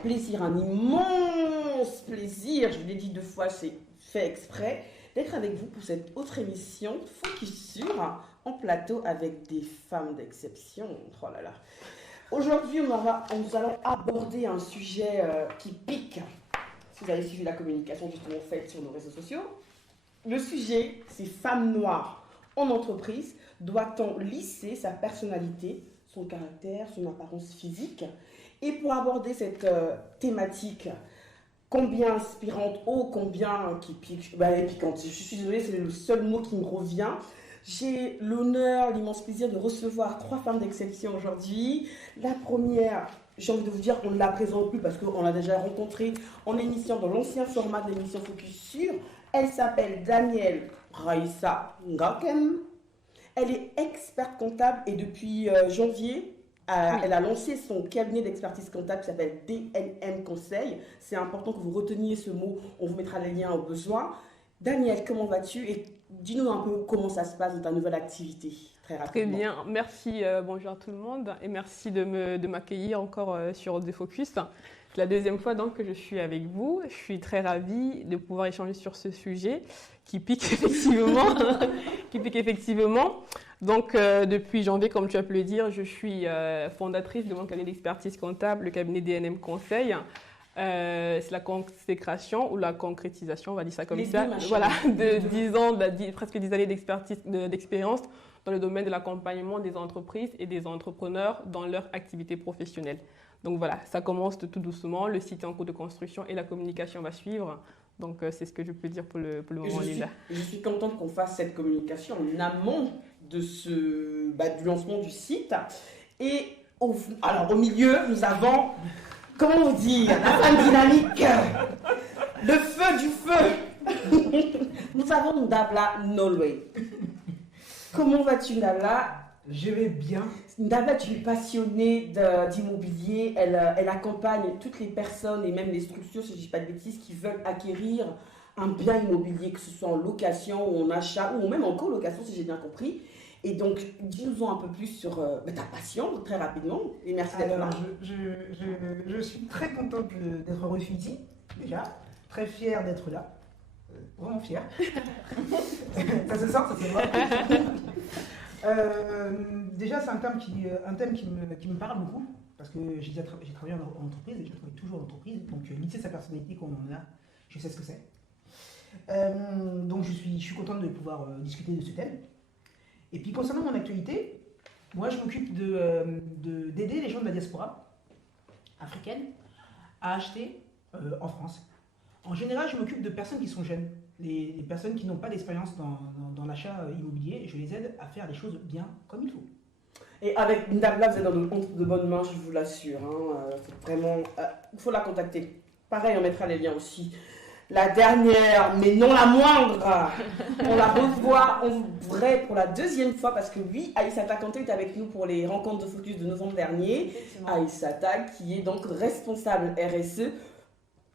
plaisir, un immense plaisir, je vous l'ai dit 2 fois, c'est fait exprès, d'être avec vous pour cette autre émission Focus Sur, en plateau avec des femmes d'exception. Oh là là. Aujourd'hui, nous allons aborder un sujet qui pique. Si vous avez suivi la communication justement faite sur nos réseaux sociaux, le sujet, c'est femmes noires en entreprise. Doit-on lisser sa personnalité, son caractère, son apparence physique? Et pour aborder cette thématique combien inspirante, combien qui pique, piquante, je suis désolée, c'est le seul mot qui me revient. J'ai l'honneur, l'immense plaisir de recevoir 3 femmes d'exception aujourd'hui. La première, j'ai envie de vous dire, on ne la présente plus parce qu'on l'a déjà rencontrée en émission, dans l'ancien format de l'émission Focus Sur. Elle s'appelle Danielle Raissa Ngakem. Elle est experte comptable et depuis janvier, elle a lancé son cabinet d'expertise comptable qui s'appelle DNM Conseil. C'est important que vous reteniez ce mot, on vous mettra les liens au besoin. Danielle, comment vas-tu? Et dis-nous un peu comment ça se passe dans ta nouvelle activité, très rapidement. Très bien, merci, bonjour à tout le monde et merci de m'accueillir encore sur The Focus. C'est la deuxième fois donc que je suis avec vous. Je suis très ravie de pouvoir échanger sur ce sujet qui pique effectivement. Donc, depuis janvier, comme tu as pu le dire, je suis fondatrice de mon cabinet d'expertise comptable, le cabinet DNM Conseil. C'est la consécration ou la concrétisation, on va dire ça comme ça. Voilà, de 10 ans, presque 10 années d'expérience dans le domaine de l'accompagnement des entreprises et des entrepreneurs dans leur activité professionnelle. Donc voilà, ça commence tout doucement, le site est en cours de construction et la communication va suivre. Donc c'est ce que je peux dire pour le moment, Linda. Je suis contente qu'on fasse cette communication en amont de du lancement du site. Et au milieu, nous avons, comment vous dire, la femme dynamique, le feu du feu. Nous avons Ndabla Nolwe. Comment vas-tu, Ndabla? Je vais bien. Ndabla, tu es passionnée d'immobilier. Elle accompagne toutes les personnes et même les structures, si je ne dis pas de bêtises, qui veulent acquérir un bien immobilier, que ce soit en location ou en achat ou même en colocation, si j'ai bien compris. Et donc, dis-nous un peu plus sur ta passion, très rapidement. Et merci d'être là. Je suis très contente d'être reçue ici, déjà. Très fière d'être là. Vraiment fière. Ça se sent, ça se voit. Déjà, c'est un thème qui me parle beaucoup, parce que j'ai travaillé en entreprise et je travaille toujours en entreprise, donc lisser sa personnalité comme on en a, je sais ce que c'est. Donc je suis contente de pouvoir discuter de ce thème. Et puis concernant mon actualité, moi je m'occupe d'aider les gens de la diaspora africaine à acheter en France. En général, je m'occupe de personnes qui sont jeunes. Les personnes qui n'ont pas d'expérience dans l'achat immobilier, je les aide à faire les choses bien comme il faut. Et avec Ndabla, vous êtes dans de bonnes mains, je vous l'assure. Vraiment, il faut la contacter. Pareil, on mettra les liens aussi. La dernière, mais non la moindre, on la revoit en vrai pour la 2e fois parce que oui, Aïssata Kanté est avec nous pour les rencontres de Focus de novembre dernier. Aïssata qui est donc responsable RSE.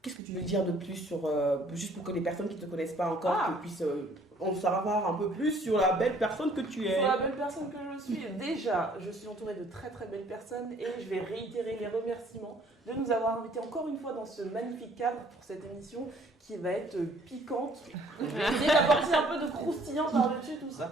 Qu'est-ce que tu veux dire de plus sur, juste pour que les personnes qui ne te connaissent pas encore puissent en savoir un peu plus sur la belle personne que tu es? Sur la belle personne que je suis. Déjà, je suis entourée de très très belles personnes et je vais réitérer les remerciements de nous avoir invités encore une fois dans ce magnifique cadre pour cette émission qui va être piquante. J'ai d'apporter un peu de croustillant par-dessus tout ça.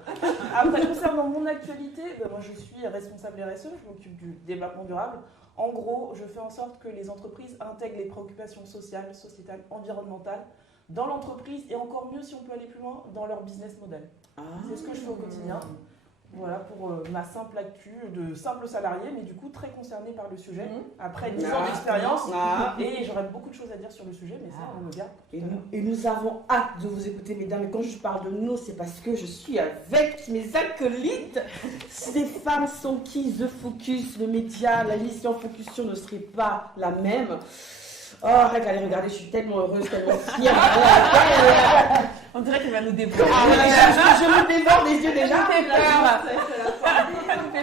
Après, concernant mon actualité, moi je suis responsable RSE, je m'occupe du développement durable. En gros, je fais en sorte que les entreprises intègrent les préoccupations sociales, sociétales, environnementales dans l'entreprise et encore mieux, si on peut aller plus loin, dans leur business model. C'est ce que je fais au quotidien. Voilà pour ma simple actu de simple salarié, mais du coup très concerné par le sujet. Après 10 ans d'expérience, et j'aurais beaucoup de choses à dire sur le sujet, mais ça, on le garde. Et nous avons hâte de vous écouter, mesdames. Et quand je parle de nous, c'est parce que je suis avec mes acolytes. Ces femmes sans qui The Focus, le média, la mission Focus Sur ne serait pas la même. Oh, arrête, allez, regardez, je suis tellement heureuse, tellement fière. On dirait qu'elle va nous dévorer. Je me dévore des yeux déjà.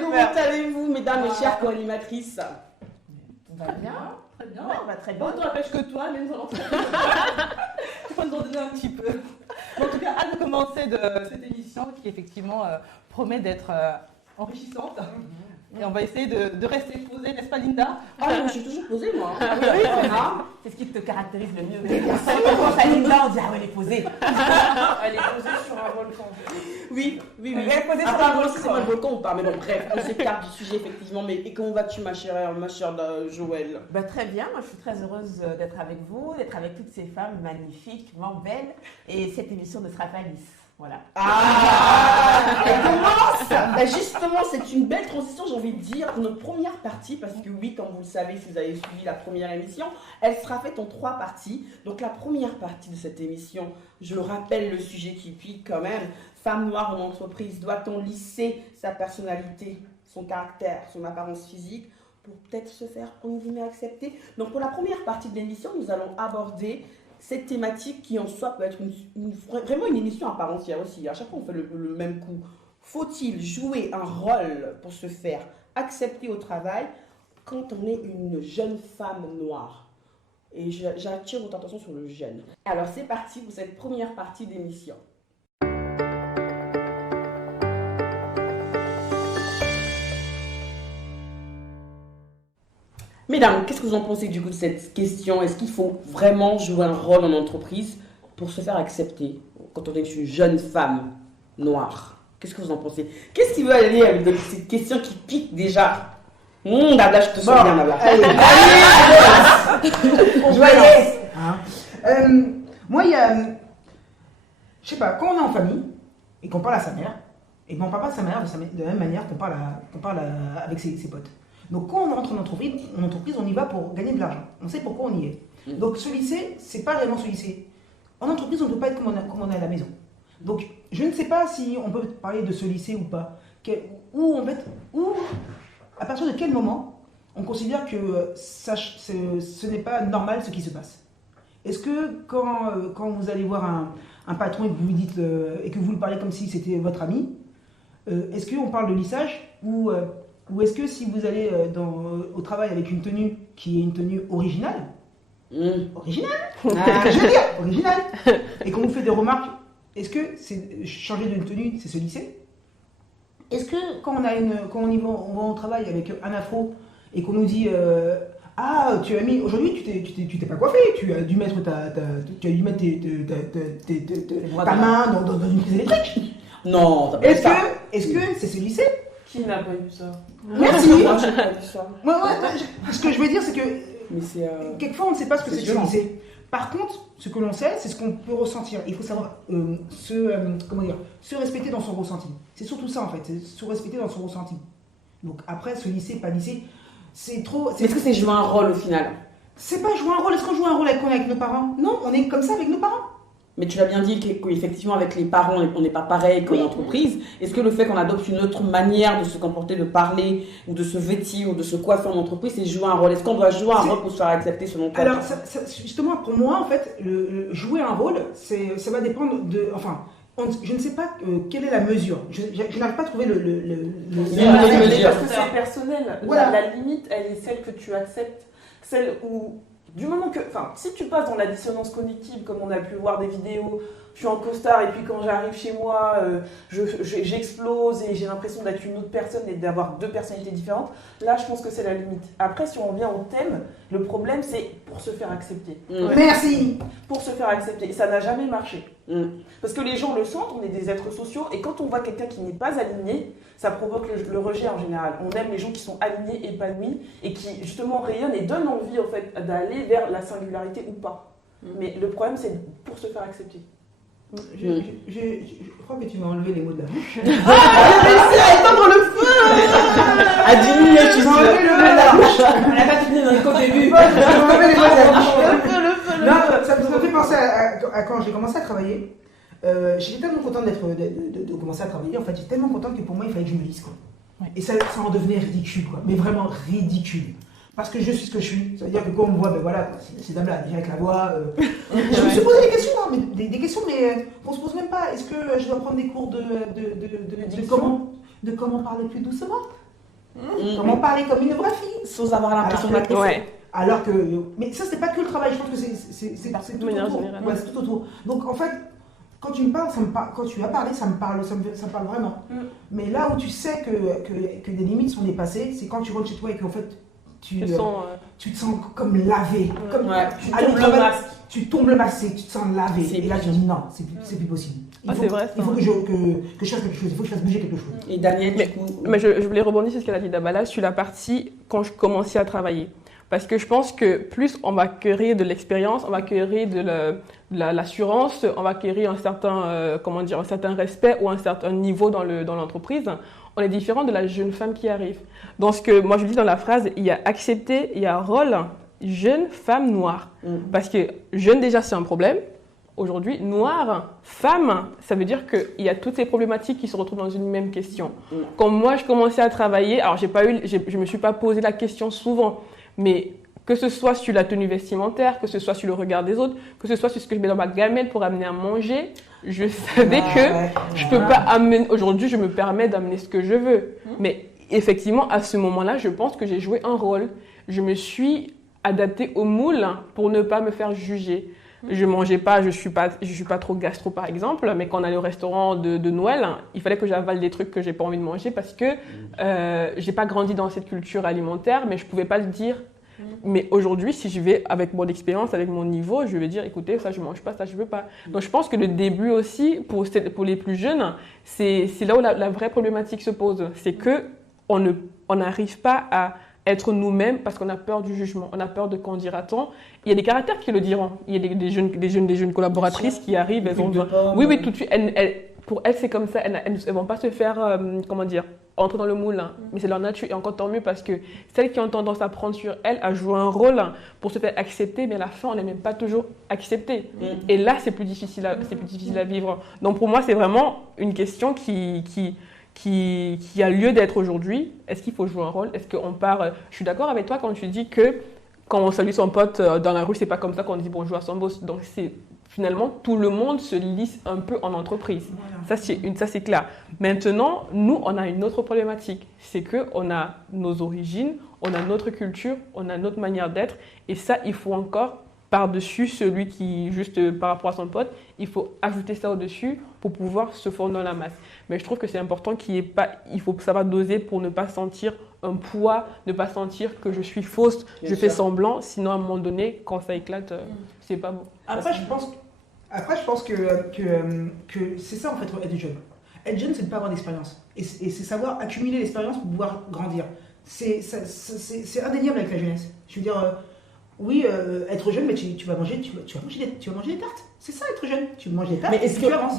Comment allez-vous, mesdames et chères co-animatrices? On va bien, très bien. Ouais, on va très bien. Autant la pêche que toi, même dans l'entreprise. Il faut nous en donner un petit peu. En tout cas, hâte de commencer de cette émission qui effectivement promet d'être enrichissante. Et on va essayer de rester posé, n'est-ce pas, Linda? Ah, je me suis toujours posée, moi. Ah oui, oui, c'est ce qui te caractérise le mieux. Quand on pense à Linda, on dit ah ouais, elle est posée. Elle est posée sur un volcan. Oui. Elle est posée sur Ah, un bon, c'est volcan. pas le volcan ou pas, mais bon, bref, on s'écarte du sujet, effectivement. Mais et comment vas-tu, ma chère Joël? Bah, très bien, moi je suis très heureuse d'être avec vous, d'être avec toutes ces femmes magnifiquement belles. Et cette émission ne sera pas lisse. Voilà. Ah, elle commence. Ben justement, c'est une belle transition, j'ai envie de dire, pour notre première partie, parce que oui, comme vous le savez, si vous avez suivi la première émission, elle sera faite en 3 parties. Donc la première partie de cette émission, je le rappelle, le sujet qui pique quand même, femme noire en entreprise, doit-on lisser sa personnalité, son caractère, son apparence physique pour peut-être se faire, en guillemets, accepter? Donc pour la première partie de l'émission, nous allons aborder cette thématique qui en soi peut être vraiment une émission à part entière aussi. À chaque fois, on fait le même coup. Faut-il jouer un rôle pour se faire accepter au travail quand on est une jeune femme noire? Et j'attire votre attention sur le jeune. Alors, c'est parti pour cette première partie d'émission. Mesdames, qu'est-ce que vous en pensez du coup de cette question? Est-ce qu'il faut vraiment jouer un rôle en entreprise pour se faire accepter quand on est une jeune femme noire? Qu'est-ce que vous en pensez? Qu'est-ce qui veut aller avec cette question qui pique déjà? Nabla, je te sens bien, Nabla. Allez, On joyeuse. Moi, il y a, je sais pas, quand on est en famille et qu'on parle à sa mère, et ben on parle pas à sa mère de la même manière qu'on parle avec ses potes. Donc quand on rentre en entreprise, on y va pour gagner de l'argent. On sait pourquoi on y est. Donc se lisser, c'est pas réellement se lisser. En entreprise, on ne peut pas être comme on est à la maison. Donc je ne sais pas si on peut parler de se lisser ou pas. Ou à partir de quel moment on considère que ce n'est pas normal ce qui se passe. Est-ce que quand vous allez voir un patron et que vous lui dites et que vous le parlez comme si c'était votre ami, est-ce qu'on parle de lissage ou est-ce que si vous allez au travail avec une tenue qui est une tenue originale, originale, et qu'on vous fait des remarques, est-ce que c'est changer de tenue, c'est se lisser? Est-ce que quand on va au travail avec un afro et qu'on nous dit ah, tu as mis aujourd'hui tu t'es pas coiffé, tu as dû mettre ta main dans une prise électrique? Non, t'as pas dit ça. Est-ce que c'est se lisser? Qui n'a pas vu ça? Merci. Moi, j'ai pas dit ça. Ouais, ce que je veux dire, c'est que Mais c'est quelquefois on ne sait pas ce que c'est que se violent. lisser. Par contre, ce que l'on sait, c'est ce qu'on peut ressentir. Il faut savoir se respecter dans son ressenti. C'est surtout ça en fait, c'est se respecter dans son ressenti. Donc après, se lisser, pas lisser, c'est trop. Mais est-ce que c'est jouer un rôle au final? C'est pas jouer un rôle. Est-ce qu'on joue un rôle avec nos parents? Non, on est comme ça avec nos parents. Mais tu l'as bien dit qu'effectivement, avec les parents, on n'est pas pareil qu'en entreprise. Est-ce que le fait qu'on adopte une autre manière de se comporter, de parler, ou de se vêtir, ou de se coiffer en entreprise, c'est jouer un rôle? Est-ce qu'on doit jouer un rôle pour se faire accepter selon toi? Alors, justement, pour moi, en fait, jouer un rôle, ça va dépendre de. Enfin, je ne sais pas quelle est la mesure. Je n'arrive pas à trouver le Parce que c'est personnel. Voilà. La limite, elle est celle que tu acceptes. Celle où, du moment que. Enfin, si tu passes dans la dissonance cognitive, comme on a pu voir des vidéos, je suis en costard et puis quand j'arrive chez moi, j'explose et j'ai l'impression d'être une autre personne et d'avoir 2 personnalités différentes, là, je pense que c'est la limite. Après, si on revient au thème, le problème, c'est pour se faire accepter. Merci. Pour se faire accepter. Et ça n'a jamais marché. Parce que les gens le sentent, on est des êtres sociaux, et quand on voit quelqu'un qui n'est pas aligné, ça provoque le rejet en général. On aime les gens qui sont alignés, épanouis, et qui justement rayonnent et donnent envie en fait, d'aller vers la singularité ou pas. Mais le problème, c'est pour se faire accepter. Je crois que tu m'as enlevé les mots de la bouche. Éteindre le feu. À diminuer, tu m'as enlevé le mot de la bouche. On n'a pas fini dans le début. Tu m'as enlevé les mots de la bouche. Non, ça me fait penser à quand j'ai commencé à travailler. J'étais tellement contente de commencer à travailler. En fait, j'étais tellement contente que pour moi, il fallait que je me lise. Quoi. Ouais. Et ça en devenait ridicule. Quoi. Mais vraiment ridicule. Parce que je suis ce que je suis. Ça veut dire que quand on me voit, ben voilà, c'est dame là, déjà avec la voix. Je me suis posé des questions, hein, mais des questions, mais qu'on se pose même pas. Est-ce que je dois prendre des cours de comment parler plus doucement? Comment parler comme une vraie fille? Sans avoir l'impression d'être. Ouais. Alors que. Mais ça, c'est pas que le travail, je pense que c'est tout autour. générale. Ouais, c'est tout autour. Donc en fait, quand tu me parles, quand tu as parlé, ça me parle vraiment. Mais là où tu sais que des limites sont dépassées, c'est quand tu rentres chez toi et qu'en fait, tu te sens comme lavé. Comme, tu tombes le masque, tu te sens lavé. Et là, tu dis non, c'est plus possible. Il faut que je fasse quelque chose, il faut que je fasse bouger quelque chose. Et Daniel, du coup. Mais je voulais rebondir sur ce qu'elle a dit Dabala, sur la partie quand je commençais à travailler. Parce que je pense que plus on va acquérir de l'expérience, on va acquérir de l'assurance, on va acquérir un certain respect ou un certain niveau dans l'entreprise, on est différent de la jeune femme qui arrive. Donc ce que moi je dis dans la phrase, il y a accepter, il y a rôle, jeune femme noire. Parce que jeune déjà c'est un problème. Aujourd'hui, noire, femme, ça veut dire qu'il y a toutes ces problématiques qui se retrouvent dans une même question. Quand moi je commençais à travailler, alors je me suis pas posé la question souvent, mais que ce soit sur la tenue vestimentaire, que ce soit sur le regard des autres, que ce soit sur ce que je mets dans ma gamelle pour amener à manger, je savais que je peux pas amener. Aujourd'hui, je me permets d'amener ce que je veux. Mais effectivement, à ce moment-là, je pense que j'ai joué un rôle. Je me suis adaptée au moule pour ne pas me faire juger. Je mangeais pas, je suis pas trop gastro par exemple, mais quand on allait au restaurant de Noël, il fallait que j'avale des trucs que j'ai pas envie de manger parce que j'ai pas grandi dans cette culture alimentaire, mais je pouvais pas le dire. Mais aujourd'hui, si je vais avec mon expérience, avec mon niveau, je vais dire écoutez, ça je mange pas, ça je veux pas. Donc je pense que le début aussi pour les plus jeunes, c'est là où la vraie problématique se pose, c'est que on n'arrive pas à être nous-mêmes parce qu'on a peur du jugement, on a peur de qu'on dira-t-on. Il y a des caractères qui le diront. Il y a des jeunes collaboratrices qui arrivent, elles ont oui, tout de suite. Pour elles, c'est comme ça. Elles ne vont pas se faire, entrer dans le moule. Mais c'est leur nature. Et encore tant mieux parce que celles qui ont tendance à prendre sur elles, à jouer un rôle pour se faire accepter, mais à la fin, on n'est même pas toujours accepté. Et là, c'est plus difficile à vivre. Donc pour moi, c'est vraiment une question qui a lieu d'être aujourd'hui. Est-ce qu'il faut jouer un rôle? Est-ce qu'on part... Je suis d'accord avec toi quand tu dis que quand on salue son pote dans la rue, c'est pas comme ça qu'on dit bonjour à son boss. Donc finalement, tout le monde se lisse un peu en entreprise. Voilà. Ça, c'est clair. Maintenant, nous, on a une autre problématique. C'est qu'on a nos origines, on a notre culture, on a notre manière d'être. Et ça, il faut encore, par-dessus celui qui, juste par rapport à son pote, il faut ajouter ça au-dessus pour pouvoir se fondre dans la masse. Mais je trouve que c'est important il faut savoir doser pour ne pas sentir un poids, ne pas sentir que je suis fausse, je fais semblant, sinon à un moment donné, quand ça éclate, c'est pas bon. Après, je pense que c'est ça en fait, être jeune. Être jeune, c'est ne pas avoir d'expérience. Et c'est savoir accumuler l'expérience pour pouvoir grandir. C'est indéniable avec la jeunesse. Je veux dire, oui, être jeune, mais tu vas manger des tartes. C'est ça, être jeune. Tu manges des tartes mais est-ce tu avances.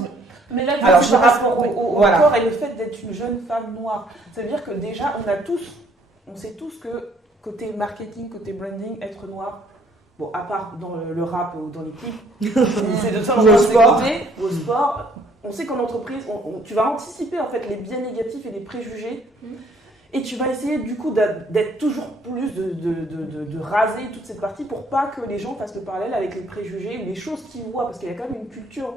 Mais là, par rapport au corps et le fait d'être une jeune femme noire, ça veut dire que déjà, on sait tous que côté marketing, côté branding, être noir, bon, à part dans le rap ou dans les clips, c'est de ça au sport, on sait qu'en entreprise, tu vas anticiper en fait les biais négatifs et les préjugés. Et tu vas essayer du coup d'être toujours plus, de raser toute cette partie pour pas que les gens fassent le parallèle avec les préjugés, les choses qu'ils voient, parce qu'il y a quand même une culture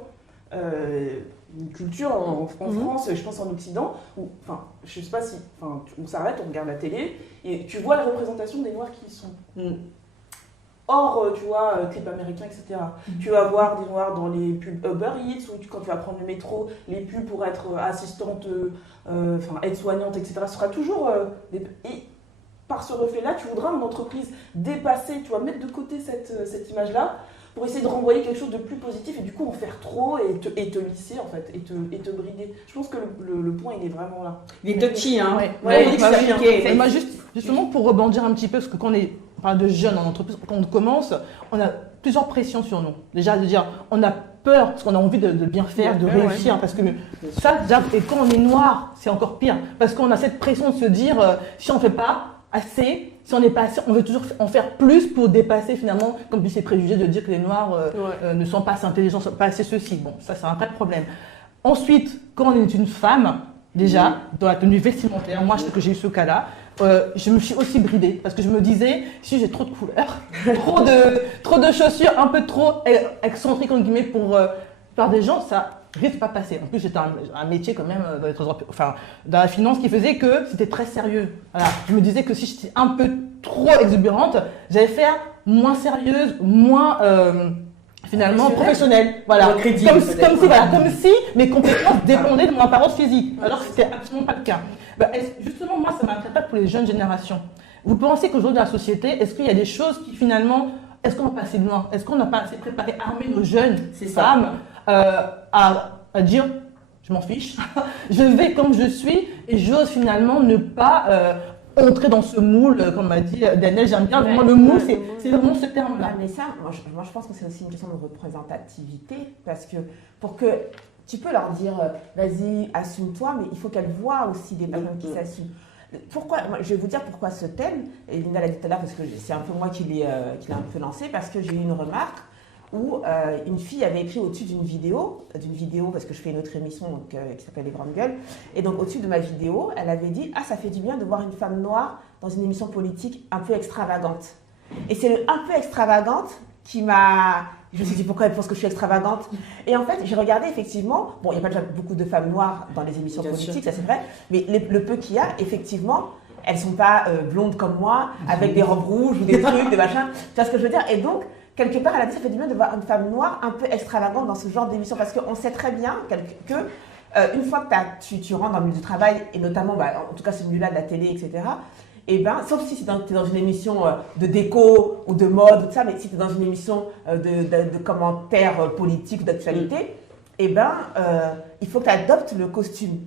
en France, je pense en Occident, où, enfin, je sais pas si, on s'arrête, on regarde la télé, et tu vois la représentation des Noirs qui y sont. Or, tu vois, clips américains, etc. Tu vas voir des Noirs dans les pubs Uber Eats, ou quand tu vas prendre le métro, les pubs pour être assistante, aide-soignante, etc. Ce sera toujours et par ce reflet-là, tu voudras en entreprise dépasser, tu vas mettre de côté cette image-là pour essayer de renvoyer quelque chose de plus positif et du coup en faire trop et te lisser en fait, et te brider. Je pense que le point il est vraiment là. Il est touchy, hein. Moi, justement pour rebondir un petit peu, parce que quand on parle de jeunes en entreprise, quand on commence, on a plusieurs pressions sur nous. Déjà de dire, on a peur parce qu'on a envie de bien faire, de réussir, parce que ça, déjà, et quand on est noir, c'est encore pire, parce qu'on a cette pression de se dire, si on ne fait pas assez, si on n'est pas assez, on veut toujours en faire plus pour dépasser finalement, comme ces préjugés de dire que les Noirs ne sont pas assez intelligents, ne sont pas assez ceci. Bon, ça c'est un vrai problème. Ensuite, quand on est une femme, déjà, dans la tenue vestimentaire, moi je sais que j'ai eu ce cas-là, je me suis aussi bridée parce que je me disais, si j'ai trop de couleurs, trop de chaussures, un peu trop excentriques en guillemets pour faire des gens, ça risque de pas passer. En plus, j'étais un métier quand même dans la finance qui faisait que c'était très sérieux. Voilà. Je me disais que si j'étais un peu trop exubérante, j'allais faire moins sérieuse, moins finalement professionnelle. Voilà. Comme si mes compétences dépendaient de mon apparence physique, alors que c'était absolument pas le cas. Justement, moi, ça m'interpelle pour les jeunes générations. Vous pensez qu'aujourd'hui, dans la société, est-ce qu'il y a des choses qui finalement, est-ce qu'on n'a pas assez de loin? Est-ce qu'on n'a pas assez préparé, armé nos jeunes femmes à dire, je m'en fiche, je vais comme je suis et j'ose finalement ne pas entrer dans ce moule, comme m'a dit Daniel, j'aime bien vraiment le moule, c'est vraiment ce terme-là. Mais ça, moi je pense que c'est aussi une question de représentativité, parce que pour que tu peux leur dire, vas-y, assume-toi, mais il faut qu'elles voient aussi des personnes qui s'assument. Pourquoi, je vais vous dire pourquoi ce thème, et Linda l'a dit tout à l'heure, parce que c'est un peu moi qui l'ai un peu lancé, parce que j'ai eu une remarque où une fille avait écrit au-dessus d'une vidéo, parce que je fais une autre émission qui s'appelle Les Grandes Gueules, et donc au-dessus de ma vidéo, elle avait dit « Ah, ça fait du bien de voir une femme noire dans une émission politique un peu extravagante ». Et c'est le « un peu extravagante » qui m'a... Je me suis dit pourquoi elle pense que je suis extravagante. Et en fait, j'ai regardé effectivement, bon, il n'y a pas déjà beaucoup de femmes noires dans les émissions politiques, ça c'est vrai, mais le peu qu'il y a, effectivement, elles ne sont pas blondes comme moi, avec des robes rouges ou des trucs, des machins. Tu vois ce que je veux dire? Et donc, quelque part, elle a dit ça fait du bien de voir une femme noire un peu extravagante dans ce genre d'émission, parce qu'on sait très bien que une fois que tu rentres dans le milieu du travail, et notamment, en tout cas ce milieu-là de la télé, etc., et sauf si tu es dans une émission de déco ou de mode, ou tout ça, mais si tu es dans une émission de commentaires politiques ou d'actualité, il faut que tu adoptes le costume.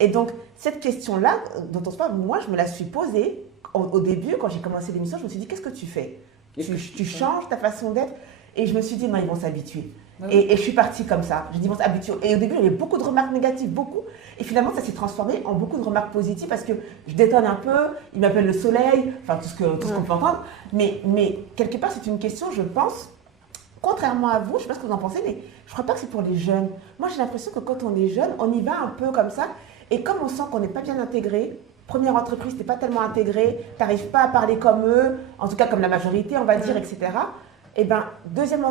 Et donc, cette question-là, dont on se parle, moi, je me la suis posée au début, quand j'ai commencé l'émission, je me suis dit, qu'est-ce que tu fais? Tu changes ta façon d'être? Et je me suis dit, non, ils vont s'habituer. Et je suis partie comme ça. J'ai dit, ils vont s'habituer. Et au début, il y avait beaucoup de remarques négatives, beaucoup. Et finalement, ça s'est transformé en beaucoup de remarques positives parce que je détonne un peu, ils m'appellent le soleil, enfin tout ce qu'on peut entendre. Mais quelque part, c'est une question, je pense, contrairement à vous, je ne sais pas ce que vous en pensez, mais je ne crois pas que c'est pour les jeunes. Moi, j'ai l'impression que quand on est jeune, on y va un peu comme ça. Et comme on sent qu'on n'est pas bien intégré, première entreprise, tu n'es pas tellement intégré, tu n'arrives pas à parler comme eux, en tout cas comme la majorité, on va dire, etc. Et bien, deuxième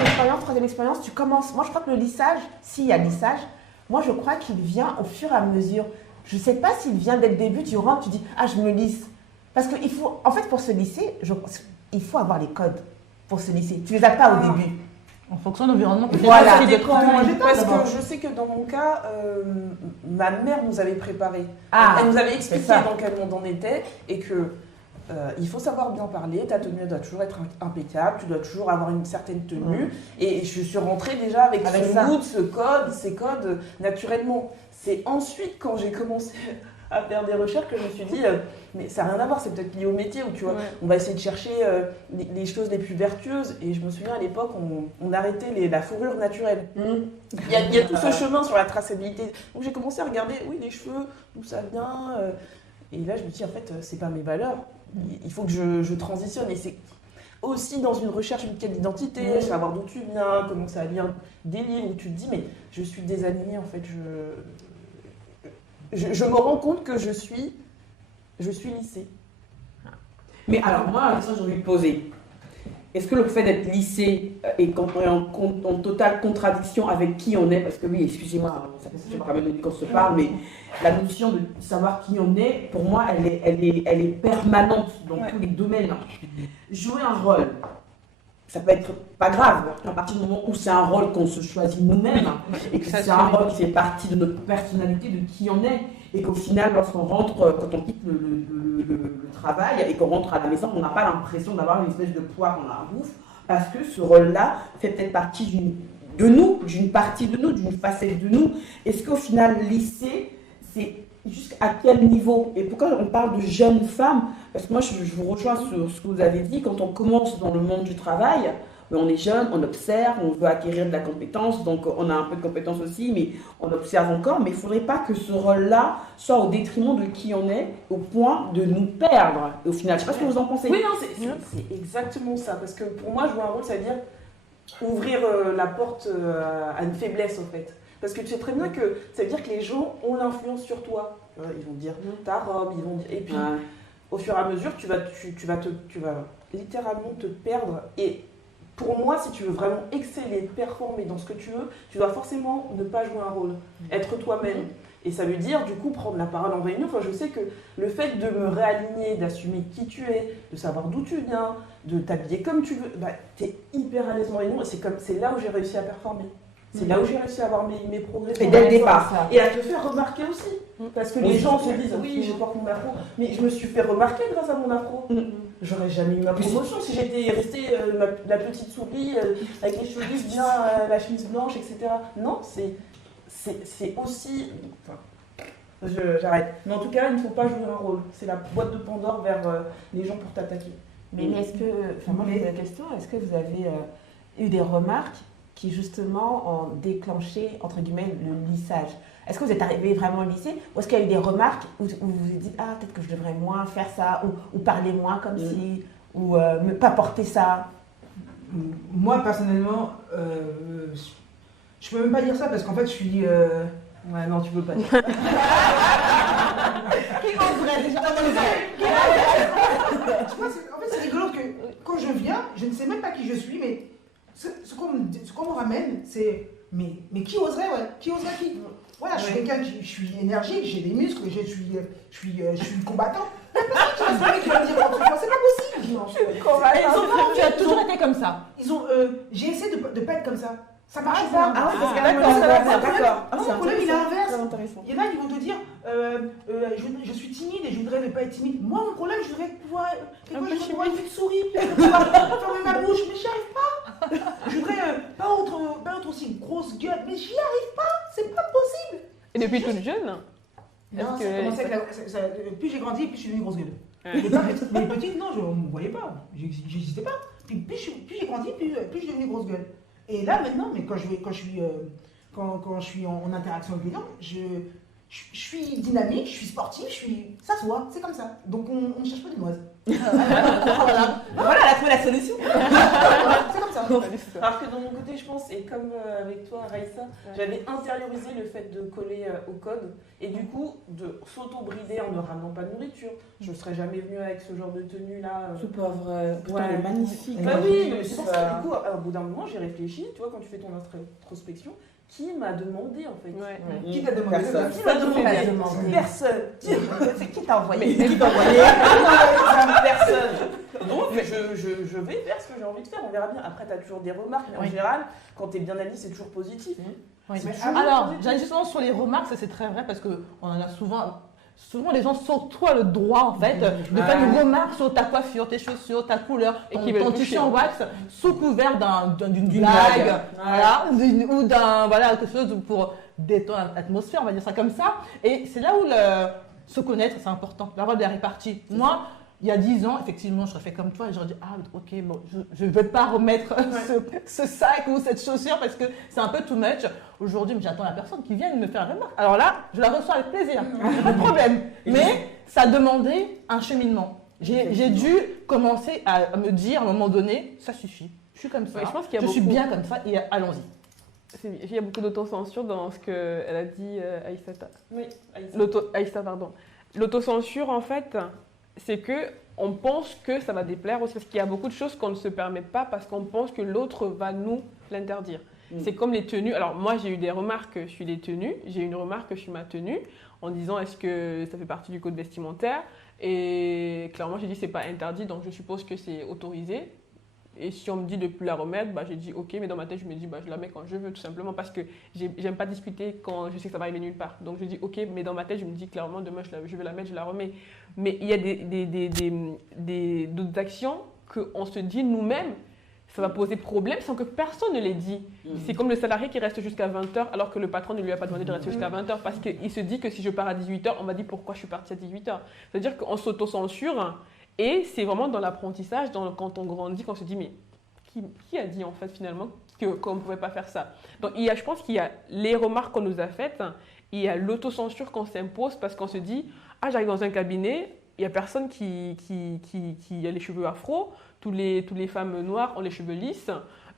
expérience, troisième expérience, tu commences. Moi, je crois que le lissage, s'il y a lissage, moi, je crois qu'il vient au fur et à mesure. Je ne sais pas s'il vient dès le début, tu rentres, tu dis « Ah, je me lisse ». Parce qu'il faut, en fait, pour se lisser, il faut avoir les codes pour se lisser. Tu ne les as pas au début. En fonction de l'environnement. Voilà. Parce que je sais que dans mon cas, ma mère nous avait préparé. Elle nous avait expliqué dans quel monde on était et que il faut savoir bien parler, ta tenue doit toujours être impeccable, tu dois toujours avoir une certaine tenue. Et je suis rentrée déjà avec ce mood, ces codes naturellement. C'est ensuite quand j'ai commencé à faire des recherches que je me suis dit, mais ça n'a rien à voir, c'est peut-être lié au métier où tu vois, on va essayer de chercher les choses les plus vertueuses. Et je me souviens à l'époque, on arrêtait la fourrure naturelle. Il y a tout ce chemin sur la traçabilité. Donc j'ai commencé à regarder, les cheveux, d'où ça vient. Et là, je me dis, en fait, c'est pas mes valeurs. Il faut que je transitionne. Et c'est aussi dans une recherche d'identité, savoir d'où tu viens, comment ça vient, des livres où tu te dis, mais je suis désalignée, en fait. Je me rends compte que je suis lissée. Mais alors, moi, la question que j'ai envie de poser, est-ce que le fait d'être lissé est en totale contradiction avec qui on est? Parce que oui, excusez-moi, ça fait pas mal de qu'on se parle, mais la notion de savoir qui on est, pour moi, elle est permanente dans tous les domaines. Jouer un rôle, ça peut être pas grave, à partir du moment où c'est un rôle qu'on se choisit nous-mêmes, et que c'est un rôle qui fait partie de notre personnalité, de qui on est, et qu'au final, lorsqu'on rentre, quand on quitte le travail et qu'on rentre à la maison, on n'a pas l'impression d'avoir une espèce de poids dans la bouffe, parce que ce rôle-là fait peut-être partie d'une partie de nous, d'une facette de nous. Est-ce qu'au final, lycée, c'est jusqu'à quel niveau? Et pourquoi on parle de jeunes femmes? Parce que moi, je vous rejoins sur ce que vous avez dit. Quand on commence dans le monde du travail, on est jeune, on observe, on veut acquérir de la compétence, donc on a un peu de compétence aussi, mais on observe encore. Mais il ne faudrait pas que ce rôle-là soit au détriment de qui on est, au point de nous perdre. Et au final, je ne sais pas ce que vous en pensez. Oui, non, c'est exactement ça. Parce que pour moi, jouer un rôle, ça veut dire ouvrir la porte à une faiblesse, en fait. Parce que tu sais très bien que ça veut dire que les gens ont l'influence sur toi. Ils vont dire ta robe, ils vont dire... Et puis, au fur et à mesure, tu vas littéralement te perdre. Et pour moi, si tu veux vraiment exceller, performer dans ce que tu veux, tu dois forcément ne pas jouer un rôle. Être toi-même. Et ça veut dire, du coup, prendre la parole en réunion. Enfin, je sais que le fait de me réaligner, d'assumer qui tu es, de savoir d'où tu viens, de t'habiller comme tu veux, bah, t'es hyper à l'aise en réunion. Et c'est là où j'ai réussi à performer. C'est là où j'ai réussi à avoir mes progrès. Et dès le départ. Et à te faire remarquer aussi. Parce que les gens se disent, oui, je porte mon afro. Mais je me suis fait remarquer grâce à mon afro. J'aurais jamais eu ma promotion si j'étais restée la petite souris avec les cheveux lisses, bien la chemise blanche, etc. Non, c'est aussi... Enfin, j'arrête. Mais en tout cas, il ne faut pas jouer un rôle. C'est la boîte de Pandore vers les gens pour t'attaquer. Mais est-ce que, moi je pose la question, est-ce que vous avez eu des remarques qui justement ont déclenché, entre guillemets, le lissage? Est-ce que vous êtes arrivé vraiment au lycée ou est-ce qu'il y a eu des remarques où vous vous êtes dit « Ah, peut-être que je devrais moins faire ça » ou parler moins comme si, ou ne pas porter ça? Moi, personnellement, je peux même pas dire ça parce qu'en fait, je suis... Ouais, non, tu peux pas dire. Qui oserait déjà Tu vois, en fait, c'est rigolo que quand je viens, je ne sais même pas qui je suis, mais ce qu'on me ramène, c'est mais qui oserait, ouais, qui oserait qui? Voilà, je suis quelqu'un je suis énergique, j'ai des muscles, je suis combattant. C'est pas qui va me dire quoi que ce soit, c'est pas possible. Tu as toujours été comme ça. J'ai essayé de pas être comme ça. Ça marche Ah, pas. parce que d'accord. Non, le problème, il est inverse. C'est intéressant. Il y en a qui vont te dire je suis timide et je voudrais ne pas être timide. Moi, mon problème, je voudrais pouvoir une petite souris, pouvoir fermer ma bouche, mais j'y arrive pas. Je voudrais pas être aussi grosse gueule, mais j'y arrive pas. C'est pas possible. Et depuis toute jeune? Non, ça a commencé avec plus j'ai grandi, plus je suis devenue grosse gueule. Mais petite, non, je ne me voyais pas. J'existais pas. Puis plus j'ai grandi, plus je suis devenue grosse gueule. Et là maintenant, mais quand je suis en interaction avec les gens, je suis dynamique, je suis sportive, ça se voit, c'est comme ça. Donc on ne cherche pas des noises. Voilà, elle a trouvé la solution. C'est comme ça. Alors que de mon côté, je pense, et comme avec toi, Raïssa, j'avais intériorisé le fait de coller au code et du coup de s'auto-brider en ne ramenant pas de nourriture. Je ne serais jamais venue avec ce genre de tenue-là. Tout pauvre, elle est magnifique. Bah oui, mais c'est pour ça que du coup, au bout d'un moment, j'ai réfléchi, tu vois, quand tu fais ton introspection, qui m'a demandé en fait? Qui t'a demandé? Personne. Qui m'a demandé? Personne. C'est qui t'a envoyé? Qui t'a envoyé? Personne. Donc je vais faire ce que j'ai envie de faire, on verra bien. Après, tu as toujours des remarques, mais en général, quand tu es bien aligné, c'est toujours positif. Oui. Mais Alors, j'allais justement sur les remarques, ça c'est très vrai parce qu'on en a souvent. Souvent, les gens s'octroient le droit, en fait, de faire une remarque sur ta coiffure, tes chaussures, ta couleur, ton tissu en wax, sous couvert d'une blague, voilà, ou quelque chose pour détendre l'atmosphère, on va dire ça comme ça. Et c'est là où se connaître, c'est important, la rôle de la répartie. Moi, il y a 10 ans, effectivement, je serais fait comme toi et j'aurais dit, ah, ok, bon, je ne vais pas remettre ce sac ou cette chaussure parce que c'est un peu too much. Aujourd'hui, j'attends la personne qui vienne me faire une remarque. Alors là, je la reçois avec plaisir, pas de problème. Mais ça a demandé un cheminement. J'ai dû commencer à me dire à un moment donné, ça suffit, je suis comme ça, Ouais, je pense qu'il y a je suis bien comme ça et allons-y. Il y a beaucoup d'autocensure dans ce qu'elle a dit, Aïssata. Oui, Aïssa, pardon. L'autocensure, en fait, c'est que on pense que ça va déplaire aussi, parce qu'il y a beaucoup de choses qu'on ne se permet pas parce qu'on pense que l'autre va nous l'interdire. C'est comme les tenues. Alors moi, j'ai eu des remarques sur les tenues. J'ai eu une remarque sur ma tenue en disant est-ce que ça fait partie du code vestimentaire? Et clairement, j'ai dit c'est pas interdit, donc je suppose que c'est autorisé. Et si on me dit de ne plus la remettre, bah, j'ai dit ok, mais dans ma tête, je me dis bah, je la mets quand je veux, tout simplement parce que j'aime pas discuter quand je sais que ça va arriver nulle part. Donc je dis ok, mais dans ma tête, je me dis clairement demain, je vais la mettre, je la remets. Mais il y a d'autres actions qu'on se dit nous-mêmes, ça va poser problème sans que personne ne l'ait dit. C'est comme le salarié qui reste jusqu'à 20h alors que le patron ne lui a pas demandé de rester jusqu'à 20h parce qu'il se dit que si je pars à 18h, on m'a dit pourquoi je suis partie à 18h. C'est-à-dire qu'on s'autocensure. Et c'est vraiment dans l'apprentissage, quand on grandit, qu'on se dit, mais qui a dit en fait finalement qu'on ne pouvait pas faire ça? Donc je pense qu'il y a les remarques qu'on nous a faites, il y a l'autocensure qu'on s'impose parce qu'on se dit, ah j'arrive dans un cabinet, il n'y a personne qui a les cheveux afro, toutes les femmes noires ont les cheveux lisses,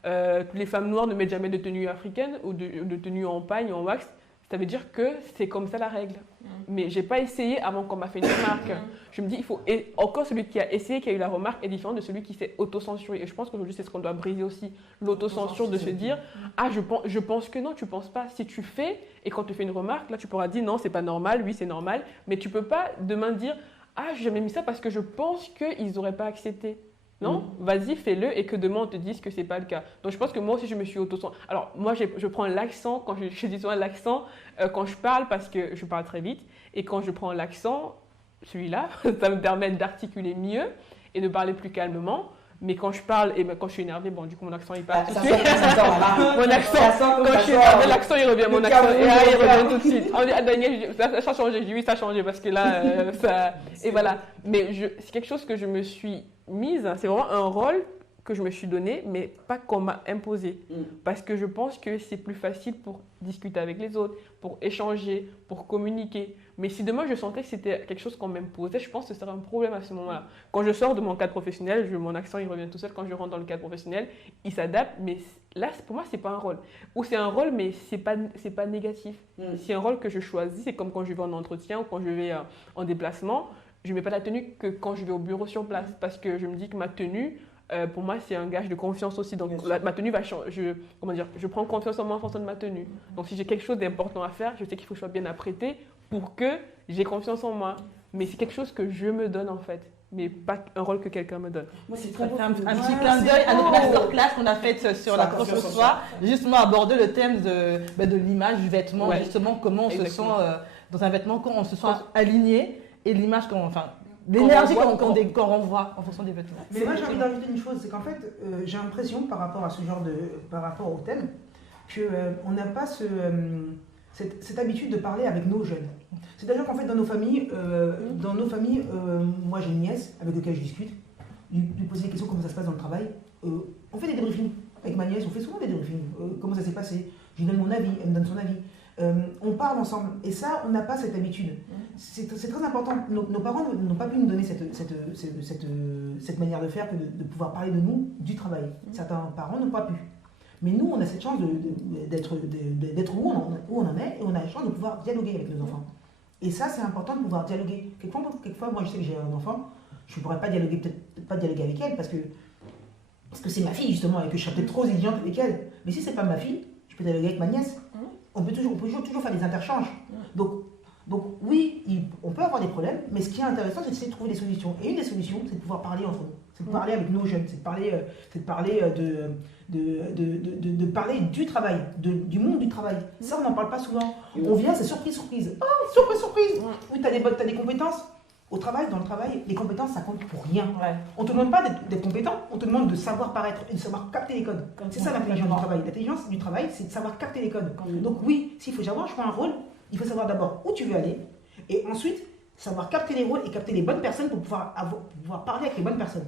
toutes les femmes noires ne mettent jamais de tenue africaine ou de tenue en pagne ou en wax. ça veut dire que c'est comme ça la règle. Mais j'ai pas essayé avant qu'on m'a fait une remarque. Je me dis, encore celui qui a essayé, qui a eu la remarque, est différent de celui qui s'est auto-censuré. Et je pense qu'aujourd'hui, c'est ce qu'on doit briser aussi, l'autocensure, de se dire, je pense que non, tu penses pas. Si tu fais, et quand tu fais une remarque, là, tu pourras dire, non, c'est pas normal, oui, c'est normal. Mais tu peux pas demain dire, j'ai jamais mis ça parce que je pense qu'ils n'auraient pas accepté. Non, vas-y, fais-le et que demain on te dise que c'est pas le cas. Donc je pense que moi aussi je me suis auto-censurée. Alors moi je prends l'accent, quand je dis souvent l'accent quand je parle parce que je parle très vite et quand je prends l'accent, celui-là, ça me permet d'articuler mieux et de parler plus calmement. Mais quand je parle et quand je suis énervée, bon du coup mon accent il part tout de suite. Mon accent, quand je suis énervée, l'accent il revient, mon accent il revient tout de suite. On dit à Daniel, ça a changé, je dis oui ça a changé parce que là, ça... Et voilà. Mais c'est quelque chose que je me suis mise, c'est vraiment un rôle que je me suis donné, mais pas qu'on m'a imposé. Parce que je pense que c'est plus facile pour discuter avec les autres, pour échanger, pour communiquer. Mais si demain je sentais que c'était quelque chose qu'on m'imposait, je pense que ce serait un problème à ce moment-là. Quand je sors de mon cadre professionnel, mon accent il revient tout seul. Quand je rentre dans le cadre professionnel, il s'adapte. Mais là, pour moi, c'est pas un rôle. Ou c'est un rôle, mais c'est pas négatif. C'est un rôle que je choisis. C'est comme quand je vais en entretien ou quand je vais en déplacement. Je ne mets pas la tenue que quand je vais au bureau sur place. Parce que je me dis que ma tenue, pour moi, c'est un gage de confiance aussi. Donc, ma tenue va changer. Je prends confiance en moi en fonction de ma tenue. Donc, si j'ai quelque chose d'important à faire, je sais qu'il faut que je sois bien apprêtée pour que j'ai confiance en moi. Mais c'est quelque chose que je me donne, en fait. Mais pas un rôle que quelqu'un me donne. Moi, c'est très beau. Un petit clin d'œil à notre masterclass qu'on a faite sur la confiance en soi. Justement, aborder le thème de l'image du vêtement. Justement, comment on se sent dans un vêtement, quand on se sent aligné. Et l'image l'énergie qu'on renvoie en fonction des vêtements. Mais moi j'ai envie d'ajouter une chose, c'est qu'en fait j'ai l'impression par rapport à par rapport au thème, qu'on n'a pas cette habitude de parler avec nos jeunes. C'est-à-dire qu'en fait dans nos familles, moi j'ai une nièce avec laquelle je discute, lui poser des questions comment ça se passe dans le travail. On fait des débriefings avec ma nièce, on fait souvent des débriefings. Comment ça s'est passé, je lui donne mon avis, elle me donne son avis. On parle ensemble et ça on n'a pas cette habitude. C'est très important. Nos parents n'ont pas pu nous donner cette manière de faire, de pouvoir parler de nous, du travail. Certains parents n'ont pas pu. Mais nous on a cette chance d'être où on en est et on a la chance de pouvoir dialoguer avec nos enfants. Et ça c'est important de pouvoir dialoguer. Quelquefois moi je sais que j'ai un enfant, je ne pourrais pas dialoguer, peut-être pas dialoguer avec elle parce que c'est ma fille justement et que je serais peut-être trop exigeante avec elle. Mais si c'est pas ma fille, je peux dialoguer avec ma nièce. On peut toujours faire des interchanges. Donc oui, on peut avoir des problèmes, mais ce qui est intéressant, c'est d'essayer de trouver des solutions. Et une des solutions, c'est de pouvoir parler entre nous. C'est de parler avec nos jeunes, c'est de parler du travail, du monde du travail. Ça, on n'en parle pas souvent. On vient, c'est surprise. Oh, surprise. Oui, t'as des compétences. Dans le travail, les compétences, ça compte pour rien. On ne te demande pas d'être compétent, on te demande de savoir paraître et de savoir capter les codes. C'est ça l'intelligence du travail. L'intelligence du travail, c'est de savoir capter les codes. Donc oui, s'il faut savoir jouer un rôle, il faut savoir d'abord où tu veux aller et ensuite savoir capter les rôles et capter les bonnes personnes pour pouvoir parler avec les bonnes personnes.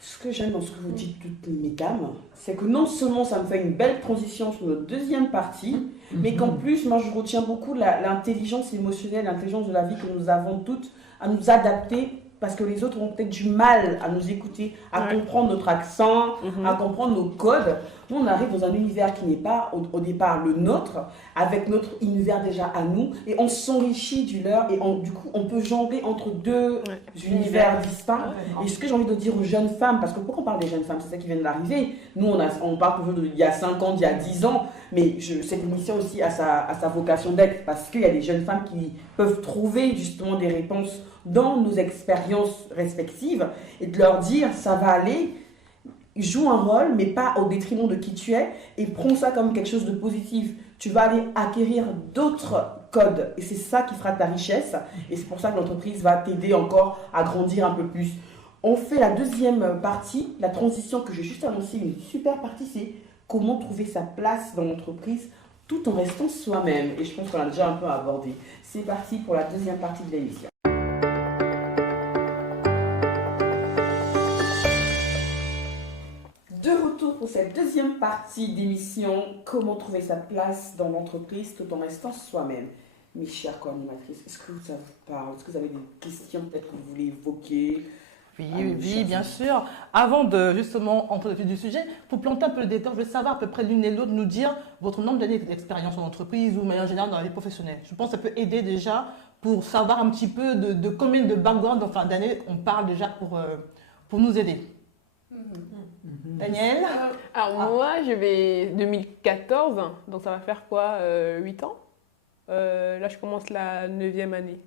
Ce que j'aime dans ce que vous dites toutes mesdames, c'est que non seulement ça me fait une belle transition sur notre deuxième partie, mais qu'en plus, moi je retiens beaucoup l'intelligence émotionnelle, l'intelligence de la vie que nous avons toutes à nous adapter parce que les autres ont peut-être du mal à nous écouter, à comprendre notre accent, à comprendre nos codes. Nous, on arrive dans un univers qui n'est pas au départ le nôtre, avec notre univers déjà à nous, et on s'enrichit du leur, et du coup, on peut jongler entre deux univers distincts. Et ce que j'ai envie de dire aux jeunes femmes, parce que pourquoi on parle des jeunes femmes, c'est ça qui vient d'arriver. Nous, on parle toujours d'il y a 5 ans, d'il y a 10 ans, mais cette émission aussi a sa vocation d'être, parce qu'il y a des jeunes femmes qui peuvent trouver justement des réponses dans nos expériences respectives, et de leur dire, ça va aller, joue un rôle, mais pas au détriment de qui tu es, et prends ça comme quelque chose de positif. Tu vas aller acquérir d'autres codes, et c'est ça qui fera ta richesse, et c'est pour ça que l'entreprise va t'aider encore à grandir un peu plus. On fait la deuxième partie, la transition que j'ai juste annoncé, une super partie, c'est comment trouver sa place dans l'entreprise tout en restant soi-même, et je pense qu'on l'a déjà un peu abordé. C'est parti pour la deuxième partie de l'émission. Pour cette deuxième partie d'émission, comment trouver sa place dans l'entreprise tout en restant soi-même. Mes chères co-animatrices, est-ce que ça vous parle? Est-ce que vous avez des questions peut-être que vous voulez évoquer? Oui, bien sûr. Avant de justement entrer dans le vif du sujet, pour planter un peu le décor, je veux savoir à peu près l'une et l'autre nous dire votre nombre d'années d'expérience en entreprise ou de manière générale dans la vie professionnelle. Je pense que ça peut aider déjà pour savoir un petit peu de combien de background, enfin d'années on parle déjà pour nous aider. Daniel? Alors moi, je vais 2014, donc ça va faire quoi 8 ans. Là, je commence la 9e année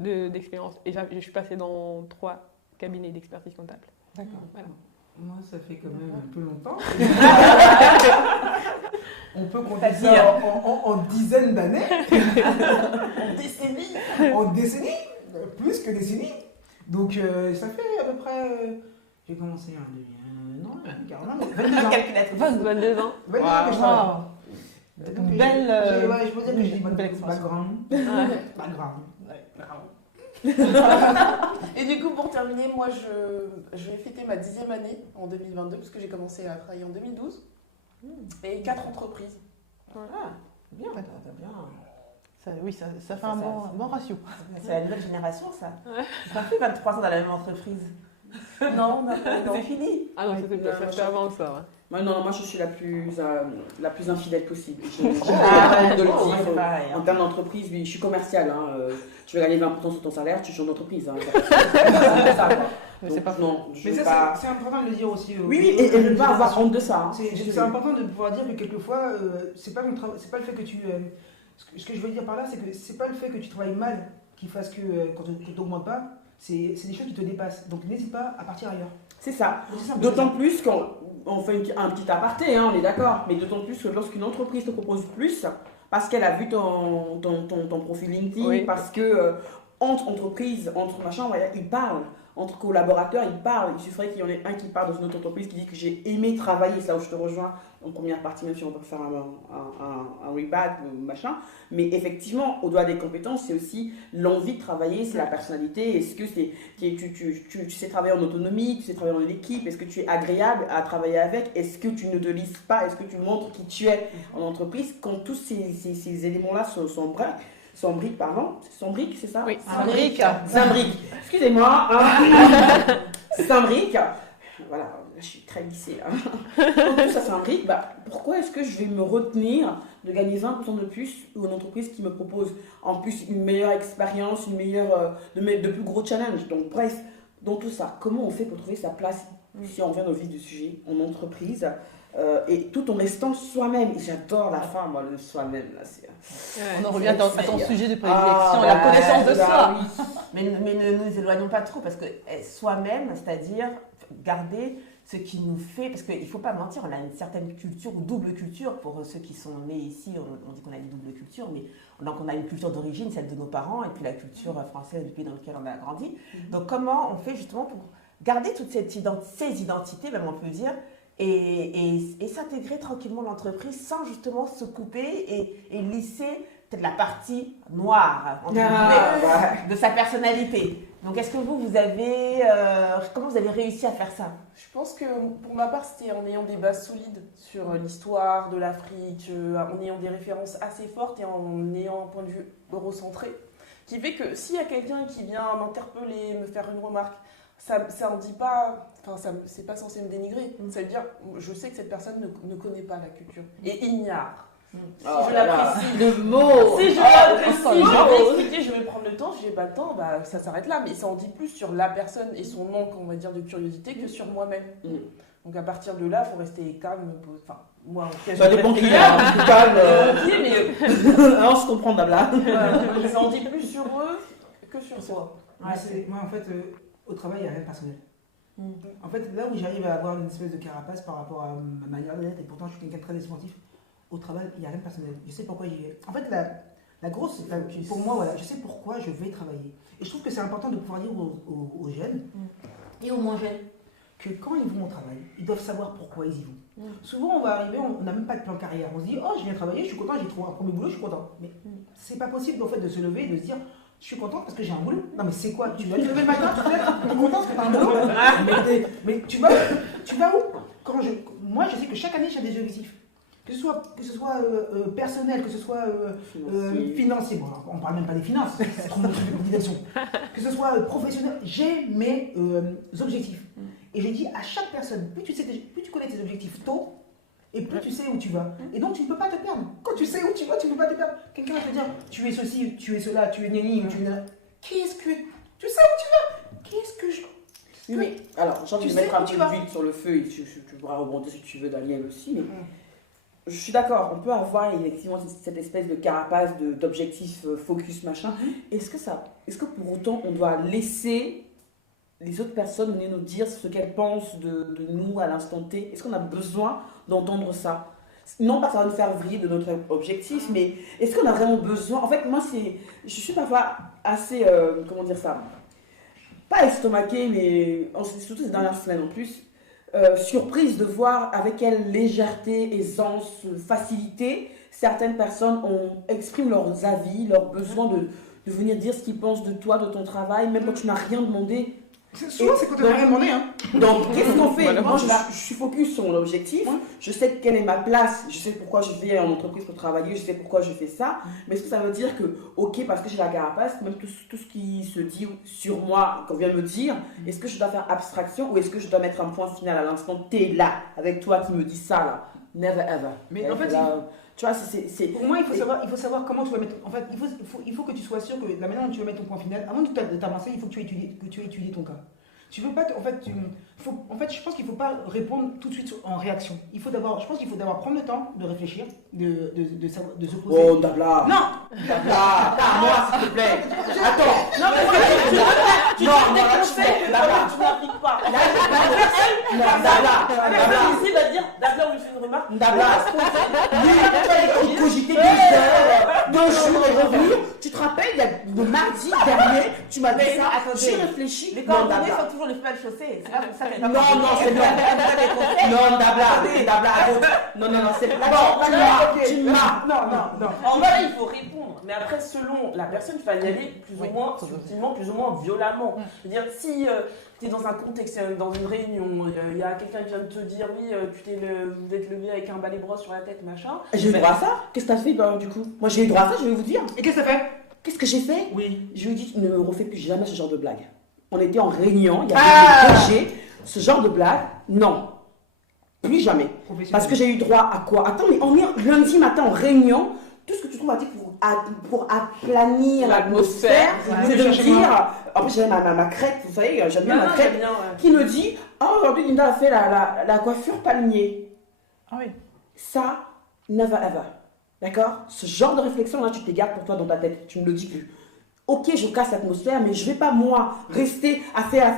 d'expérience et je suis passée dans 3 cabinets d'expertise comptable. D'accord. Voilà. Moi, ça fait quand même un peu longtemps. On peut compter C'est-à-dire ça en dizaines d'années, en décennies, plus que décennies. Donc, ça fait à peu près. J'ai commencé en 2000. Non, 22 ans. Calculatrice. 22 ans. 22 ans que je travaille. Donc, Belle, je peux dire que j'ai belle pas de expérience. background. Et du coup, pour terminer, moi, je vais fêter ma 10e année en 2022, puisque j'ai commencé à travailler en 2012. Et 4 entreprises. Bien, t'as bien. Ça fait un bon ratio. C'est la nouvelle génération, ça. Ça fait 23 ans dans la même entreprise. Non, C'est fini. Ah non, ça fait avant ça. Ouais. Moi, je suis la plus infidèle possible. Je Ouais, de le c'est dire. pareil, hein. En termes d'entreprise, oui, je suis commerciale. Tu vas gagner 20% sur ton salaire, tu changes d'entreprise. C'est ça, quoi. Mais Donc, c'est pas non, je Mais veux ça, pas. c'est important de le dire aussi. Oui, et ne pas avoir honte de ça. C'est important de pouvoir dire que quelquefois, c'est pas le fait que tu. Ce que je veux dire par là, c'est que c'est pas le fait que tu travailles mal qui fasse que quand tu n'augmentes pas, c'est des choses qui te dépassent. Donc n'hésite pas à partir ailleurs. C'est ça. C'est simple. D'autant plus quand on fait un petit aparté, on est d'accord, mais d'autant plus que lorsqu'une entreprise te propose plus, parce qu'elle a vu ton profil LinkedIn, Oui. parce que entre entreprises, entre machin, voilà, ils parlent. Entre collaborateurs, ils parlent. Il suffirait qu'il y en ait un qui part dans une autre entreprise qui dit que j'ai aimé travailler, c'est là où je te rejoins en première partie, même si on va faire un reback, machin. Mais effectivement, au-delà des compétences, c'est aussi l'envie de travailler, c'est la personnalité. Est-ce que tu sais travailler en autonomie, tu sais travailler en équipe, est-ce que tu es agréable à travailler avec, est-ce que tu ne te lises pas, est-ce que tu montres qui tu es en entreprise, quand tous ces éléments-là s'embriquent, c'est ça? Oui. S'imbriquent. Excusez-moi. S'imbriquent. Voilà, je suis très lissée là. Quand tout ça s'imbrique, pourquoi est-ce que je vais me retenir de gagner 20% de plus ou une entreprise qui me propose en plus une meilleure expérience, de plus gros challenges. Donc bref, dans tout ça, comment on fait pour trouver sa place, si on revient au vif du sujet, en entreprise et tout en restant soi-même. Et j'adore la fin, moi, le soi-même. Là, On en revient à ton sujet de prédilection, la connaissance de soi. Oui. Mais ne nous éloignons pas trop parce que soi-même, c'est-à-dire garder ce qui nous fait, parce qu'il ne faut pas mentir, on a une certaine culture ou double culture, pour ceux qui sont nés ici, on dit qu'on a une double culture, mais donc on a une culture d'origine, celle de nos parents, et puis la culture française du pays dans lequel on a grandi. Donc comment on fait justement pour garder toutes ces identités, même on peut dire, et s'intégrer tranquillement dans l'entreprise sans justement se couper et lisser peut-être la partie noire entre guillemets, de sa personnalité. Donc est-ce que vous avez comment vous avez réussi à faire ça? Je pense que pour ma part, c'était en ayant des bases solides sur l'histoire de l'Afrique, en ayant des références assez fortes et en ayant un point de vue eurocentré, qui fait que s'il y a quelqu'un qui vient m'interpeller, me faire une remarque, ça ne dit pas, enfin, c'est pas censé me dénigrer. Ça veut dire, je sais que cette personne ne connaît pas la culture et ignare. Si je l'apprécie, le mot. Si je l'apprécie, je vais expliquer, je vais prendre le temps. Si j'ai pas le temps, ça s'arrête là. Mais ça en dit plus sur la personne et son manque, on va dire, de curiosité que sur moi-même. Donc à partir de là, il faut rester calme. Enfin, moi, en tout cas, ça dépend qui est calme. Mais on se comprend d'abord. Ça en dit plus sur eux que sur soi. Moi, en fait, au travail, il n'y a rien de personnel. En fait, là où j'arrive à avoir une espèce de carapace par rapport à ma manière d'être, et pourtant je suis quelqu'un de très sportif, au travail, il n'y a rien de personnel. Je sais pourquoi j'y vais. En fait, la grosse, pour moi, voilà, je sais pourquoi je vais travailler. Et je trouve que c'est important de pouvoir dire aux jeunes et aux moins jeunes que quand ils vont au travail, ils doivent savoir pourquoi ils y vont. Souvent, on va arriver, on n'a même pas de plan carrière. On se dit, oh, je viens travailler, je suis content, j'ai trouvé un premier boulot, je suis content. Mais c'est pas possible en fait de se lever et de se dire, je suis contente parce que j'ai un boulot. Non mais c'est quoi? Tu vas te lever le matin, tu es content parce que tu as un boulot. Mais tu vas où? Moi je sais que chaque année j'ai des objectifs. Que ce soit personnel, que ce soit financier. Bon, on ne parle même pas des finances, c'est trop mon truc de motivation. Que ce soit professionnel, j'ai mes objectifs. Et je dis à chaque personne, plus tu connais tes objectifs tôt, et plus tu sais où tu vas. Et donc tu ne peux pas te perdre. Quand tu sais où tu vas, tu ne peux pas te perdre. Quelqu'un va te dire, tu es ceci, tu es cela, tu es nani, tu es nana. Qu'est-ce que... Tu sais où tu vas? Qu'est-ce que je... Oui, mais alors, j'ai envie de mettre un peu d'huile sur le feu, et tu pourras rebondir si tu veux, Daniel aussi, mais je suis d'accord, on peut avoir effectivement cette espèce de carapace d'objectifs focus, machin. Est-ce que pour autant on doit laisser les autres personnes venir nous dire ce qu'elles pensent de nous à l'instant T? Est-ce qu'on a besoin d'entendre ça? Non pas que ça va nous faire vriller de notre objectif, mais est-ce qu'on a vraiment besoin? En fait, moi, je suis parfois assez, comment dire ça, pas estomaquée, mais surtout ces dernières semaines en plus, surprise de voir avec quelle légèreté, aisance, facilité certaines personnes expriment leurs avis, leurs besoins de venir dire ce qu'ils pensent de toi, de ton travail, même quand tu n'as rien demandé. Souvent, c'est quand tu n'as rien demandé. Hein. Donc, qu'est-ce qu'on fait? Moi, je suis focus sur mon objectif. Je sais quelle est ma place. Je sais pourquoi je vais en entreprise pour travailler. Je sais pourquoi je fais ça. Mais est-ce que ça veut dire que, ok, parce que j'ai la carapace, même tout ce qui se dit sur moi, qu'on vient de me dire, est-ce que je dois faire abstraction ou est-ce que je dois mettre un point final à l'instant T là, avec toi qui me dis ça là? Never ever. Mais en fait, là, tu vois, pour moi, il faut savoir comment tu vas mettre. En fait, il faut que tu sois sûr que la manière dont tu vas mettre ton point final, avant de t'avancer, il faut que tu aies étudié ton cas. Tu veux pas, je pense qu'il ne faut pas répondre tout de suite en réaction. Je pense qu'il faut d'abord prendre le temps de réfléchir, de se poser. Oh, Dabla! Non! Dabla! Moi, s'il te plaît! Attends! Non, mais tu donnes des conseils que toi tu n'appliques pas. La personne ici va dire, Dabla, on lui fait une remarque. Dabla! Oui, tu as cogité 2 heures, 2 jours et revenir. Tu te rappelles, le mardi dernier, tu m'as dit ça. J'ai réfléchi. Les coordonnées sont toujours les femelles chaussées. C'est pas pour ça qu'elle Non, c'est bon. Non, Dabla. Non, c'est pas. Tu m'as. Non. En vrai, il faut répondre. Mais après, selon la personne, tu vas y aller plus ou moins subtilement, plus ou moins violemment. Je veux dire, si tu es dans un contexte, dans une réunion, il y a quelqu'un qui vient de te dire, oui, vous êtes levé avec un balai brosse sur la tête, machin. J'ai eu droit à ça? Qu'est-ce que t'as fait du coup? Moi, j'ai eu droit à ça, je vais vous dire. Et qu'est-ce que ça fait? Qu'est-ce que j'ai fait? Oui. Je lui ai dit, ne me refais plus jamais ce genre de blague. On était en réunion, il y avait des DG, ce genre de blague, non. Plus jamais. Parce que j'ai eu droit à quoi? Attends, mais on est lundi matin en réunion, tout ce que tu trouves à dire pour aplanir l'atmosphère, c'est de me dire, en plus j'aime ma crête, vous savez, j'aime bien ma crête, qui me dit, oh aujourd'hui Linda a fait la coiffure palmier. Ah oui. Ça, never ever. D'accord? Ce genre de réflexion là, tu te les gardes pour toi dans ta tête, tu ne me le dis plus. Ok, je casse l'atmosphère, mais je ne vais pas moi rester à faire.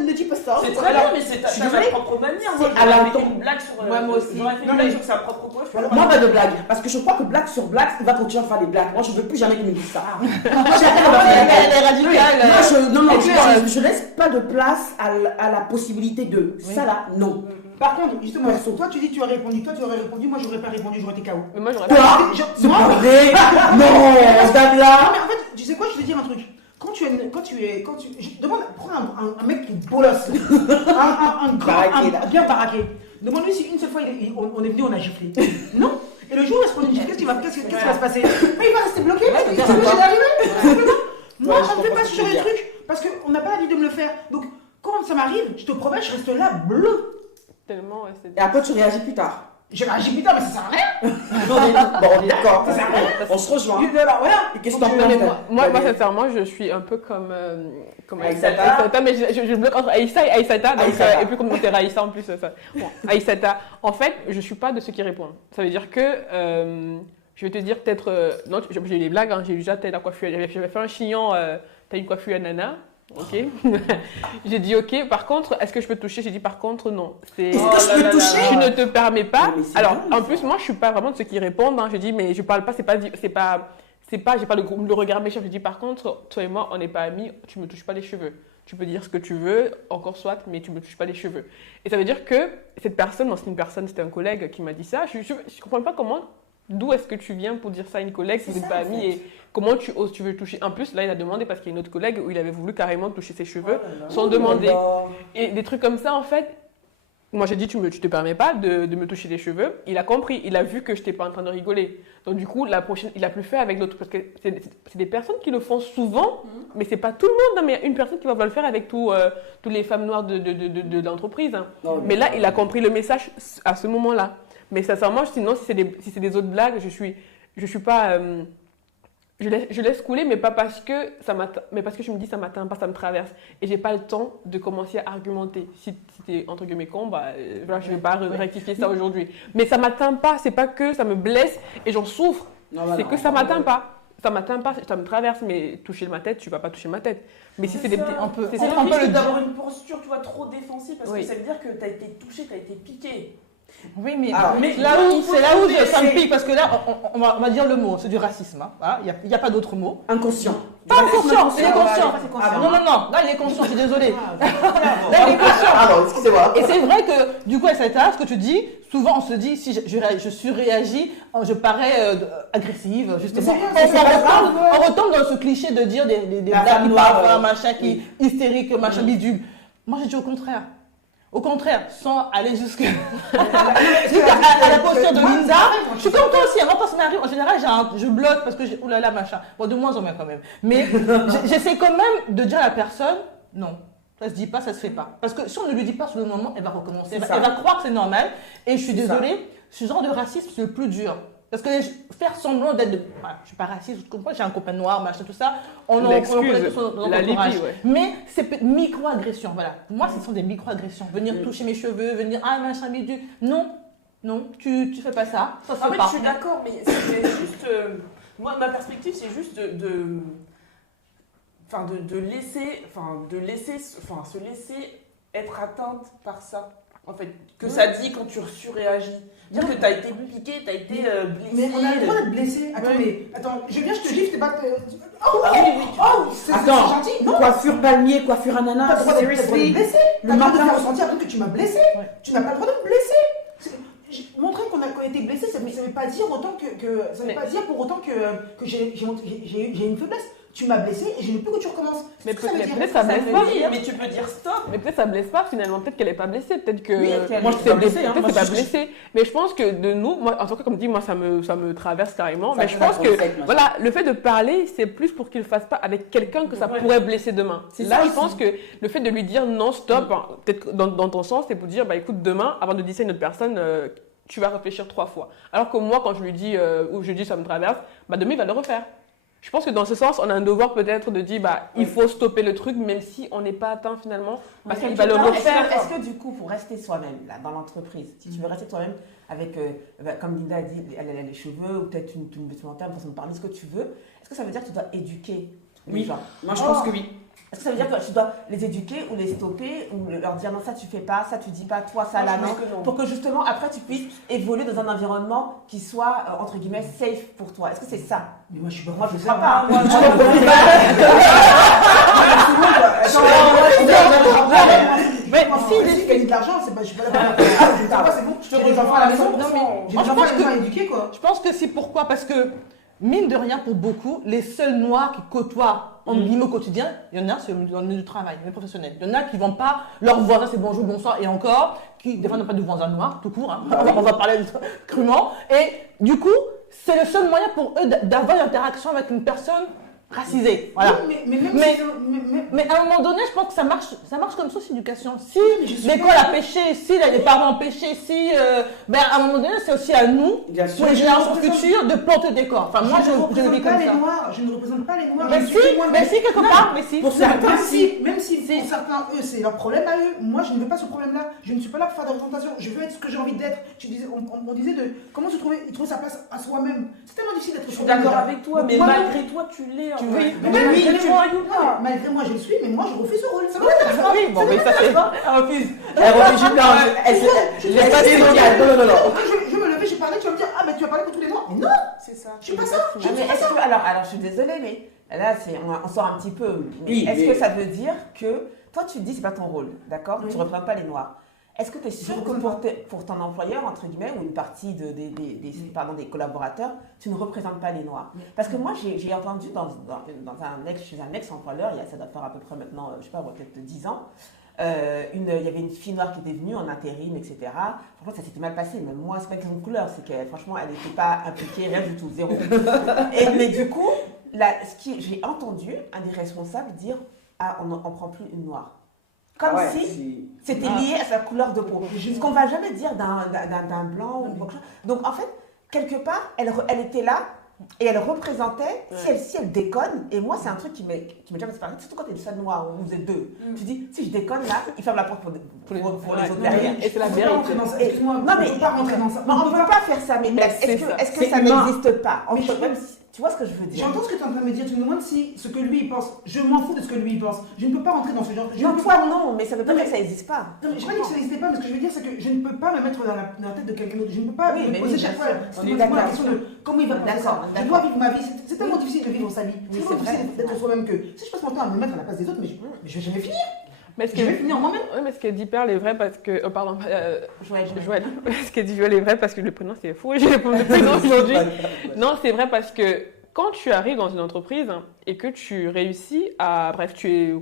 Ne dis pas ça. C'est très bien, mais c'est ta propre manière. Moi, j'aurais fait une blague sur. Moi aussi. J'aurais fait une blague sur sa propre coiffure. Moi, pas de blague. Parce que je crois que blague sur blague, il va continuer à faire des blagues. Moi, je ne veux plus jamais qu'il me dise ça. Non, je laisse pas de place à la possibilité de. Ça là, non. Par contre, justement, toi tu dis que tu as répondu, moi j'aurais pas répondu, j'aurais été KO. Mais moi, j'aurais Quoi? C'est pas vrai. Non, Dabla. Mais en fait, tu sais quoi, je vais te dire un truc. Prends un mec qui est bolosse, un grand, bien baraqué. Demande-lui si une seule fois on est venu, on a giflé. Non. Et le jour où il se prend une gifle, qu'est-ce qui va se passer? Mais il va rester bloqué parce qu'il s'est obligé d'arriver. Moi, je ne fais pas ce genre de truc parce qu'on n'a pas envie de me le faire. Donc, quand ça m'arrive, je te promets, je reste là bleu. Tellement, ouais, Et après, tu réagis plus tard. J'ai réagi plus tard, mais ça sert à rien. Bon, on est d'accord. Ça sert à rien. On se rejoint. Alors voilà. Et qu'est-ce que t'en penses? moi, sincèrement, je suis un peu comme Aïssata. mais je bloque entre Aïssa et Aïssata, donc, Aïssata. et puis comme c'est Aïssa en plus. Ça. Bon, Aïssata. En fait, je suis pas de ceux qui répondent. Ça veut dire que je vais te dire peut-être. Non, j'ai eu des blagues, hein, j'ai déjà la coiffure. J'avais fait un chignon, t'as une coiffure à nana. Ok. J'ai dit ok. Par contre, est-ce que je peux te toucher? J'ai dit par contre non. Est-ce que je peux te toucher? Je ne te permets pas. Alors, dingue, en plus, moi, je suis pas vraiment de ceux qui répondent. Hein. Je dis mais je parle pas. C'est pas. J'ai pas le regard méchant. Je dis par contre, toi et moi, on n'est pas amis. Tu me touches pas les cheveux. Tu peux dire ce que tu veux, encore soit, mais tu me touches pas les cheveux. Et ça veut dire que cette personne, non, c'était un collègue qui m'a dit ça. Je comprends pas comment. D'où est-ce que tu viens pour dire ça à une collègue si vous n'êtes pas amis et comment tu oses, tu veux toucher. En plus, là, il a demandé parce qu'il y a une autre collègue où il avait voulu carrément toucher ses cheveux sans demander. Et des trucs comme ça, en fait, Moi, j'ai dit, tu te permets pas de me toucher les cheveux. Il a compris, il a vu que je n'étais pas en train de rigoler. Donc, du coup, la prochaine, il a plus fait avec d'autres. Parce que c'est des personnes qui le font souvent, mais c'est pas tout le monde. Hein, mais il y a une personne qui va vouloir le faire avec toutes les femmes noires de l'entreprise. Hein. Mais là, il a compris le message à ce moment-là. Mais sincèrement, sinon, si c'est des autres blagues, je suis pas. Je laisse couler, mais pas parce que mais parce que je me dis ça m'atteint pas, ça me traverse. Et j'ai pas le temps de commencer à argumenter. Si t'es entre guillemets con, voilà, je vais pas rectifier ça aujourd'hui. Mais ça m'atteint pas, c'est pas que ça me blesse et j'en souffre. C'est que ça m'atteint pas. Ça m'atteint pas, ça me traverse, mais toucher ma tête, tu vas pas toucher ma tête. Mais si c'est des petits. C'est un peu d'avoir une posture, tu vois, trop défensive, parce que ça veut dire que tu as été touché, tu as été piqué. Oui, mais c'est là où ça me pique, parce que là, on va dire le mot, c'est du racisme. Hein. Il n'y a pas d'autre mot. Inconscient. Pas inconscient, il est conscient. Non, là, il est conscient, je suis désolée. Là, il est conscient. Pardon, excusez-moi. Et c'est vrai que, du coup, à cet âge, ce que tu dis, souvent, on se dit, si je surréagis, je parais agressive, justement. On retombe dans ce cliché de dire des blagues qui parlent, machin, qui hystérique, machin, bidule. Moi, j'ai dit au contraire. Au contraire, sans aller jusqu'à la posture de Linda, je suis comme toi aussi. Moi, quand ça m'arrive, en général, je bloque parce que oh là là, machin. Bon, de moins en moins quand même. Mais j'essaie quand même de dire à la personne, non, ça se dit pas, ça se fait pas. Parce que si on ne lui dit pas sur le moment, elle va recommencer. Elle va croire que c'est normal. Et je suis désolée, ce genre de racisme, c'est le plus dur. Parce que faire semblant d'être je ne suis pas raciste, je comprends, j'ai un copain noir, machin, tout ça, on connaît tous dans notre entourage. Mais c'est micro-agression, voilà. Pour moi, ce sont des micro-agressions. Venir toucher mes cheveux, venir, machin, bidule. Non, tu fais pas ça. Ça se fait pas. Je suis d'accord, mais c'est juste. Moi, ma perspective, c'est juste de se laisser être atteinte par ça. En fait, que ça dit quand tu surréagis. Dire que t'as été piqué, t'as été blessé. Mais on a le droit d'être blessé. Attends, je viens, je te gifle, t'es pas. C'est gentil. Non. Coiffure palmier, coiffure ananas. T'as le droit d'être blessé. T'as le droit de faire ressentir que tu m'as blessé. Tu n'as pas le droit de me blesser. Montrer qu'on a été blessé, ça ne veut pas dire autant ça veut pas dire pour autant que j'ai une faiblesse. Tu m'as blessé et je ne peux que tu recommences. Mais peut-être ça blesse pas. Mais tu peux dire stop. Mais peut-être ça blesse pas finalement. Peut-être qu'elle est pas blessée. Peut-être que moi je suis blessée. Peut-être c'est pas blessée. Mais je pense que de nous, moi en tout cas comme dit, moi ça me traverse carrément. Mais je pense que voilà, le fait de parler, c'est plus pour qu'il le fasse pas avec quelqu'un que ça pourrait blesser demain. Là, je pense que le fait de lui dire non stop, peut-être dans ton sens, c'est pour dire écoute demain, avant de dire ça à une autre personne. Tu vas réfléchir 3 fois. Alors que moi, quand je lui dis, ou je dis ça me traverse, demain, il va le refaire. Je pense que dans ce sens, on a un devoir peut-être de dire, il faut stopper le truc, même si on n'est pas atteint finalement, parce qu'il va le refaire. Est-ce que du coup, pour rester soi-même, là, dans l'entreprise, si tu veux rester toi-même avec, comme Linda a dit, elle a les cheveux, ou peut-être une vestimentaire, une façon de parler, ce que tu veux, est-ce que ça veut dire que tu dois éduquer les gens? Moi je pense que oui. Est-ce que ça veut dire que tu dois les éduquer ou les stopper ou leur dire non, ça tu fais pas, ça tu dis pas, toi ça là, non, pour que justement après tu puisses évoluer dans un environnement qui soit entre guillemets safe pour toi? Est-ce que c'est ça? Mais moi je suis pas. Moi je crois pas. Mais si il gagne de l'argent, c'est pas. Je suis pas là. C'est bon. J'ai des enfants à la maison. J'ai des enfants à éduquer quoi. Je pense que c'est pourquoi, parce que mine de rien, pour beaucoup, les seuls noirs qui côtoient en guillemets au quotidien, il y en a, c'est dans le milieu du travail, le professionnel. Il y en a qui ne vendent pas leur voisin, c'est bonjour, bonsoir, et encore, qui des fois n'ont pas de voisin noir, tout court, on va parler crûment. Et du coup, c'est le seul moyen pour eux d'avoir une interaction avec une personne racisée. Voilà. Mais à un moment donné, je pense que ça marche comme socio-éducation. Si l'école a péché, si les parents ont péché, si à un moment donné, c'est aussi à nous, pour les générations futures, de planter des corps. Enfin, moi, je le vis comme ça. Je ne représente pas les noirs. Mais si, quelque part, mais si. Pour certains, si. Même si pour certains, eux, c'est leur problème à eux. Moi, je ne veux pas ce problème-là. Je ne suis pas là pour faire de représentation. Je veux être ce que j'ai envie d'être. On disait de comment se trouver, il trouve sa place à soi-même. C'est tellement difficile d'être. Je suis d'accord avec toi, mais malgré toi, tu l'es. Oui, malgré moi je le suis, mais moi je refuse ce rôle. Ça m'intéresse pas. Oui, bon, mais ça c'est. Elle refuse. Elle refuse. Je me levais, j'ai parlé, tu vas me dire, mais tu vas parler pour tous les noirs. Mais non, c'est ça. Je suis pas ça. Alors je suis désolée, mais là on sort un petit peu. Est-ce que ça veut dire que toi tu te dis c'est pas ton rôle, d'accord? Tu ne représentes pas les noirs. Est-ce que tu es sûr que pour ton employeur, entre guillemets, ou une partie des collaborateurs, tu ne représentes pas les Noirs? Parce que moi, j'ai entendu chez un ex-employeur, ça doit faire à peu près maintenant, je sais pas, peut-être 10 ans, il y avait une fille noire qui était venue en intérim, etc. Franchement, ça s'était mal passé. Même moi, c'est pas question de couleur, c'est que franchement, elle n'était pas impliquée, rien du tout, zéro. Mais du coup, j'ai entendu un des responsables dire ah, on ne prend plus une noire. Comme si c'était lié à sa couleur de peau. Ce qu'on ne va jamais dire d'un blanc ou quelque chose. Donc en fait, quelque part, elle était là. Et elle représentait, si elle déconne, et moi c'est un truc qui m'est jamais séparé, surtout quand t'es une seule noire, où vous êtes deux. Tu dis, si je déconne là, il ferme la porte pour les autres derrière. Et c'est la vérité. Excuse-moi, on ne peut pas rentrer dans ça. Non, on ne peut pas faire ça, mais est-ce que ça n'existe pas? Tu vois ce que je veux dire? J'entends ce que tu es en train de me dire, tu me demandes si ce que lui il pense, je m'en fous de ce que lui il pense. Je ne peux pas rentrer dans ce genre. Non, toi non, mais ça ne veut pas dire que ça n'existe pas. Non, mais je ne pas dire que ça n'existait pas, mais ce que je veux dire c'est que je ne peux pas me mettre dans la tête de quelqu'un d'autre. Je ne peux pas me poser chaque fois la question de comment il va penser ça. Je dois vivre ma vie, c'est tellement difficile de vivre sa vie. C'est tellement difficile d'être soi-même que si je passe mon temps à me mettre à la place des autres, mais je vais jamais finir. Mais je vais finir moi-même. Oui, mais ce que dit Perle est vrai parce que. Pardon, Joël. Ce que dit Joël est vrai parce que le prénom c'est fou, j'ai le prénom aujourd'hui. Non, c'est vrai parce que quand tu arrives dans une entreprise et que tu réussis à. Bref, tu es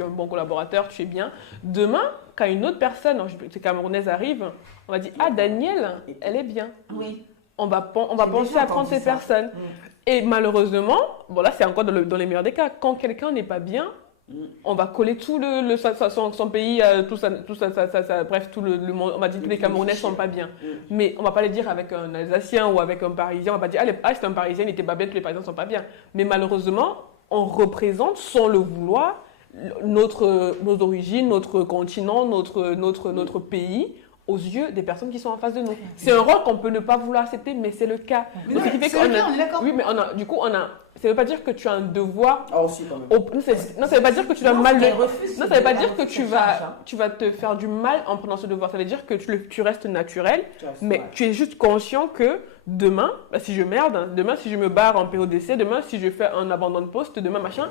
un bon collaborateur, tu es bien. Demain, quand une autre personne, ces Camerounaises arrive, on va dire ah, Danielle, elle est bien. Oui. On va penser à prendre cette personne. Et malheureusement, bon là c'est encore dans les meilleurs des cas, quand quelqu'un n'est pas bien, on va coller tout son pays, bref, tout le monde, on va dire que tous les Camerounais sont pas bien. Mais on va pas le dire avec un Alsacien ou avec un Parisien, on va pas dire c'est un Parisien, il n'était pas bien, tous les Parisiens sont pas bien. Mais malheureusement, on représente sans le vouloir nos origines, notre continent, notre pays aux yeux des personnes qui sont en face de nous. C'est un rôle qu'on peut ne pas vouloir accepter, mais c'est le cas. Mais on est d'accord. Oui, mais ça veut pas dire que tu as un devoir. Ah aussi quand même. Non, ça veut pas dire que tu dois mal. Non, ça veut pas dire que tu vas te faire du mal en prenant ce devoir. Ça veut dire que tu restes naturel, mais tu es juste conscient que demain, si je merde, demain si je me barre en PODC, demain si je fais un abandon de poste, demain machin.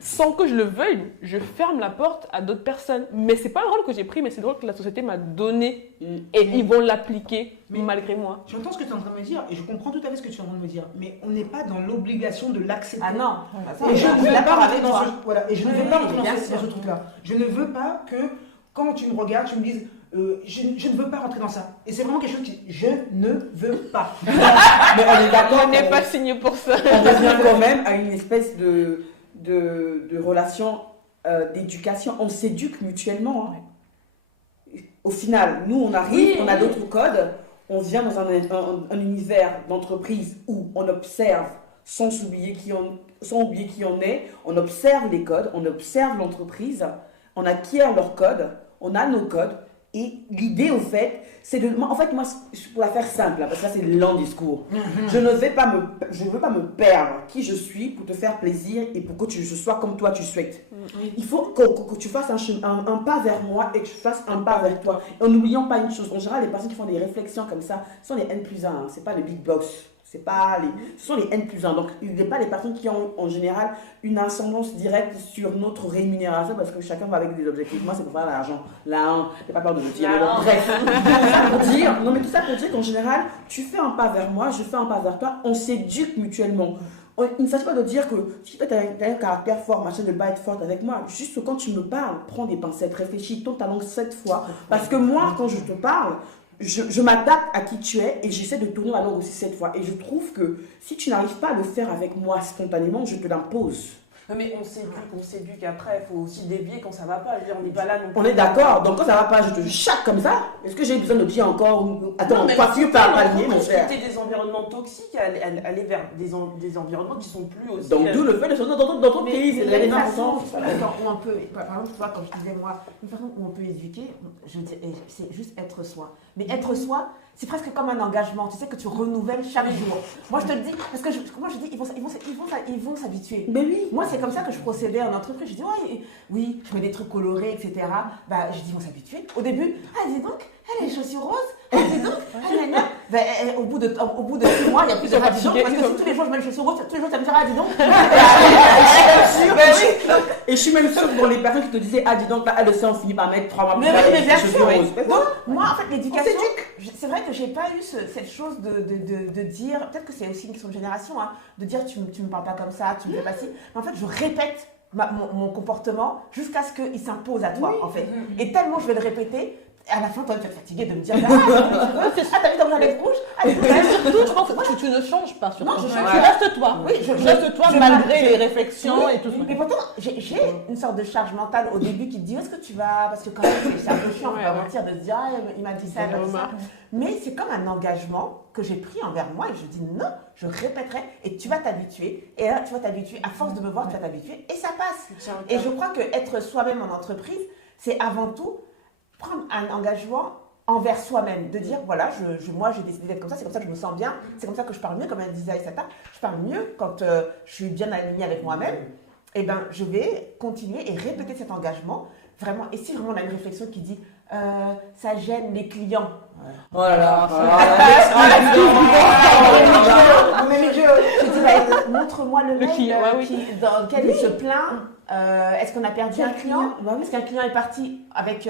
Sans que je le veuille, je ferme la porte à d'autres personnes. Mais c'est pas un rôle que j'ai pris, mais c'est le rôle que la société m'a donné. Et ils vont l'appliquer malgré moi. J'entends ce que tu es en train de me dire et je comprends tout à fait ce que tu es en train de me dire. Mais on n'est pas dans l'obligation de l'accepter. Ah non. Et je ne veux pas rentrer dans ce... Voilà. Et je ne veux pas rentrer dans ce truc-là. Je ne veux pas que quand tu me regardes, tu me dises je ne veux pas rentrer dans ça. Et c'est vraiment quelque chose qui... Je ne veux pas. Mais on est d'accord. On n'est pas signé pour ça. On revient quand même à une espèce de relation d'éducation. On s'éduque mutuellement. Hein. Au final, nous, on arrive, on a d'autres codes. On vient dans un univers d'entreprise où on observe sans oublier qui on est. On observe les codes, on observe l'entreprise, on acquiert leurs codes, on a nos codes. Et l'idée, au fait, c'est de... En fait, moi, pour la faire simple, parce que ça, c'est le lent discours. Je ne veux pas me perdre qui je suis pour te faire plaisir et pour que je sois comme toi, tu souhaites. Il faut que tu fasses un pas vers moi et que je fasse un pas vers toi. Et en n'oubliant pas une chose. En général, les personnes qui font des réflexions comme ça sont les N+1. Hein, ce n'est pas les big boss. Ce sont les N+1. Donc, il n'y a pas les personnes qui ont en général une ascendance directe sur notre rémunération parce que chacun va avec des objectifs. Moi, c'est pour faire l'argent. Là, j'ai pas peur de le dire. Bref, tout ça pour dire qu'en général, tu fais un pas vers moi, je fais un pas vers toi, on s'éduque mutuellement. Il ne s'agit pas de dire que si tu as un caractère fort, machin, de ne pas être forte avec moi. Juste quand tu me parles, prends des pincettes, réfléchis, tourne ta langue 7 fois. Parce que moi, quand je te parle, je m'adapte à qui tu es et j'essaie de tourner ma langue aussi 7 fois. Et je trouve que si tu n'arrives pas à le faire avec moi spontanément, je te l'impose. Non mais on s'éduque après, il faut aussi dévier quand ça va pas. Je veux dire, on n'est pas là non plus. On est d'accord, donc quand ça va pas, je te chatte comme ça. Est-ce que j'ai besoin de dire encore attends, coiffure par palier, mon cher. Quitter des environnements toxiques, aller vers des environnements qui sont plus aussi. Donc d'où le fait de changer dans ton pays, c'est très important. Où on peut, par exemple, tu vois, quand je disais moi, une façon où on peut éduquer, je dis, c'est juste être soi. Mais être soi, c'est presque comme un engagement, tu sais, que tu renouvelles chaque jour. Moi, je te le dis, parce que moi, je dis, ils vont s'habituer. Mais oui. Moi, c'est comme ça que je procédais en entreprise. Je dis, oui, je mets des trucs colorés, etc. Bah, je dis, ils vont s'habituer. Au début, dis donc, elle a les chaussures roses. Dis donc, au bout de 6 mois, il n'y a plus de dis donc, parce que si tous les jours je mets les chaussures roses, tous les jours ça me dira, dis donc. Et je suis même sûre pour les personnes qui te disaient, dis donc, là, elle on finit par mettre 3 mois plus tard. Mais bien sûr. Donc, moi, en fait, l'éducation, c'est vrai que j'ai pas eu cette chose de dire, peut-être que c'est aussi une question de génération, de dire tu me parles pas comme ça, tu me fais pas ci. Mais en fait, je répète mon comportement jusqu'à ce qu'il s'impose à toi, en fait. Et tellement je vais le répéter, à la fin, toi, tu vas te fatiguer de me dire t'as vu comme j'avais rouge? Surtout, je pense que tu ne changes pas. Surtout. Non, je change Tu pas. restes toi. Oui, Tu restes toi malgré les réflexions et tout ça. Mais pourtant, j'ai une sorte de charge mentale au début qui te dit où est-ce que tu vas? Parce que quand même, c'est un peu chiant, on va mentir, de se dire il m'a dit ça, il m'a dit ça. Mais c'est comme un engagement que j'ai pris envers moi et je dis non, je répéterai et tu vas t'habituer. Et là, tu vas t'habituer, à force de me voir, tu vas t'habituer et ça passe. Et je crois qu'être soi-même en entreprise, c'est avant tout prendre un engagement envers soi-même, de dire voilà, moi j'ai décidé d'être comme ça, c'est comme ça que je me sens bien, c'est comme ça que je parle mieux, comme elle disait Aïssata, je parle mieux quand je suis bien alignée avec moi-même, et ben je vais continuer et répéter cet engagement, vraiment, et si vraiment on a une réflexion qui dit ça gêne les clients. Oh là là. Je dis montre-moi le mail dans lequel il se plaint. Est-ce qu'on a perdu un client? Est-ce qu'un client est parti avec,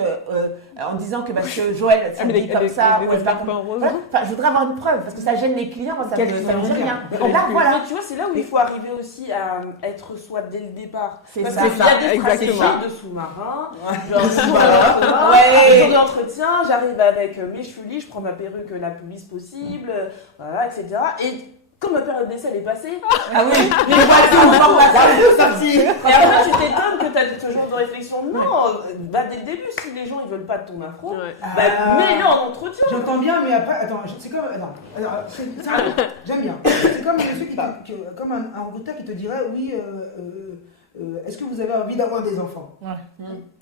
en disant que parce que Joël s'est dit comme ça, ou elle part comme enfin, je voudrais avoir une preuve parce que ça gêne les clients, moi, ça me dit rien. Et là, voilà. Tu vois, c'est là où il faut arriver aussi à être soi dès le départ. Parce qu'il y a des stratégies de sous-marin, jour d'entretien, j'arrive avec mes chevilles, je prends ma perruque la plus lisse possible, voilà, etc. Et comme ma période d'essai elle est passée, et après tu t'étonnes que tu as ce genre de réflexion. Non, dès le début, si les gens ils veulent pas de ton afro, mets-le en entretien. J'entends bien, mais après, attends, c'est comme. J'aime bien. C'est comme comme un recruteur qui te dirait oui. Est-ce que vous avez envie d'avoir des enfants?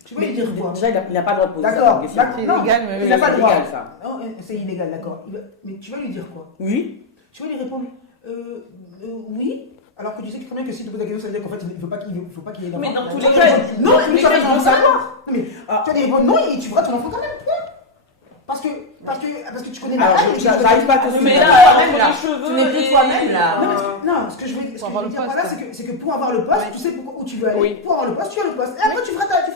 Tu vas lui dire quoi? Déjà, il n'a pas le droit de poser D'accord, ça. c'est illégal, mais il n'a pas le droit. Ça. Non, c'est illégal, d'accord. Mais tu vas lui dire quoi? Oui. Tu vas lui répondre oui. Alors que tu sais très bien que si tu poses la question, ça veut dire qu'en fait, il ne faut pas qu'il y ait d'enfant. Mais dans tous les cas, non, mais tu vas savoir. Non, mais tu vas lui répondre non et tu feras ton enfant quand même. Parce que tu connais la règle. J'arrive pas à te suivre. Mais là, les cheveux, tu n'es plus toi-même là. Non, ce que je veux dire par là, c'est que pour avoir le poste, tu sais où tu veux aller. Pour avoir le poste, tu as le poste. Et après, tu feras ta vie.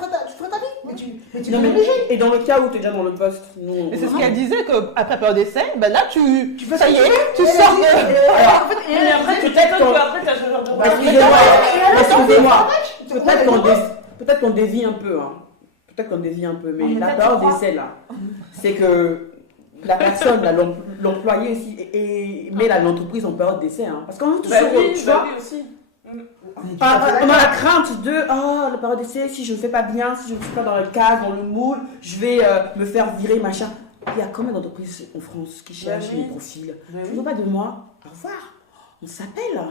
Mais tu es obligé. Et dans le cas où tu es déjà dans le poste, non. Et c'est ce qu'elle disait, qu'après période d'essai, ben là, tu fais ça y est, tu sors de. Et après, tu t'étonnes qu'après, tu as ce genre de. Excusez-moi. Peut-être qu'on dévie un peu. Peut-être qu'on dévie un peu, mais la période d'essai là, c'est que la personne, l'employé aussi, met l'entreprise en période d'essai. Parce qu'on veut toujours, tu vois, on a la crainte de la période d'essai, si je ne fais pas bien, si je ne suis pas dans le cadre, dans le moule, je vais me faire virer, machin. Il y a combien d'entreprises en France qui cherchent les profils? Tu ne veux pas de moi? Au revoir. On s'appelle.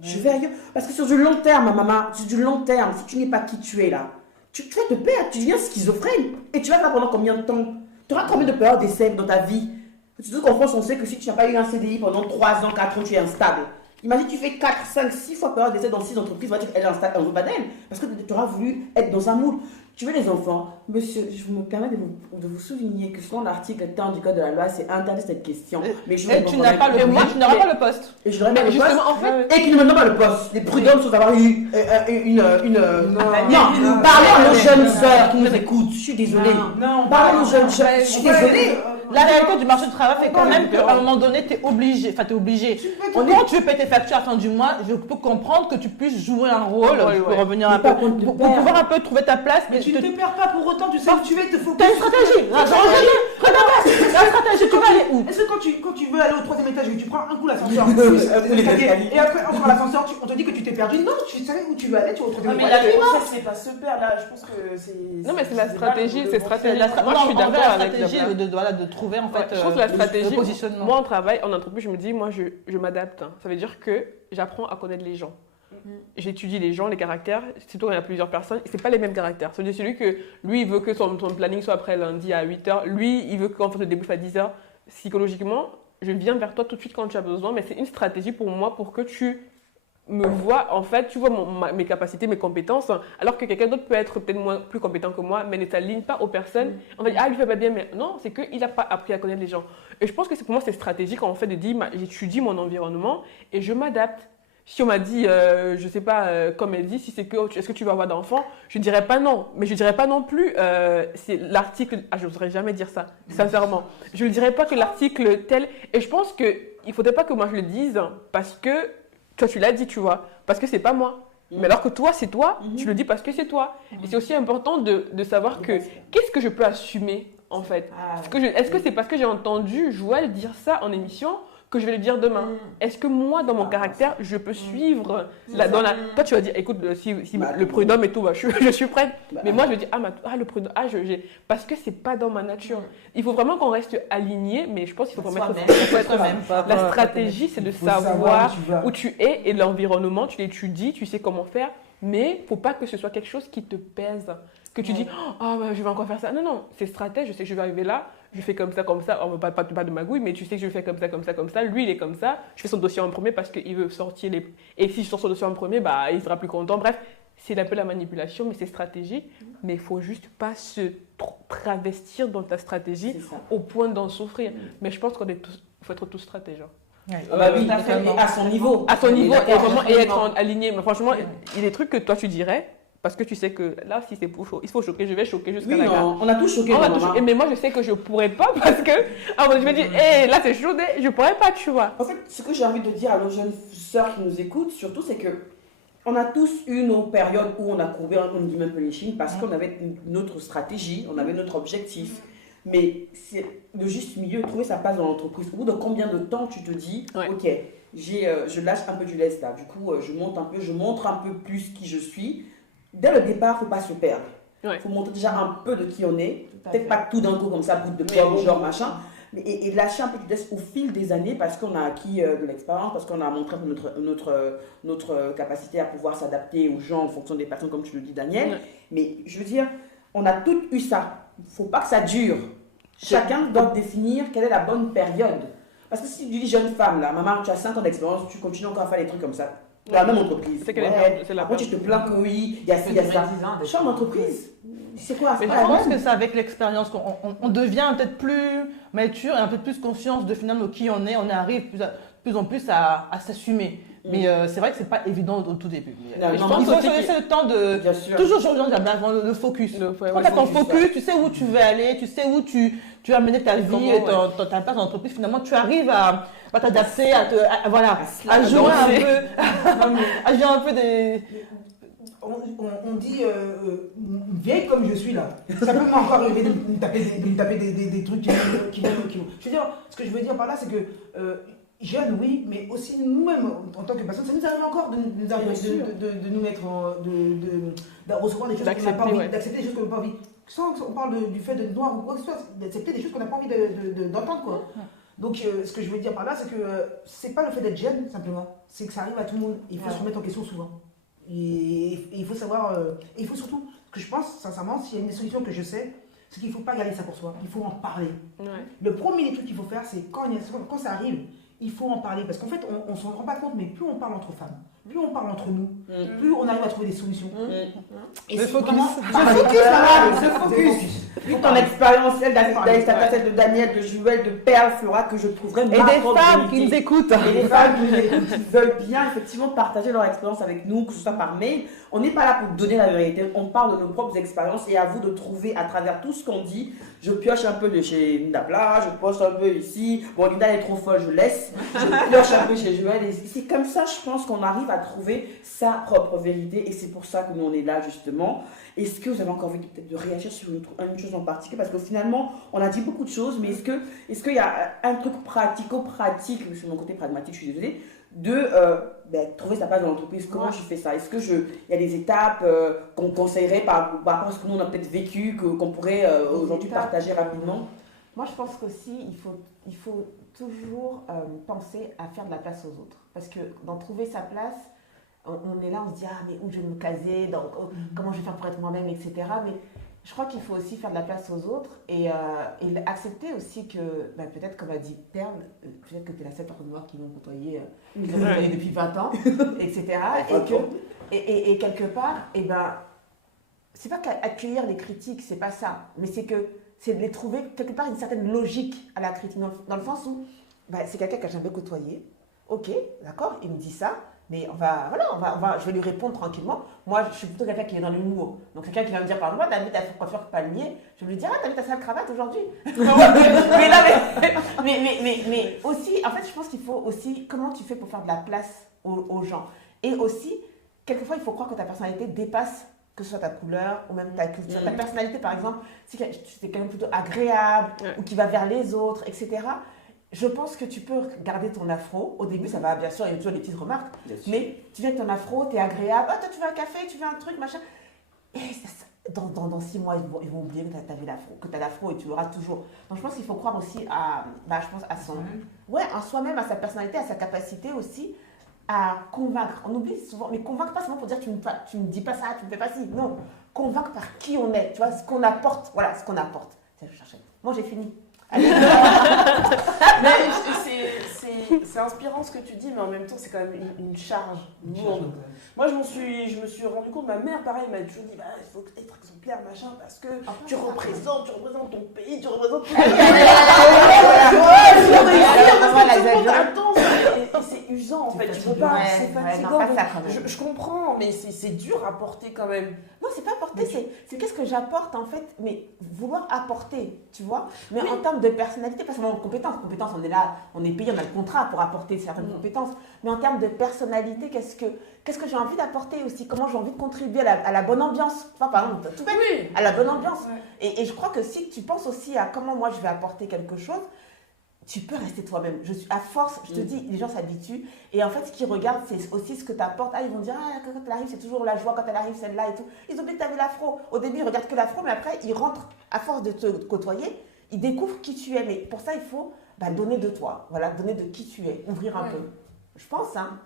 Je vais ailleurs. Parce que sur du long terme, maman, sur du long terme, si tu n'es pas qui tu es là, tu vas te perdre, tu deviens schizophrène. Et tu vas faire pendant combien de temps? Tu auras combien de périodes d'essai dans ta vie? Surtout qu'en France, on sait que si tu n'as pas eu un CDI pendant 3 ans, 4 ans, tu es instable. Imagine, tu fais 4, 5, 6 fois période d'essai dans 6 entreprises, on va dire qu'elle est instable, on veut pas d'elle. Parce que tu auras voulu être dans un moule. Tu veux les enfants? Monsieur, je me permets de vous souligner que selon l'article 10 du code de la loi, c'est interdit cette question. Mais je tu n'as pas le poste. Tu n'auras pas le poste. Et je n'aurai pas le poste. En fait, et qu'ils ne me donnent pas le poste. Les prud'hommes sans avoir eu non, parlez à nos jeunes sœurs qui nous écoutent. Je suis désolée. Non, parlez à nos jeunes sœurs. Je suis désolée. La réalité du marché du travail fait quand même qu'à un moment donné, tu es obligé. Quand tu veux payer tes factures à la fin du mois, je peux comprendre que tu puisses jouer un rôle pour revenir un peu, pour pouvoir un peu trouver ta place. Mais tu ne te perds pas pour autant, tu sais que tu vas te focus. T'as une stratégie. La stratégie, tu vas aller où? Est-ce que quand tu veux aller au 3e étage et que tu prends un coup l'ascenseur et après encore l'ascenseur, on te dit que tu t'es perdu? Non, tu savais où tu veux aller, tu vas au 3e étage. Mais la grossesse, c'est pas se perdre là, je pense que c'est. Non, mais c'est la stratégie, c'est stratégie. Moi, je suis d'accord avec la stratégie de trouver en fait. Je pense que la stratégie, le positionnement. moi en travail, en entreprise, je me dis, moi je m'adapte. Ça veut dire que j'apprends à connaître les gens. J'étudie les gens, les caractères, surtout quand il y a plusieurs personnes, c'est pas les mêmes caractères. C'est-à-dire celui que lui, il veut que son planning soit après lundi à 8h, lui, il veut qu'on fasse le débrief à 10h. Psychologiquement, je viens vers toi tout de suite quand tu as besoin, mais c'est une stratégie pour moi pour que tu me vois, en fait, tu vois mes capacités, mes compétences, alors que quelqu'un d'autre peut être peut-être plus compétent que moi, mais ne s'aligne pas aux personnes. On va dire, lui fait pas bien, mais non, c'est qu'il n'a pas appris à connaître les gens. Et je pense que pour moi, c'est stratégique en fait de dire, j'étudie mon environnement et je m'adapte. Si on m'a dit, je sais pas, comme elle dit, si c'est que, est-ce que tu vas avoir d'enfants, je dirais pas non. Mais je dirais pas non plus, c'est l'article, je n'oserais jamais dire ça, sincèrement. Je ne dirais pas que l'article tel, et je pense qu'il ne faudrait pas que moi je le dise, parce que, toi tu l'as dit, tu vois, parce que c'est pas moi. Mais alors que toi, c'est toi, tu le dis parce que c'est toi. Et c'est aussi important de savoir que qu'est-ce que je peux assumer en fait. Est-ce que c'est parce que j'ai entendu Joël dire ça en émission que je vais le dire demain? Est-ce que moi, dans mon caractère, je peux suivre Toi, tu vas dire, écoute, si le prud'homme et tout, je suis prête. Mais moi, je dis, le prud'homme, parce que c'est pas dans ma nature. Il faut vraiment qu'on reste aligné, mais je pense qu'il faut vraiment être la stratégie, c'est de savoir où tu es et l'environnement, tu l'étudies, tu sais comment faire, mais il ne faut pas que ce soit quelque chose qui te pèse. Que tu dis, je vais encore faire ça. Non, c'est stratège, je sais que je vais arriver là, je fais comme ça, pas de magouille, mais tu sais que je fais comme ça. Lui, il est comme ça. Je fais son dossier en premier parce qu'il veut sortir les... Et si je sors son dossier en premier, il sera plus content. Bref, c'est un peu la manipulation, mais c'est stratégie. Mais il ne faut juste pas se travestir dans ta stratégie au point d'en souffrir. Mais je pense qu'il faut être tous stratèges. Oui, à son niveau. À son niveau, et être aligné. Mais franchement, il y a des trucs que toi, tu dirais... Parce que tu sais que là, si c'est pour il faut choquer, je vais choquer jusqu'à la gare. On a tous choqué. Mais moi, je sais que je ne pourrais pas parce que je me dis, là, c'est chaud, je ne pourrais pas, tu vois. En fait, ce que j'ai envie de dire à nos jeunes sœurs qui nous écoutent, surtout, c'est que on a tous eu nos périodes où on a courbé un peu les chines parce qu'on avait notre stratégie, on avait notre objectif. Mais c'est le juste milieu, trouver sa place dans l'entreprise. Au bout de combien de temps tu te dis, ok, je lâche un peu du lest là. Du coup, je montre un peu plus qui je suis. Dès le départ, il ne faut pas se perdre. Il faut montrer déjà un peu de qui on est. Peut-être pas tout d'un coup comme ça, bout de pomme, genre machin. Et lâcher un peu du test au fil des années parce qu'on a acquis de l'expérience, parce qu'on a montré notre capacité à pouvoir s'adapter aux gens en fonction des personnes, comme tu le dis, Daniel. Mais je veux dire, on a toutes eu ça. Il ne faut pas que ça dure. Chacun doit définir quelle est la bonne période. Parce que si tu dis jeune femme, là, maman, tu as 5 ans d'expérience, tu continues encore à faire des trucs comme ça. Dans la même entreprise. Après, tu te plains que oui, il y a ci, il y a ça. Change d'entreprise. C'est quoi? Je pense que c'est avec l'expérience qu'on devient peut-être plus mature et un peu plus conscience de finalement qui on est. On arrive plus en plus à s'assumer. Mais c'est vrai que c'est pas évident au tout début. Je pense qu'il faut se laisser le temps de... Toujours, avant le focus. Quand tu as ton focus, tu sais où tu veux aller, tu sais où tu vas mener ta vie et ta place dans l'entreprise. Finalement, tu arrives à t'adapter, à jouer un peu des... On dit, vieille comme je suis là, ça peut m'encore arriver de me taper des trucs qui vont. Je veux dire, ce que je veux dire par là, c'est que jeunes, oui, mais aussi nous-mêmes, en tant que personnes, ça nous arrive encore de nous mettre, de recevoir des choses qu'on n'a pas envie, d'accepter des choses qu'on n'a pas envie. Sans qu'on parle du fait de noir ou quoi que ce soit, d'accepter des choses qu'on n'a pas envie d'entendre, quoi. Donc, ce que je veux dire par là, c'est que c'est pas le fait d'être jeune, simplement, c'est que ça arrive à tout le monde. Il faut se remettre en question souvent. Et il faut savoir, et il faut surtout, ce que je pense, sincèrement, s'il y a une solution que je sais, c'est qu'il ne faut pas garder ça pour soi, il faut en parler. Le premier des trucs qu'il faut faire, c'est quand ça arrive, il faut en parler. Parce qu'en fait, on ne s'en rend pas compte, mais plus on parle entre femmes, plus on parle entre nous, plus on arrive à trouver des solutions. Et le focus. Ce focus. Ton expérience, celle de Daniel, de Joël, de Perle, fera que je trouverai ma propre vérité. Et des femmes qui nous écoutent. Et des femmes qui nous écoutent, qui veulent bien effectivement partager leur expérience avec nous, que ce soit par mail. On n'est pas là pour donner la vérité, on parle de nos propres expériences et à vous de trouver à travers tout ce qu'on dit. Je pioche un peu de chez Ndapla, je pioche un peu ici. Bon, Linda est trop folle, je laisse. Je pioche un peu chez Joël. Et c'est comme ça, je pense qu'on arrive à trouver sa propre vérité et c'est pour ça que nous on est là justement. Est-ce que vous avez encore envie peut-être de réagir sur une chose en particulier? Parce que finalement, on a dit beaucoup de choses, mais est-ce qu'il y a un truc pratico-pratique, c'est mon côté pragmatique, je suis désolée, de trouver sa place dans l'entreprise? Comment je fais ça? Est-ce qu'il y a des étapes qu'on conseillerait par rapport à ce que nous on a peut-être vécu, qu'on pourrait aujourd'hui partager rapidement? Moi, je pense qu'aussi, il faut toujours penser à faire de la place aux autres. Parce que dans trouver sa place, on est là, on se dit, mais où je vais me caser, comment je vais faire pour être moi-même, etc. Mais je crois qu'il faut aussi faire de la place aux autres et accepter aussi que, peut-être comme a dit Perle, peut-être que tu es la seule personne noire qui l'ont côtoyé depuis 20 ans, etc. Et quelque part, c'est pas qu'accueillir les critiques, c'est pas ça, mais c'est de les trouver quelque part une certaine logique à la critique, dans le sens où c'est quelqu'un que j'ai jamais côtoyé, ok, d'accord, il me dit ça, mais je vais lui répondre tranquillement. Moi, je suis plutôt quelqu'un qui est dans l'humour. Donc, quelqu'un qui va me dire, par exemple, David, t'as fait coiffure palmier. Je vais lui dire, David, t'as sale cravate aujourd'hui. mais aussi, en fait, je pense qu'il faut aussi, comment tu fais pour faire de la place aux gens. Et aussi, quelquefois, il faut croire que ta personnalité dépasse que ce soit ta couleur ou même ta culture. Ta personnalité, par exemple, si tu es quelqu'un plutôt agréable ou qui va vers les autres, etc., je pense que tu peux garder ton afro. Au début, ça va, bien sûr, il y a toujours des petites remarques, mais tu viens avec ton afro, tu es agréable. Ah, toi, tu veux un café, tu veux un truc, machin. Et dans 6 mois, ils vont oublier que tu as l'afro et tu l'auras toujours. Donc, je pense qu'il faut croire aussi je pense à son... Ouais, en soi-même, à sa personnalité, à sa capacité aussi à convaincre. On oublie souvent, mais convaincre pas seulement pour dire tu me dis pas ça, tu me fais pas ci. Non, convaincre par qui on est, tu vois, ce qu'on apporte. Voilà, ce qu'on apporte. C'est ce que je cherchais. Moi, j'ai fini. Mais c'est inspirant ce que tu dis, mais en même temps, c'est quand même une charge lourde. Moi, je me suis rendu compte, ma mère, pareil, m'a toujours dit, il faut être exemplaire, machin, parce que tu représentes ton pays, tu représentes tout le c'est usant, en fait, tu peux pas, c'est fatigant. Je comprends, mais c'est dur à porter quand même. Non, c'est pas porter, c'est qu'est-ce que j'apporte, en fait, mais vouloir apporter, tu vois. Mais en termes de personnalité, pas seulement de compétences, on est là, on est payé, on a le contrat pour apporter certaines compétences, mais en termes de personnalité, qu'est-ce que j'ai envie d'apporter aussi, comment j'ai envie de contribuer à la bonne ambiance, enfin, par exemple, tout bête, à la bonne ambiance. Et je crois que si tu penses aussi à comment moi je vais apporter quelque chose, tu peux rester toi-même. À force, je te dis, les gens s'habituent. Et en fait, ce qu'ils regardent, c'est aussi ce que tu apportes. Ils vont dire, quand elle arrive, c'est toujours la joie, quand elle arrive, celle-là et tout. Ils oublient que tu avais l'afro. Au début, ils regardent que l'afro, mais après, ils rentrent, à force de te côtoyer, ils découvrent qui tu es. Mais pour ça, il faut donner de toi. Voilà, donner de qui tu es. Ouvrir un peu. Je pense, hein.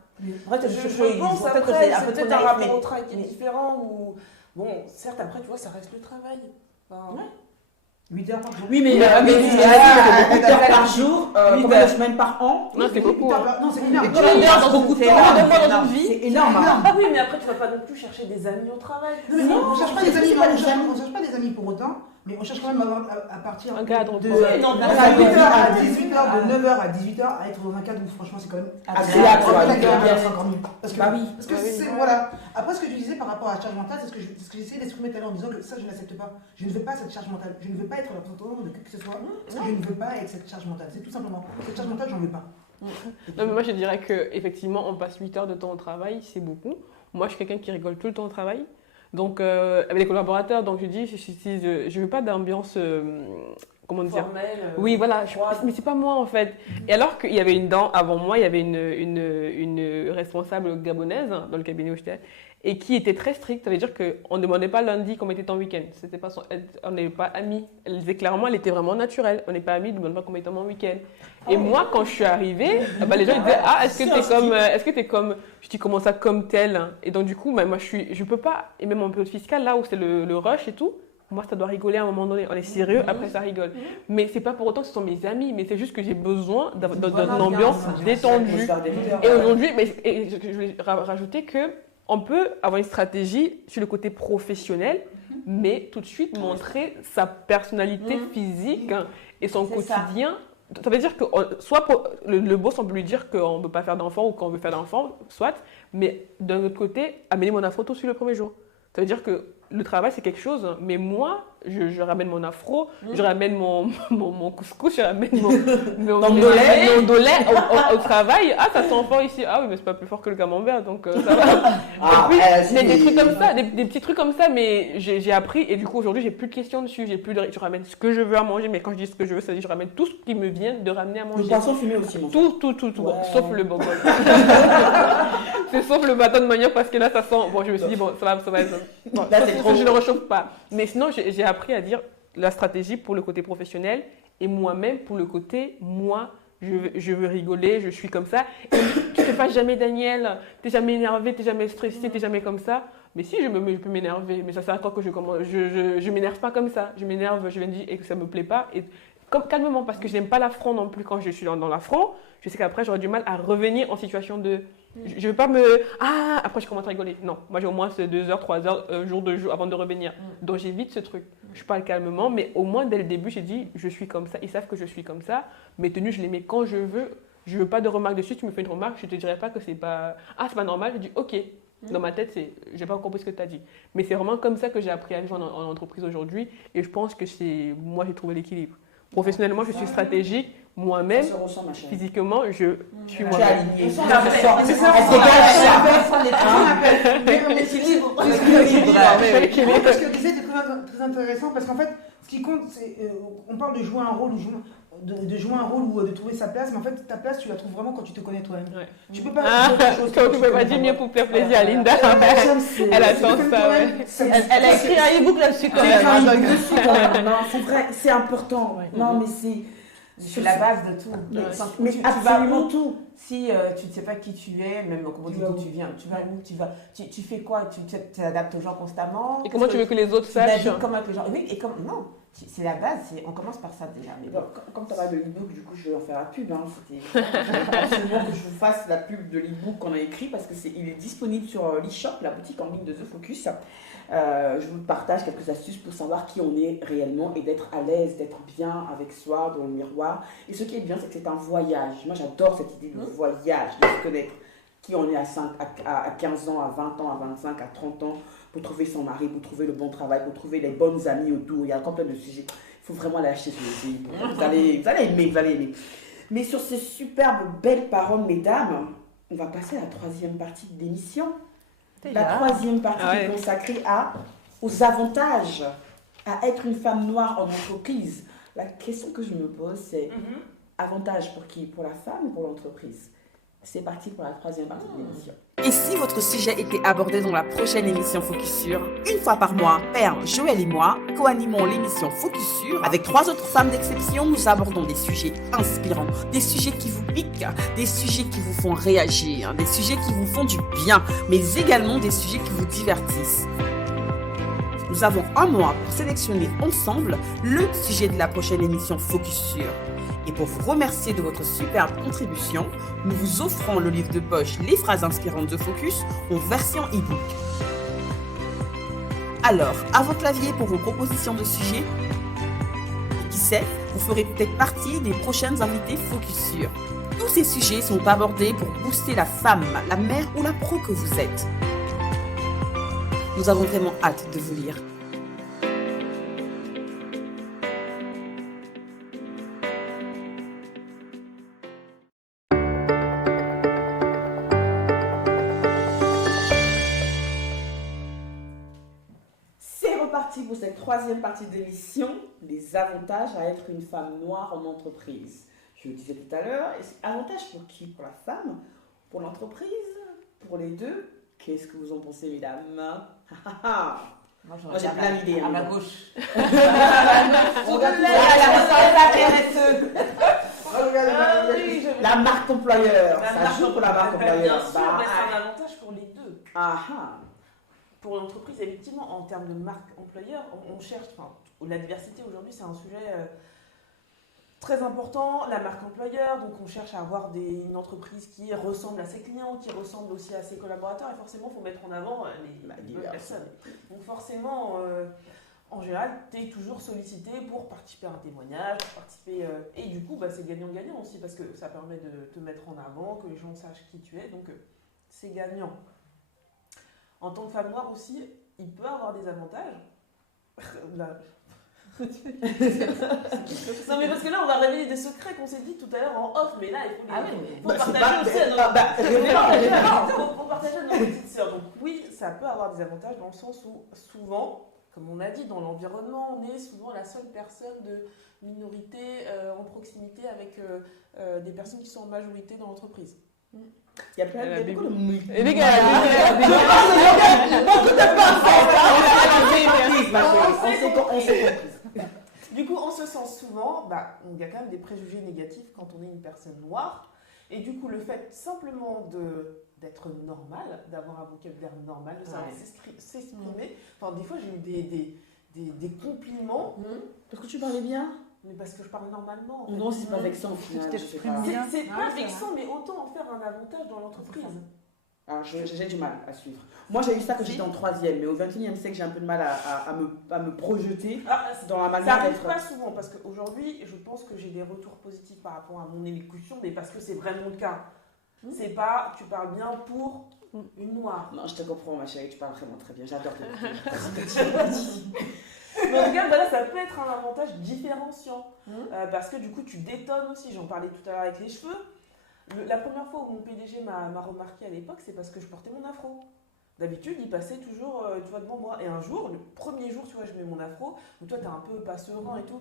Après, je pense après, c'est peut-être un rapport au travail qui est différent. Ou... Bon, certes, après, tu vois, ça reste le travail. Enfin, 8 heures par jour. Oui, mais 8 heures par jour, combien de semaines par an? Non, c'est beaucoup. Non, c'est énorme. Dans beaucoup de temps dans une vie. C'est énorme. Oui, mais après, tu vas pas non plus chercher des amis au travail. Non, on ne cherche pas des amis, on cherche pas des amis pour autant, mais on cherche quand même à partir un cadre de 8h à 18h, de 9h à 18h, à être dans un cadre où franchement c'est quand même agréable. C'est encore mieux. Parce que oui. c'est, voilà. Après, ce que tu disais par rapport à la charge mentale, c'est ce que j'essayais d'exprimer tout à l'heure en disant que ça, je n'accepte pas. Je ne veux pas cette charge mentale. Je ne veux pas être la représentation de qui que ce soit. Parce que je ne veux pas être cette charge mentale. C'est tout simplement. Cette charge mentale, j'en veux pas. Non, mais moi je dirais qu'effectivement, on passe 8 heures de temps au travail, c'est beaucoup. Moi, je suis quelqu'un qui rigole tout le temps au travail. Donc, avec les collaborateurs, donc je dis, je veux pas d'ambiance, comment dire, formelle. Oui, voilà, mais c'est pas moi en fait. Et alors qu'il y avait avant moi, il y avait une responsable gabonaise dans le cabinet où j'étais, et qui était très stricte. Ça veut dire qu'on ne demandait pas lundi comment était ton week-end. On n'est pas amis. Elle disait clairement, elle était vraiment naturelle. On n'est pas amis, ne demande pas comment était mon week-end. Et moi, quand je suis arrivée, les gens ils disaient, est-ce que t'es comme, je dis comment ça, comme tel. Et donc du coup, moi je peux pas, et même en période fiscale, là où c'est le rush et tout, moi ça doit rigoler à un moment donné. On est sérieux, après ça rigole. Mais c'est pas pour autant que ce sont mes amis, mais c'est juste que j'ai besoin d'une ambiance détendue. Et aujourd'hui, je voulais rajouter que on peut avoir une stratégie sur le côté professionnel, mais tout de suite montrer sa personnalité physique et son quotidien. Ça veut dire que soit le boss, on peut lui dire qu'on ne veut pas faire d'enfant ou qu'on veut faire d'enfant, soit, mais d'un autre côté, amener mon afro tout sur le premier jour. Ça veut dire que le travail, c'est quelque chose, mais moi, je ramène mon afro, je ramène mon couscous, je ramène mon dolé au travail. Ah, ça sent fort ici. Ah oui, mais c'est pas plus fort que le camembert, donc ça va. Des trucs comme ça, des petits trucs comme ça, mais j'ai appris, et du coup, aujourd'hui, j'ai plus de questions dessus. Je ramène ce que je veux à manger, mais quand je dis ce que je veux, ça veut dire je ramène tout ce qui me vient de ramener à manger. Le poisson fumé aussi. Tout, Ouais. sauf le bonbon. C'est sauf le bâton de manioc, parce que là, ça sent. Bon, je me suis dit, bon, ça va être. Bon, là, c'est trop. Je ne réchauffe pas. Mais sinon, j'ai appris à dire la stratégie pour le côté professionnel et moi-même pour le côté moi. Je veux rigoler, je suis comme ça. Et tu ne fais pas jamais Daniel, tu n'es jamais énervé, tu n'es jamais stressé, tu n'es jamais comme ça. Mais si, je peux m'énerver, mais ça sert à quoi que je m'énerve pas comme ça. Je m'énerve, je viens de dire et que ça ne me plaît pas. Et calmement, parce que je n'aime pas l'affront non plus quand je suis dans l'affront. Je sais qu'après, j'aurai du mal à revenir en situation de... Je ne veux pas après, je commence à rigoler. Non, moi, j'ai au moins 2 heures, 3 heures, jour avant de revenir. Donc, j'évite ce truc. Je parle calmement, mais au moins, dès le début, j'ai dit, je suis comme ça. Ils savent que je suis comme ça. Mes tenues, je les mets quand je veux. Je ne veux pas de remarques dessus. Tu me fais une remarque, je ne te dirai pas que c'est pas... Ah, c'est pas normal. Je dis, OK. Dans ma tête, je n'ai pas compris ce que tu as dit. Mais c'est vraiment comme ça que j'ai appris à vivre en entreprise aujourd'hui. Et je pense que moi, j'ai trouvé l'équilibre. Professionnellement, je suis stratégique. Moi-même, Ça se ressent, ma chérie. physiquement, je suis Tu es moi-même. alignée. C'est ça, Ça se sent. c'est ça, Elle on dégage ça. Non, parce que tu sais, c'est très intéressant parce qu'en fait, ce qui compte, c'est on parle de jouer un rôle ou de jouer un rôle ou de trouver sa place, mais en fait, ta place, tu la trouves vraiment quand tu te connais toi-même. Ouais. Tu peux pas. Ah, faire autre chose comme quand tu peux pas connais dire pas. mieux pour faire plaisir à Linda. Elle Elle attend ça, ouais. Elle a écrit un e-book là-dessus quand même. hein, donc- dessus quand même. Non, c'est vrai, c'est important. Ouais. Non, mais c'est. C'est la base de tout. Mais Tu vas absolument où tout. Si tu ne sais pas qui tu es, même comment Tu tu vas d'où où tu viens, tu vas où, tu fais quoi, tu t'adaptes aux gens constamment. Et comment tu veux que les autres tu sachent? navigues comment avec les gens. Oui, et comme non, c'est la base, on commence par ça déjà. Mais bon. Comme tu as de l'e-book, du coup, je vais en faire la pub. Hein. C'était absolument que je vous fasse la pub de l'e-book qu'on a écrit parce qu'il est disponible sur l'e-shop, la boutique en ligne de The Focus. Je vous partage quelques astuces pour savoir qui on est réellement et d'être à l'aise, d'être bien avec soi, dans le miroir. Et ce qui est bien, c'est que c'est un voyage. Moi, j'adore cette idée de voyage, de se connaître qui on est à 15 ans, à 20 ans, à 25, à 30 ans, pour trouver son mari, pour trouver le bon travail, pour trouver les bonnes amies autour. Il y a encore plein de sujets. Il faut vraiment lâcher ce sujet. Vous allez aimer. Mais sur ces superbes, belles paroles, mesdames, on va passer à la troisième partie de l'émission. La troisième partie est consacrée aux avantages à être une femme noire en entreprise. La question que je me pose, c'est avantage pour qui? Pour la femme ou pour l'entreprise? C'est parti pour la troisième partie de l'émission. Et si votre sujet était abordé dans la prochaine émission Focus Sur, une fois par mois, Père, Joël et moi co-animons l'émission Focus Sur. Avec 3 autres femmes d'exception, nous abordons des sujets inspirants, des sujets qui vous piquent, des sujets qui vous font réagir, des sujets qui vous font du bien, mais également des sujets qui vous divertissent. Nous avons un mois pour sélectionner ensemble le sujet de la prochaine émission Focus Sur. Et pour vous remercier de votre superbe contribution, nous vous offrons le livre de poche Les phrases inspirantes de Focus en version e-book. Alors, à vos claviers pour vos propositions de sujets. Et qui sait, vous ferez peut-être partie des prochaines invitées Focus Sur. Tous ces sujets sont abordés pour booster la femme, la mère ou la pro que vous êtes. Nous avons vraiment hâte de vous lire. Pour cette troisième partie d'émission, les avantages à être une femme noire en entreprise. Je le disais tout à l'heure, avantages pour qui? Pour la femme? Pour l'entreprise? Pour les deux? Qu'est-ce que vous en pensez, mesdames? Moi, j'ai plein d'idées. À ma gauche. La marque employeur. Ça joue pour la marque employeur. Bien sûr, mais c'est un avantage pour les deux. Ah. Pour l'entreprise, effectivement, en termes de marque employeur, on cherche, la diversité aujourd'hui, c'est un sujet très important, la marque employeur, donc on cherche à avoir une entreprise qui ressemble à ses clients, qui ressemble aussi à ses collaborateurs, et forcément, il faut mettre en avant les bonnes personnes. Donc forcément, en général, tu es toujours sollicité pour participer à un témoignage, pour participer, et du coup, c'est gagnant-gagnant aussi, parce que ça permet de te mettre en avant, que les gens sachent qui tu es, donc c'est gagnant. En tant que femme noire aussi, il peut avoir des avantages. Non mais parce que là on va révéler des secrets qu'on s'est dit tout à l'heure en off, mais là il faut partager aussi à nos petites sœurs. Donc oui, ça peut avoir des avantages dans le sens où souvent, comme on a dit, dans l'environnement, on est souvent la seule personne de minorité en proximité avec des personnes qui sont en majorité dans l'entreprise. Il y a plein de beaucoup de Et les gars, on s'est compris. Du coup, on se sent souvent, il y a quand même des préjugés négatifs quand on est une personne noire. Et du coup, le fait simplement d'être normal, d'avoir un vocabulaire normal, de savoir s'exprimer. Enfin, des fois, j'ai eu des compliments. Parce que tu parlais bien? Mais parce que je parle normalement. En fait. Non, c'est pas vexant au final. C'est pas vexant, mais autant en faire un avantage dans l'entreprise. Alors, j'ai du mal à suivre. Moi, j'ai eu ça quand j'étais en 3e, mais au 21e siècle, j'ai un peu de mal à me projeter dans la manière d'être. Ça n'arrive pas souvent, parce qu'aujourd'hui, je pense que j'ai des retours positifs par rapport à mon élocution, mais parce que c'est vraiment le cas. C'est pas, tu parles bien pour une noire. Non, je te comprends, ma chérie, tu parles vraiment très bien. J'adore te Mais en tout cas, voilà, ça peut être un avantage différenciant. Parce que du coup, tu détonnes aussi. J'en parlais tout à l'heure avec les cheveux. La première fois où mon PDG m'a remarqué à l'époque, c'est parce que je portais mon afro. D'habitude, il passait toujours tu vois, devant moi. Et un jour, le premier jour, tu vois, je mets mon afro. Donc toi, t'es un peu pas serein et tout.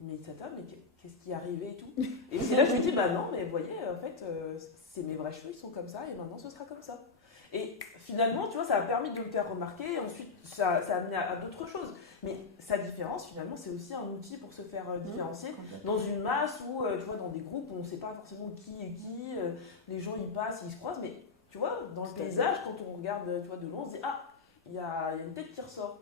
Il me dit, Tata, mais qu'est-ce qui est arrivé et tout. Et c'est là que je lui dis, bah non, mais vous voyez, en fait, c'est mes vrais cheveux, ils sont comme ça, et maintenant ce sera comme ça. Et finalement, tu vois, ça a permis de me faire remarquer, et ensuite, ça a amené à d'autres choses. Mais sa différence, finalement, c'est aussi un outil pour se faire différencier dans une masse où, tu vois, dans des groupes où on ne sait pas forcément qui est qui, les gens y passent, ils se croisent, mais tu vois, dans le paysage, quand on regarde, tu vois, de loin, on se dit, ah, il y a une tête qui ressort.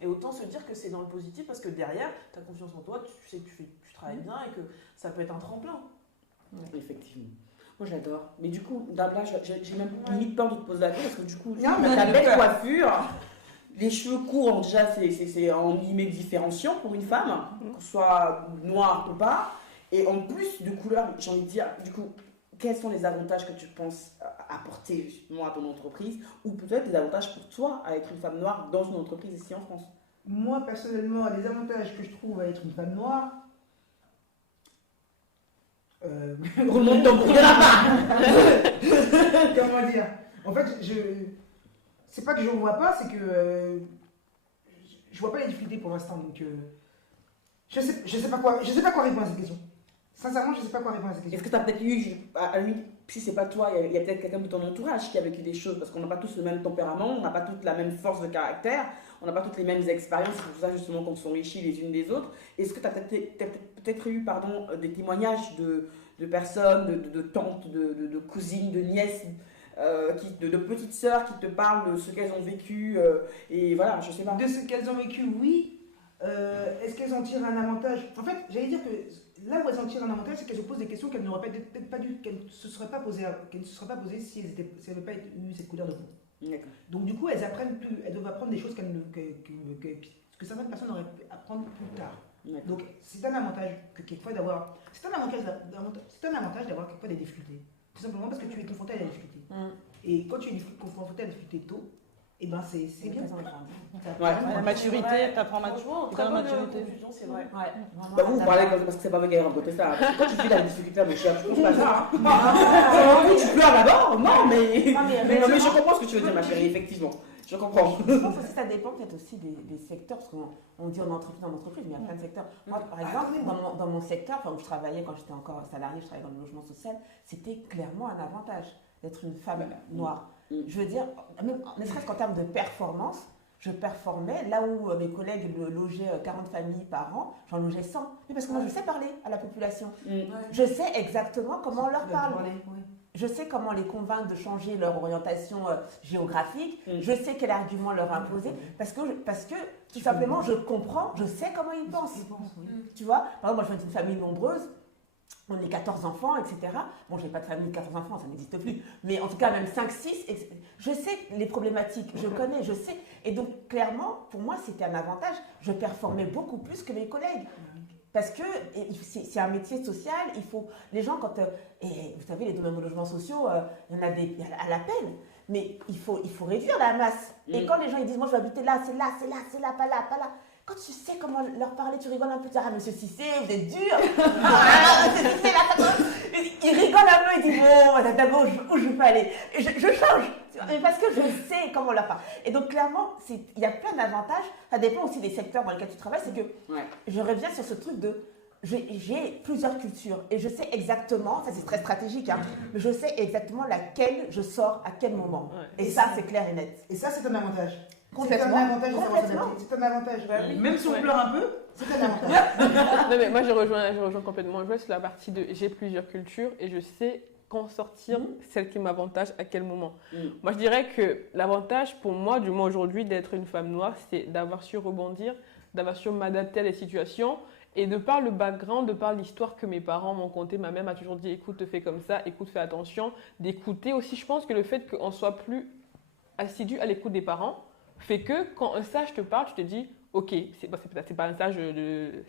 Et autant se dire que c'est dans le positif parce que derrière, tu as confiance en toi, tu sais que tu travailles bien et que ça peut être un tremplin. Effectivement. Moi j'adore. Mais du coup, Dabla, j'ai même limite peur de te poser la question parce que du coup, Non, mais ta belle coiffure, les cheveux courts, déjà, c'est en guillemets différenciant pour une femme, que ce soit noir ou pas. Et en plus de couleur, j'ai envie de dire, du coup, quels sont les avantages que tu penses apporter justement à ton entreprise ou peut-être les avantages pour toi à être une femme noire dans une entreprise ici en France? Moi, personnellement, les avantages que je trouve à être une femme noire. Remonte ton bruit de la part. Comment dire? En fait, c'est pas que je ne vois pas, c'est que je vois pas les difficultés pour l'instant. Donc, je sais pas quoi répondre à cette question. Sincèrement, je sais pas quoi répondre à cette question. Est-ce que tu as peut-être eu, à lui, si c'est pas toi, il y a peut-être quelqu'un de ton entourage qui a vécu des choses, parce qu'on n'a pas tous le même tempérament, on n'a pas toutes la même force de caractère, on n'a pas toutes les mêmes expériences, c'est pour ça justement qu'on s'enrichit les unes des autres. Est-ce que tu as peut-être eu des témoignages de personnes, de tantes, de cousines, de nièces, de petites sœurs qui te parlent de ce qu'elles ont vécu, et voilà, je sais pas. De ce qu'elles ont vécu, oui. Est-ce qu'elles en tirent un avantage? En fait, j'allais dire que là où elles en tirent un avantage, c'est qu'elles se posent des questions qu'elles n'auraient peut-être pas dû, qu'elles ne se seraient pas posées si elles n'avaient pas eu cette couleur de peau. Donc du coup, elles doivent apprendre des choses que certaines personnes auraient pu apprendre plus tard. Donc c'est un avantage que quelquefois d'avoir, c'est un avantage d'avoir quelquefois des difficultés. Tout simplement parce que tu es confronté à la difficulté. Et quand tu es confronté à la difficulté tôt, et ben c'est bien. La maturité, t'apprends Franchement, très bonne conclusion, c'est vrai. Bah vous parlez parce que c'est pas vrai qu'elle a raconté ça. Quand tu vis la difficulté, mais je pense pas ça. Oui, tu pleures d'abord. Non, mais je comprends ce que tu veux dire, ma chérie, effectivement. Je comprends. Je pense aussi que ça dépend peut-être aussi des secteurs, parce qu'on dit en entreprise, mais il y a plein de secteurs. Moi, par exemple, dans mon secteur, où je travaillais quand j'étais encore salariée, je travaillais dans le logement social, c'était clairement un avantage d'être une femme noire. Je veux dire, ne serait-ce qu'en termes de performance, je performais là où mes collègues logeaient 40 familles par an, j'en logeais 100. Mais parce que moi, je sais parler à la population. Je sais exactement comment on leur parle. Je sais comment les convaincre de changer leur orientation géographique. Je sais quel argument leur imposer. Parce que tout simplement, je comprends, je sais comment ils pensent. Tu vois, par exemple, moi, je viens d'une famille nombreuse. On est 14 enfants, etc. Bon, j'ai pas de famille de 14 enfants, ça n'existe plus. Mais en tout cas, même 5, 6, je sais les problématiques, je connais, je sais. Et donc, clairement, pour moi, c'était un avantage. Je performais beaucoup plus que mes collègues. Parce que c'est un métier social, il faut... Les gens, quand... et vous savez, les domaines de logements sociaux, il y en a à la peine. Mais il faut réduire la masse. Et quand les gens ils disent, moi, je vais habiter là, c'est là, pas là, pas là. Quand tu sais comment leur parler, tu rigoles un peu, tu dis, ah, monsieur Cissé, vous êtes dur. Monsieur Cissé, là, il rigole un peu, il dit, bon, d'abord, où je peux aller? Et je change. Mais parce que je sais comment leur parler. Et donc, clairement, il y a plein d'avantages. Ça dépend aussi des secteurs dans lesquels tu travailles. C'est que je reviens sur ce truc de, j'ai plusieurs cultures. Et je sais exactement, ça c'est très stratégique, hein, mais je sais exactement laquelle je sors à quel moment. Et ça, c'est clair et net. Et ça, c'est un avantage. Complètement. C'est un avantage de savoir s'adapter. C'est un avantage. Même si on pleure un peu, c'est un avantage. Non, mais moi, je rejoins complètement Joël sur la partie de j'ai plusieurs cultures et je sais quand sortir celle qui m'avantage à quel moment. Moi, je dirais que l'avantage pour moi, du moins aujourd'hui, d'être une femme noire, c'est d'avoir su rebondir, d'avoir su m'adapter à des situations. Et de par le background, de par l'histoire que mes parents m'ont contée, ma mère m'a toujours dit écoute, fais comme ça, écoute, fais attention. D'écouter aussi, je pense que le fait qu'on soit plus assidu à l'écoute des parents fait que quand un sage te parle, tu te dis ok, c'est pas un sage,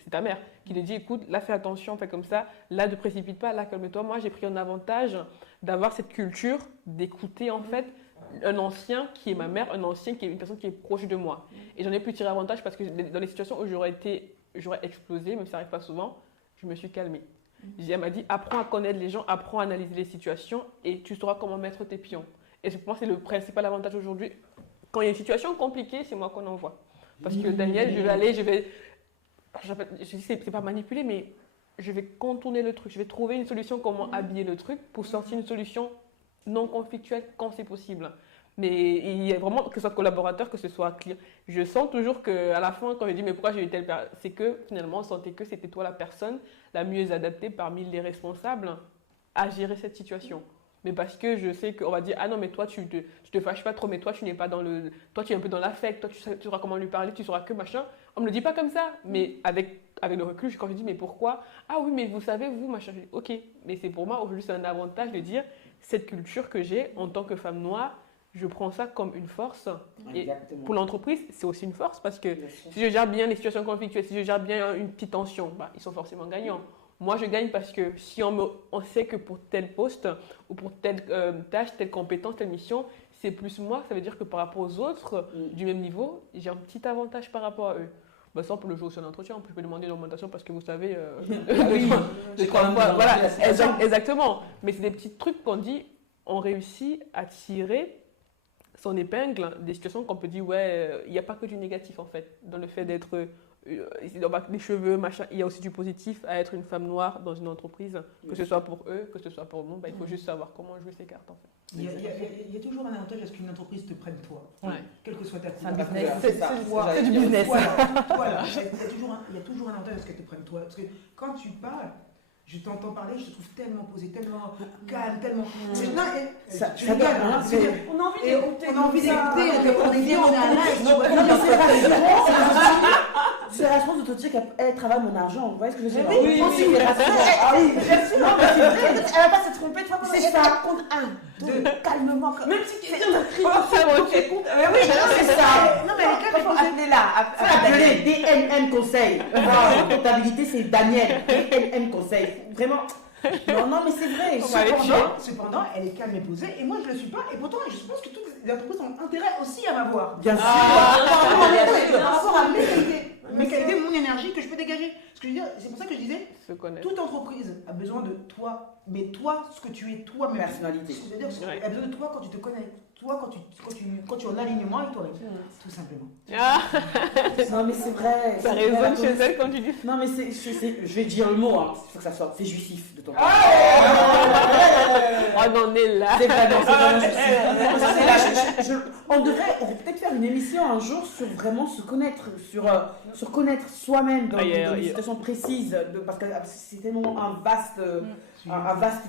c'est ta mère qui te dit écoute, là fais attention, fais comme ça, là ne précipite pas, là calme-toi. Moi j'ai pris un avantage d'avoir cette culture d'écouter en fait un ancien qui est ma mère, un ancien qui est une personne qui est proche de moi. Et j'en ai pu tirer avantage parce que dans les situations où j'aurais explosé, même si ça n'arrive pas souvent, je me suis calmée. Elle m'a dit, apprends à connaître les gens, apprends à analyser les situations et tu sauras comment mettre tes pions. Et pour moi, c'est le principal avantage aujourd'hui. Quand il y a une situation compliquée, c'est moi qu'on envoie. Parce que Daniel, c'est pas manipuler, mais je vais contourner le truc. Je vais trouver une solution, comment habiller le truc pour sortir une solution non conflictuelle quand c'est possible. Mais il y a vraiment, que ce soit collaborateur, que ce soit client. Je sens toujours qu'à la fin, quand je dis mais pourquoi j'ai eu telle personne, c'est que finalement, on sentait que c'était toi la personne la mieux adaptée parmi les responsables à gérer cette situation. Mais parce que je sais qu'on va dire, ah non, mais toi, tu te fâches pas trop, mais toi, tu n'es pas dans le... Toi, tu es un peu dans l'affect, toi, tu sauras comment lui parler, tu sauras que machin. On me le dit pas comme ça, mais avec le recul, quand je dis, mais pourquoi? Ah oui, mais vous savez, vous, machin. Je dis, ok, mais c'est pour moi, aujourd'hui, c'est un avantage de dire, cette culture que j'ai en tant que femme noire, je prends ça comme une force. Exactement. Et pour l'entreprise, c'est aussi une force parce que si je gère bien les situations conflictuelles, si je gère bien une petite tension, ils sont forcément gagnants. Moi, je gagne parce que si on sait que pour tel poste ou pour telle tâche, telle compétence, telle mission, c'est plus moi, ça veut dire que par rapport aux autres du même niveau, j'ai un petit avantage par rapport à eux. Ça, on peut le jouer sur l'entretien, on peut demander l'augmentation parce que vous savez, voilà, exactement. Mais c'est des petits trucs qu'on dit, on réussit à tirer son épingle des situations qu'on peut dire, ouais, il n'y a pas que du négatif en fait, dans le fait d'être, les cheveux, machin, il y a aussi du positif à être une femme noire dans une entreprise, que ce soit pour eux, que ce soit pour nous, il faut juste savoir comment jouer ses cartes en fait. Il y a toujours un avantage à ce qu'une entreprise te prenne toi, quelle que soit ta couleur. C'est du business. Voilà, il y a toujours un avantage à ce qu'elle te prenne toi, parce que quand tu parles, je t'entends parler, je te trouve tellement posé, tellement calme, tellement... Ça donne, hein, On a envie d'écouter. On a envie d'écouter, on est à l'aise. Non, mais c'est rassurant. C'est rassurant de te dire qu'elle travaille mon argent. Vous voyez ce que je veux dire? Oui, c'est rassurant. Ah oui, bien sûr. Non, mais c'est vrai. Elle va pas se tromper, toi. C'est Elle ça. raconte deux, calmement. Même si tu es Mais oui, c'est ça. Non, mais elle est calme. Appelez DNM Conseil. Comptabilité, c'est Daniel. DNM Conseil. Vraiment. Non, mais c'est vrai. Cependant, elle est calme et posée, et moi je ne le suis pas, et pourtant je pense que toutes les entreprises ont intérêt aussi à m'avoir. Bien sûr. Par rapport à mes qualités, mon énergie que je peux dégager. Ce que je veux dire, c'est pour ça que je disais, toute entreprise a besoin de toi, mais toi, ce que tu es toi-même. Personnalité. C'est-à-dire, elle a besoin de toi quand tu te connais. Toi, quand tu es en alignement avec toi-même. Tout simplement. Non, mais c'est vrai. Ça résonne chez elle quand tu dis. Non, mais je vais dire le mot, hein. Il faut que ça sorte. C'est jouissif de ton côté. On en est là. C'est vraiment jouissif. On devrait peut-être faire une émission un jour sur vraiment se connaître, sur connaître soi-même dans des situations précises, parce que c'est tellement un vaste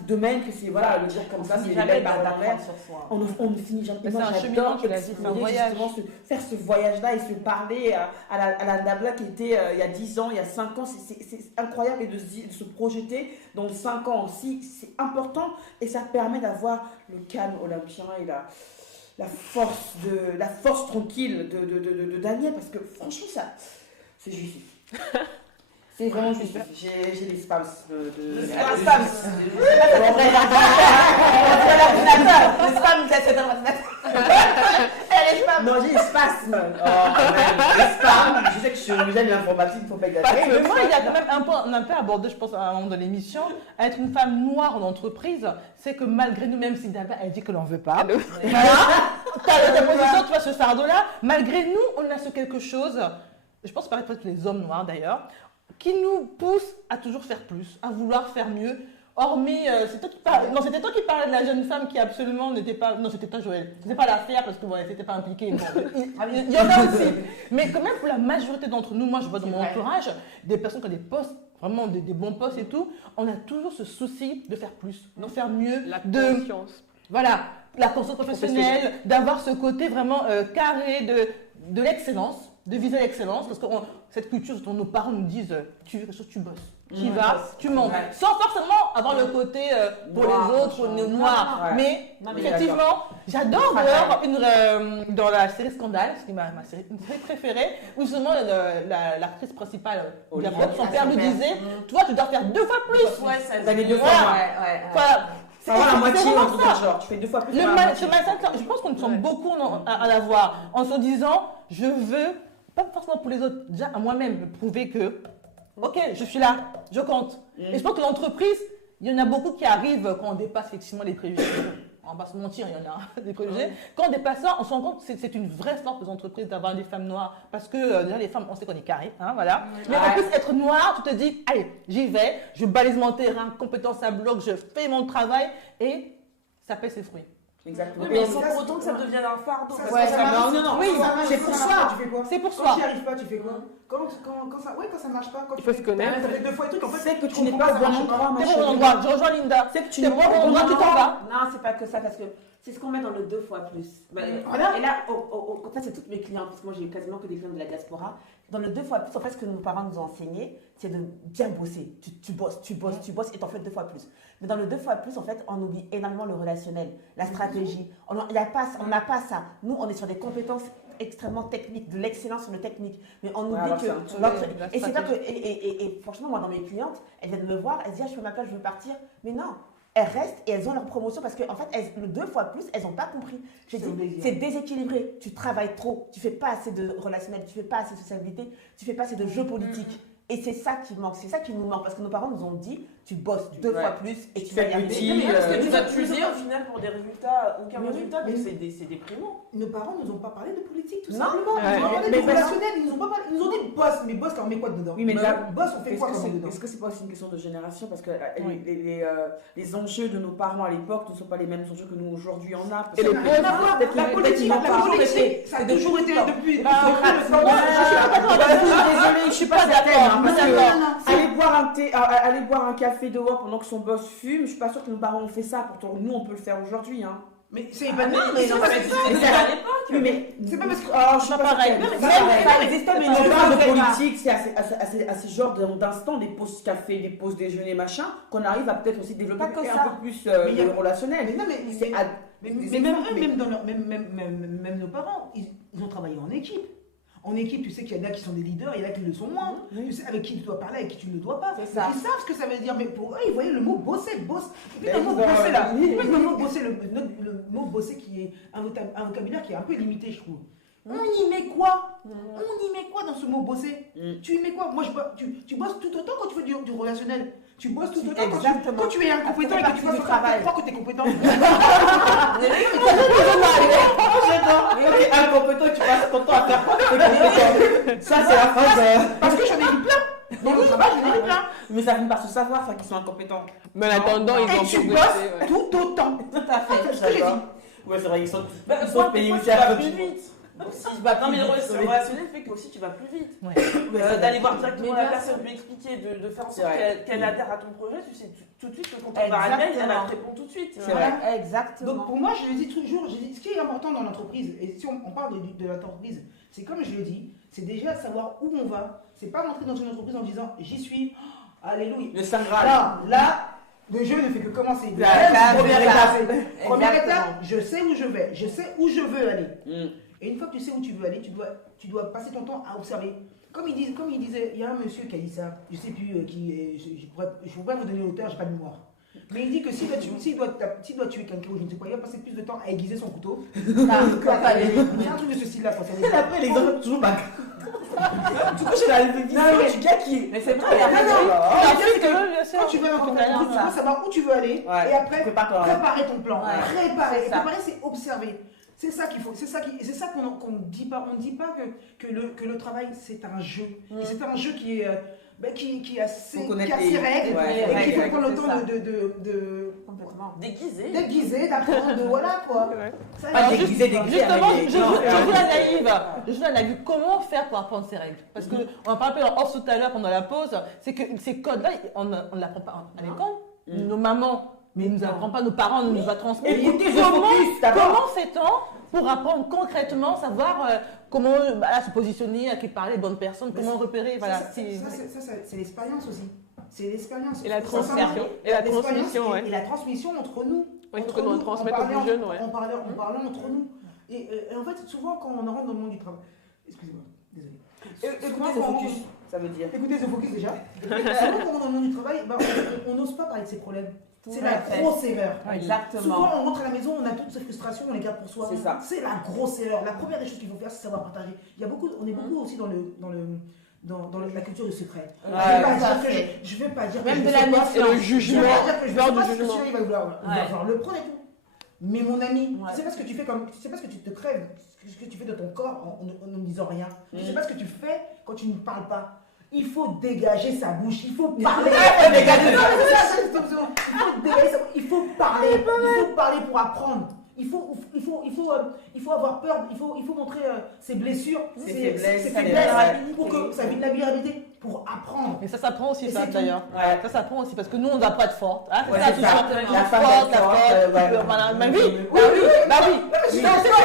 domaine que c'est, voilà, le dire comme ça, c'est jamais d'apprendre sur soi. On ne finit jamais. Moi, j'adore justement faire ce voyage-là et se parler à la Dabla qui était il y a 10 ans, il y a 5 ans. C'est incroyable, et de se projeter dans 5 ans aussi, c'est important, et ça permet d'avoir le calme olympien et la force tranquille de Daniel, parce que franchement, ça, c'est jouissif. C'est vraiment jouissif. J'ai des spams de... spams. Non, j'ai des spasmes. Les spams. Je sais que j'aime l'informatique, il ne faut pas exagérer. Mais moi, il y a quand même on a un peu abordé, je pense, à un moment de l'émission, être une femme noire en entreprise, c'est que malgré nous, même si d'abord elle dit que l'on ne veut pas, ta position, tu vois, ce fardeau-là, malgré nous, on a ce quelque chose, je pense pareil pour les hommes noirs d'ailleurs, qui nous pousse à toujours faire plus, à vouloir faire mieux. Hormis, c'était toi qui parlais de la jeune femme qui absolument n'était pas... Non, c'était toi Joël. C'était pas l'affaire parce que ouais, c'était pas impliqué. Bon, il y en a aussi. Mais quand même, pour la majorité d'entre nous, moi je vois dans mon entourage, des personnes qui ont des postes, vraiment des bons postes et tout, on a toujours ce souci de faire plus, de faire mieux. La conscience. Voilà, la conscience professionnelle, d'avoir ce côté vraiment carré de l'excellence, de viser l'excellence, parce que cette culture dont nos parents nous disent, tu veux quelque chose, tu bosses. Tu vas, tu montes, sans forcément avoir le côté pour les autres, pour les noirs. Mais effectivement, j'adore d'ailleurs dans la série Scandale, c'est ma série préférée, où justement l'actrice principale, son père lui disait, toi tu dois faire 2 fois plus. Ouais, ça gagner 2 fois. Ça va la moitié c'est en vraiment tout cas, genre, tu fais 2 fois plus. Le que la ma- moitié. ce matin, je pense qu'on sommes beaucoup à l'avoir en se disant, je veux, pas forcément pour les autres, déjà à moi-même, me prouver que, ok, je suis là, je compte. Et je pense que l'entreprise, il y en a beaucoup qui arrivent quand on dépasse effectivement les préjugés. On va pas se mentir, il y en a des préjugés. Quand on dépasse ça, on se rend compte que c'est une vraie force des entreprises d'avoir des femmes noires. Parce que déjà, les femmes, on sait qu'on est carré, hein, voilà. Mais en plus, être noire, tu te dis, allez, j'y vais, je balise mon terrain, compétence à bloc, je fais mon travail et ça paie ses fruits. Exactement. Oui, mais sans pour autant que ça devienne un fardeau. Ça, parce ouais, que ça marche. non, Oui, c'est pour ça. Tu fais quoi? C'est pour Quand soi. tu n'y arrives pas, tu fais quoi? Quand ça marche pas, quand Il faut se connaître. Ça fait 2 fois et tout, en fait, C'est que tu comprends n'es pas ça au bon marche pas. endroit, ma T'es chérie. bon endroit, je rejoins Linda. C'est que tu T'es n'es bon pas au bon endroit, tu t'en endroit. vas. Non, c'est pas que ça, parce que c'est ce qu'on met dans le 2 fois plus. Voilà. Et là, ça c'est toutes mes clientes, parce que moi j'ai quasiment que des clients de la diaspora. Dans le 2 fois plus, en fait, ce que nos parents nous ont enseigné, c'est de bien bosser. Tu bosses et t'en fais 2 fois plus. Mais dans le 2 fois plus, en fait, on oublie énormément le relationnel, la stratégie. On n'a pas ça. Nous, on est sur des compétences extrêmement techniques, de l'excellence sur le technique. Mais on oublie alors que c'est l'autre. la Et c'est là que. stratégie. Et franchement, moi, dans mes clientes, elles viennent me voir, elles disent, ah, je fais ma place, je veux partir. Mais non. Elles restent et elles ont leur promotion parce qu'en fait, le 2 fois plus, elles n'ont pas compris. J'ai dit, c'est déséquilibré. Tu travailles trop. Tu fais pas assez de relationnel, tu fais pas assez de sociabilité, tu fais pas assez de jeux politiques. Et c'est ça qui manque, c'est ça qui nous manque parce que nos parents nous ont dit, tu bosses 2 fois plus et tu vas y fais arriver. petit, Mais parce que tu vas tu t'user au final pour des résultats, aucun Mais oui, résultat, donc mais- c'est déprimant. Nos parents nous ont pas parlé de politique, tout Non. simplement. Ouais. Ils nous ont parlé Mais de parce- relationnel, ils nous ont pas parlé. Ils nous ont dit boss, mais boss, on met quoi dedans? Oui, mais là- boss, on fait Est-ce quoi que quand on met dedans? c'est pas aussi une question de génération parce que Oui. les enjeux de nos parents à l'époque ne sont pas les mêmes enjeux que nous aujourd'hui on a. Parce Et que- les Ça n'a rien à voir. peut-être La que- politique, peut-être la qu'ils n'ont pas politique, ça a toujours été depuis. Désolée, je suis pas certaine. hein, parce que aller boire un café dehors pendant que son boss fume, je suis pas sûre que nos parents ont fait ça. Pourtant, nous, on peut le faire aujourd'hui. Hein. Mais c'est pas non, mais mais non, c'est mais pas c'est ça. c'était à l'époque. Oui, mais C'est pas parce que. alors, je suis pas pas pareil. certaine. Non, mais C'est c'est pas pareil. pareil. Ça existait, mais On ils parle ne de le font pas. politique, c'est à ces genres d'instants, des pauses café, des pauses déjeuner, machin, qu'on arrive à peut-être aussi développer Pas que un ça. peu plus Mais il y a- le relationnel. Mais non, mais C'est Mais même eux, même, dans leur, même nos parents, ils ont travaillé en équipe. En équipe, tu sais qu'il y en a qui sont des leaders, il y en a qui le sont moins. Tu sais avec qui tu dois parler, avec qui tu ne le dois pas. C'est ça. Ils savent ce que ça veut dire, mais pour eux, ils voyaient le mot bosser, boss. Et puis Ben, le mot ils ont- bosser là, oui. le mot bosser, le mot bosser qui est un vocabulaire qui est un peu limité, je trouve. On y met quoi? On y met quoi dans ce mot bosser? Tu y mets quoi? Moi, tu bosses tout autant quand tu fais du relationnel. Tu bosses tout autant Exactement. quand tu es incompétent et que tu Ça fait vas partie du faire travail. croire que tu es compétent. Ok, incompétent, tu passes ton temps à faire quoi que t'es compétent. Ça, c'est la phrase. Parce que j'en ai vu plein. Dans le travail, j'en ai vu plein. Mais ça finit par se savoir, enfin, qu'ils sont incompétents. Mais en attendant, ils Et ont tu progressé. bosses Ouais. tout autant. Tout à fait. C'est ce que j'ai dit. Ouais, c'est vrai, ils sont Bah, payés toi, aussi tu à vas la plus petite. vite. Aussi. Tu vas Non, mais le plus vite, oui. relationnel fait qu'aussi tu vas plus vite. D'aller voir directement la personne, lui expliquer, de faire en C'est sorte vrai. qu'elle adhère à ton projet, tu sais tout de suite que quand on va à l'email, elle va te répondre tout de suite. C'est vrai. Exactement. Donc pour moi, je le dis toujours, ce qui est important dans l'entreprise, et si on parle de l'entreprise, c'est comme je le dis, c'est déjà savoir où on va. C'est pas rentrer dans une entreprise en disant j'y suis, oh, alléluia. Le Saint Graal. Là, le jeu ne fait que commencer. Voilà, Première voilà. étape. Première Exactement. étape, je sais où je vais, je sais où je veux aller. Mm. Et une fois que tu sais où tu veux aller, tu dois passer ton temps à observer. Comme il disait, il y a un monsieur qui a dit ça, je sais plus qui est, je pourrais vous donner l'auteur, j'ai pas de mémoire. Mais il dit que s'il doit tuer quelqu'un ou je ne sais quoi, il va passer plus de temps à aiguiser son couteau. C'est un truc de ce style-là. Et après, les gens toujours bac. Du coup, j'ai la vision du gars qui. Mais c'est vrai, Non, non, Quand quand tu veux dans ton entreprise, tu dois savoir où tu veux aller Ouais, et après prépare-toi. préparer ton plan. Ouais, Préparer. c'est Et ça. préparer, c'est observer. C'est ça qu'il faut. C'est ça qu'on ne dit pas. On ne dit pas que le travail c'est un jeu. Et c'est un jeu qui est qui a ses Faut connaître ses règles ouais, et qu'il faut règles, prendre le c'est temps ça. de Complètement. Déguisé. déguiser, d'apprendre, de voilà quoi. Ouais. Ça, Pas il y a- déguisé, déguisé. Justement, avec je des- joue Non, la naïve. Je joue la naïve. Comment faire pour apprendre ces règles? Parce que on en parlait en off tout à l'heure pendant la pause. C'est que ces codes-là, on ne l'apprend pas à l'école. Nos mamans, mais ils ne nous apprennent pas, nos parents ne nous a transmis. Écoutez, je Comment focus d'abord. comment fait-on pour apprendre concrètement, savoir comment se positionner, à qui parler, les bonnes personnes, comment repérer, voilà. C'est l'expérience aussi. C'est l'expérience. Et la Sincèrement, transmission. Et la l'expérience transmission, ouais. et la transmission entre nous. Oui, il faut Entre que nous nous, transmettre en aux plus parlant- jeunes, ouais. En parlant entre nous. Et en fait, souvent quand on rentre dans le monde du travail. Excusez-moi, désolé. Écoutez, ce focus, ça veut dire. Écoutez ce focus déjà. Souvent quand on rentre dans le monde du travail, on n'ose pas parler de ses problèmes. C'est la grosse erreur. Exactement. Souvent, on rentre à la maison, on a toutes ces frustrations, on les garde pour soi. C'est ça. C'est la grosse erreur. La première des choses qu'il faut faire, c'est savoir partager. On est beaucoup aussi dans la culture du secret. Je vais pas dire que Même je de sais la pas. méfiance. Le jugement, Je vais pas dire que je peur sais du pas ce que jugement. celui-là, il va vouloir le prendre et tout. Mais mon ami, Ouais. tu sais pas ce que tu fais tu sais pas ce que tu te crèves, ce que tu fais de ton corps en ne disant rien. Tu sais pas ce que tu fais quand tu ne parles pas. Il faut dégager sa bouche, il faut parler. Il faut parler pour apprendre. Il faut avoir peur, il faut montrer ses blessures, ses faiblesses, pour que sa vulnérabilité, pour apprendre. Mais ça s'apprend aussi, Et ça, c'est tout. d'ailleurs. Ouais. Ça s'apprend aussi, parce que nous, on n'a pas de forte. Hein, Ouais, ça, c'est tout ça. ça. La femme Forte, est forte, voilà. Mais oui, bah oui.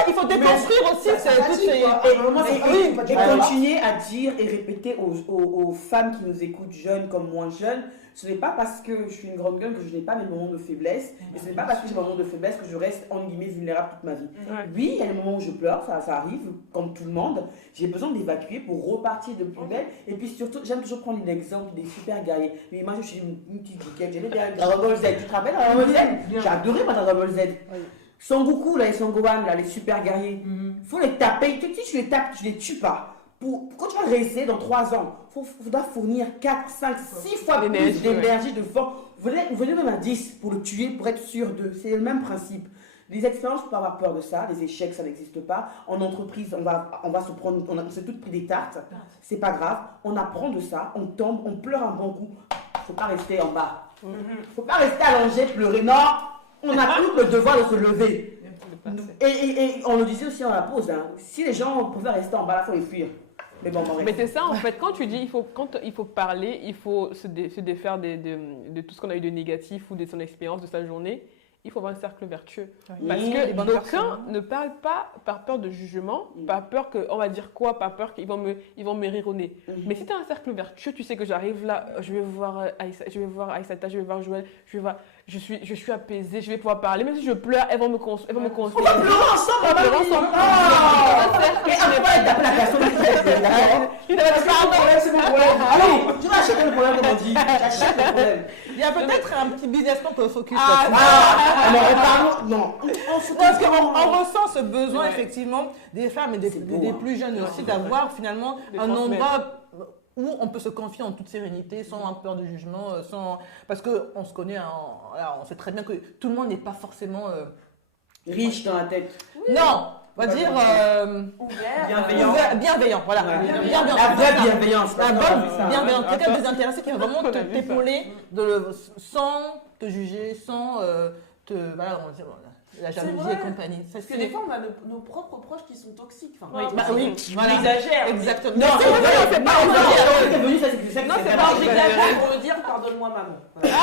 Il faut déconstruire aussi toutes ces... Et continuer à dire et répéter aux femmes qui nous écoutent, jeunes comme moins jeunes, ce n'est pas parce que je suis une grande gueule que je n'ai pas mes moments de faiblesse, et ce n'est pas parce que j'ai mes moments de faiblesse que je reste en guillemets vulnérable toute ma vie. Ouais. Oui, il y a des moments où je pleure, ça arrive, comme tout le monde. J'ai besoin d'évacuer pour repartir de plus belle. Et puis surtout, j'aime toujours prendre l'exemple des super guerriers. Mais moi, je suis une petite geekette, j'aimais bien Dragon Ball Z. Tu te rappelles Dragon Ball Z? J'ai adoré moi Dragon Ball Z. Son Goku là et Son Gohan là, les super guerriers. Faut les taper. Si tu les tapes, tu les tues pas. Quand tu vas rester dans 3 ans, il faudra fournir 4, 5, 6 fois plus D'énergie, d'énergie, de force. Vous venez même à 10 pour le tuer, pour être sûr de. C'est le même principe. Les expériences, il ne faut pas avoir peur de ça. Les échecs, ça n'existe pas. En entreprise, on va se prendre. On s'est toutes pris des tartes. C'est pas grave. On apprend de ça. On tombe, on pleure un bon coup. Il ne faut pas rester en bas. Il ne faut pas rester allongé, pleurer. Non, on a tous le devoir de se lever. Et on le disait aussi dans la pause. Hein. Si les gens pouvaient rester en bas, il faut les fuir. Mais bon, Mais c'est ça, en fait, quand tu dis quand il faut parler, il faut se défaire de tout ce qu'on a eu de négatif ou de son expérience de sa journée, il faut avoir un cercle vertueux. Parce que d'aucuns ne parlent pas par peur de jugement, par peur qu'on va dire quoi, par peur qu'ils vont me rire au nez. Mais si tu as un cercle vertueux, tu sais que j'arrive là, je vais voir Aïssata, je vais voir Joël, je suis apaisée, je vais pouvoir parler. Même si je pleure, elles vont me consoler. on va pleurer ensemble, on va pleurer ensemble. Et après, taper la personne. C'est mon problème. Allez, tu vas acheter le problème, comme on dit. J'achète le problème. Il y a peut-être un petit business plan pour focus Non. Parce qu'on ressent ce besoin, effectivement, des femmes et des beau, plus jeunes aussi, d'avoir finalement un endroit où on peut se confier en toute sérénité, sans peur de jugement, parce qu'on se connaît, on sait très bien que tout le monde n'est pas forcément riche dans la tête. Non, on va dire bienveillant, voilà. La vraie bienveillance. La bonne bienveillance, quelqu'un désintéressé qui va vraiment t'épauler sans te juger, sans voilà, on va dire, la jalousie et compagnie. Parce que des fois, on a nos propres proches qui sont toxiques. Enfin, oui, voilà. On exagère. Exactement. Non, c'est pas Non, c'est pas on exagère pour me dire pardonne-moi maman. Voilà.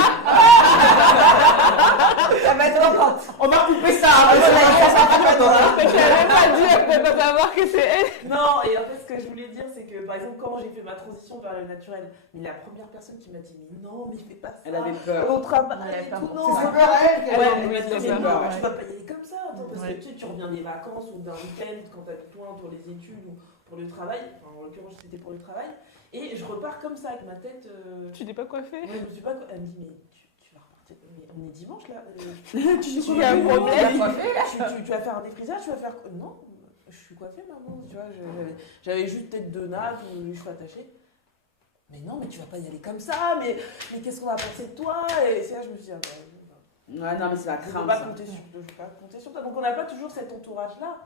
Ça va être contente. On va couper ça. Je n'avais même pas dit, de savoir que c'est elle. Non, et en fait, ce que je voulais dire, c'est que par exemple, quand j'ai fait ma transition vers le naturel, mais la première personne qui m'a dit mais non, mais fais pas ça. Elle avait peur. Au travail Elle avait et peur tout, pour non. C'est peur à elle qu'elle Ouais, a- elle m'a dit, c'est mais peur, non, ouais. tu vas pas y aller comme ça, attends, parce que tu reviens des vacances ou d'un week-end quand t'as besoin pour les études ou pour le travail, enfin, en l'occurrence c'était pour le travail, et je repars comme ça avec ma tête. Tu n'es pas coiffée. Ouais, je me suis pas. Elle me dit mais tu vas repartir. Mais on est dimanche là. Il y a un problème. Tu vas faire un défrisage, tu vas faire. Non, je suis coiffée maman. Tu vois, j'avais juste tête de natte ou les cheveux attachés. Mais non, mais tu vas pas y aller comme ça. Mais qu'est-ce qu'on va penser de toi? Et c'est là je me suis dit Ouais, non, mais c'est la je ne crainte. peux pas compter sur toi. Donc on n'a pas toujours cet entourage là.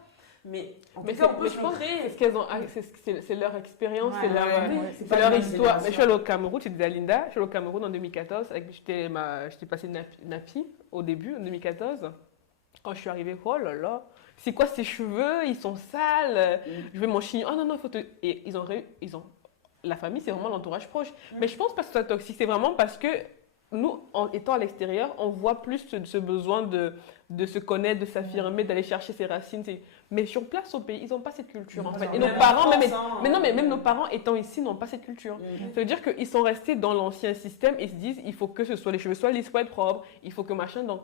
Mais en tout cas, on peut je se pense créer. que c'est leur expérience, c'est leur, C'est c'est leur la même histoire. Mais je suis génération. allée au Cameroun, j'étais à Linda, je suis allée au Cameroun en 2014, j'étais passée Napi au début, en 2014. Quand je suis arrivée, oh là là, c'est quoi ces cheveux? Ils sont sales, je vais m'en chignon. Oh non, non, il faut te... Et ils ont... La famille, c'est vraiment l'entourage proche. Mais je pense pas que ce soit toxique, c'est vraiment parce que nous, en étant à l'extérieur, on voit plus ce besoin de se connaître, de s'affirmer, d'aller chercher ses racines. Mais sur place au pays, ils n'ont pas cette culture en fait. Et nos parents, même nos parents étant ici, n'ont pas cette culture. Ça veut dire qu'ils sont restés dans l'ancien système et se disent il faut que les cheveux soient lisses, soient propres, il faut que machin. Donc,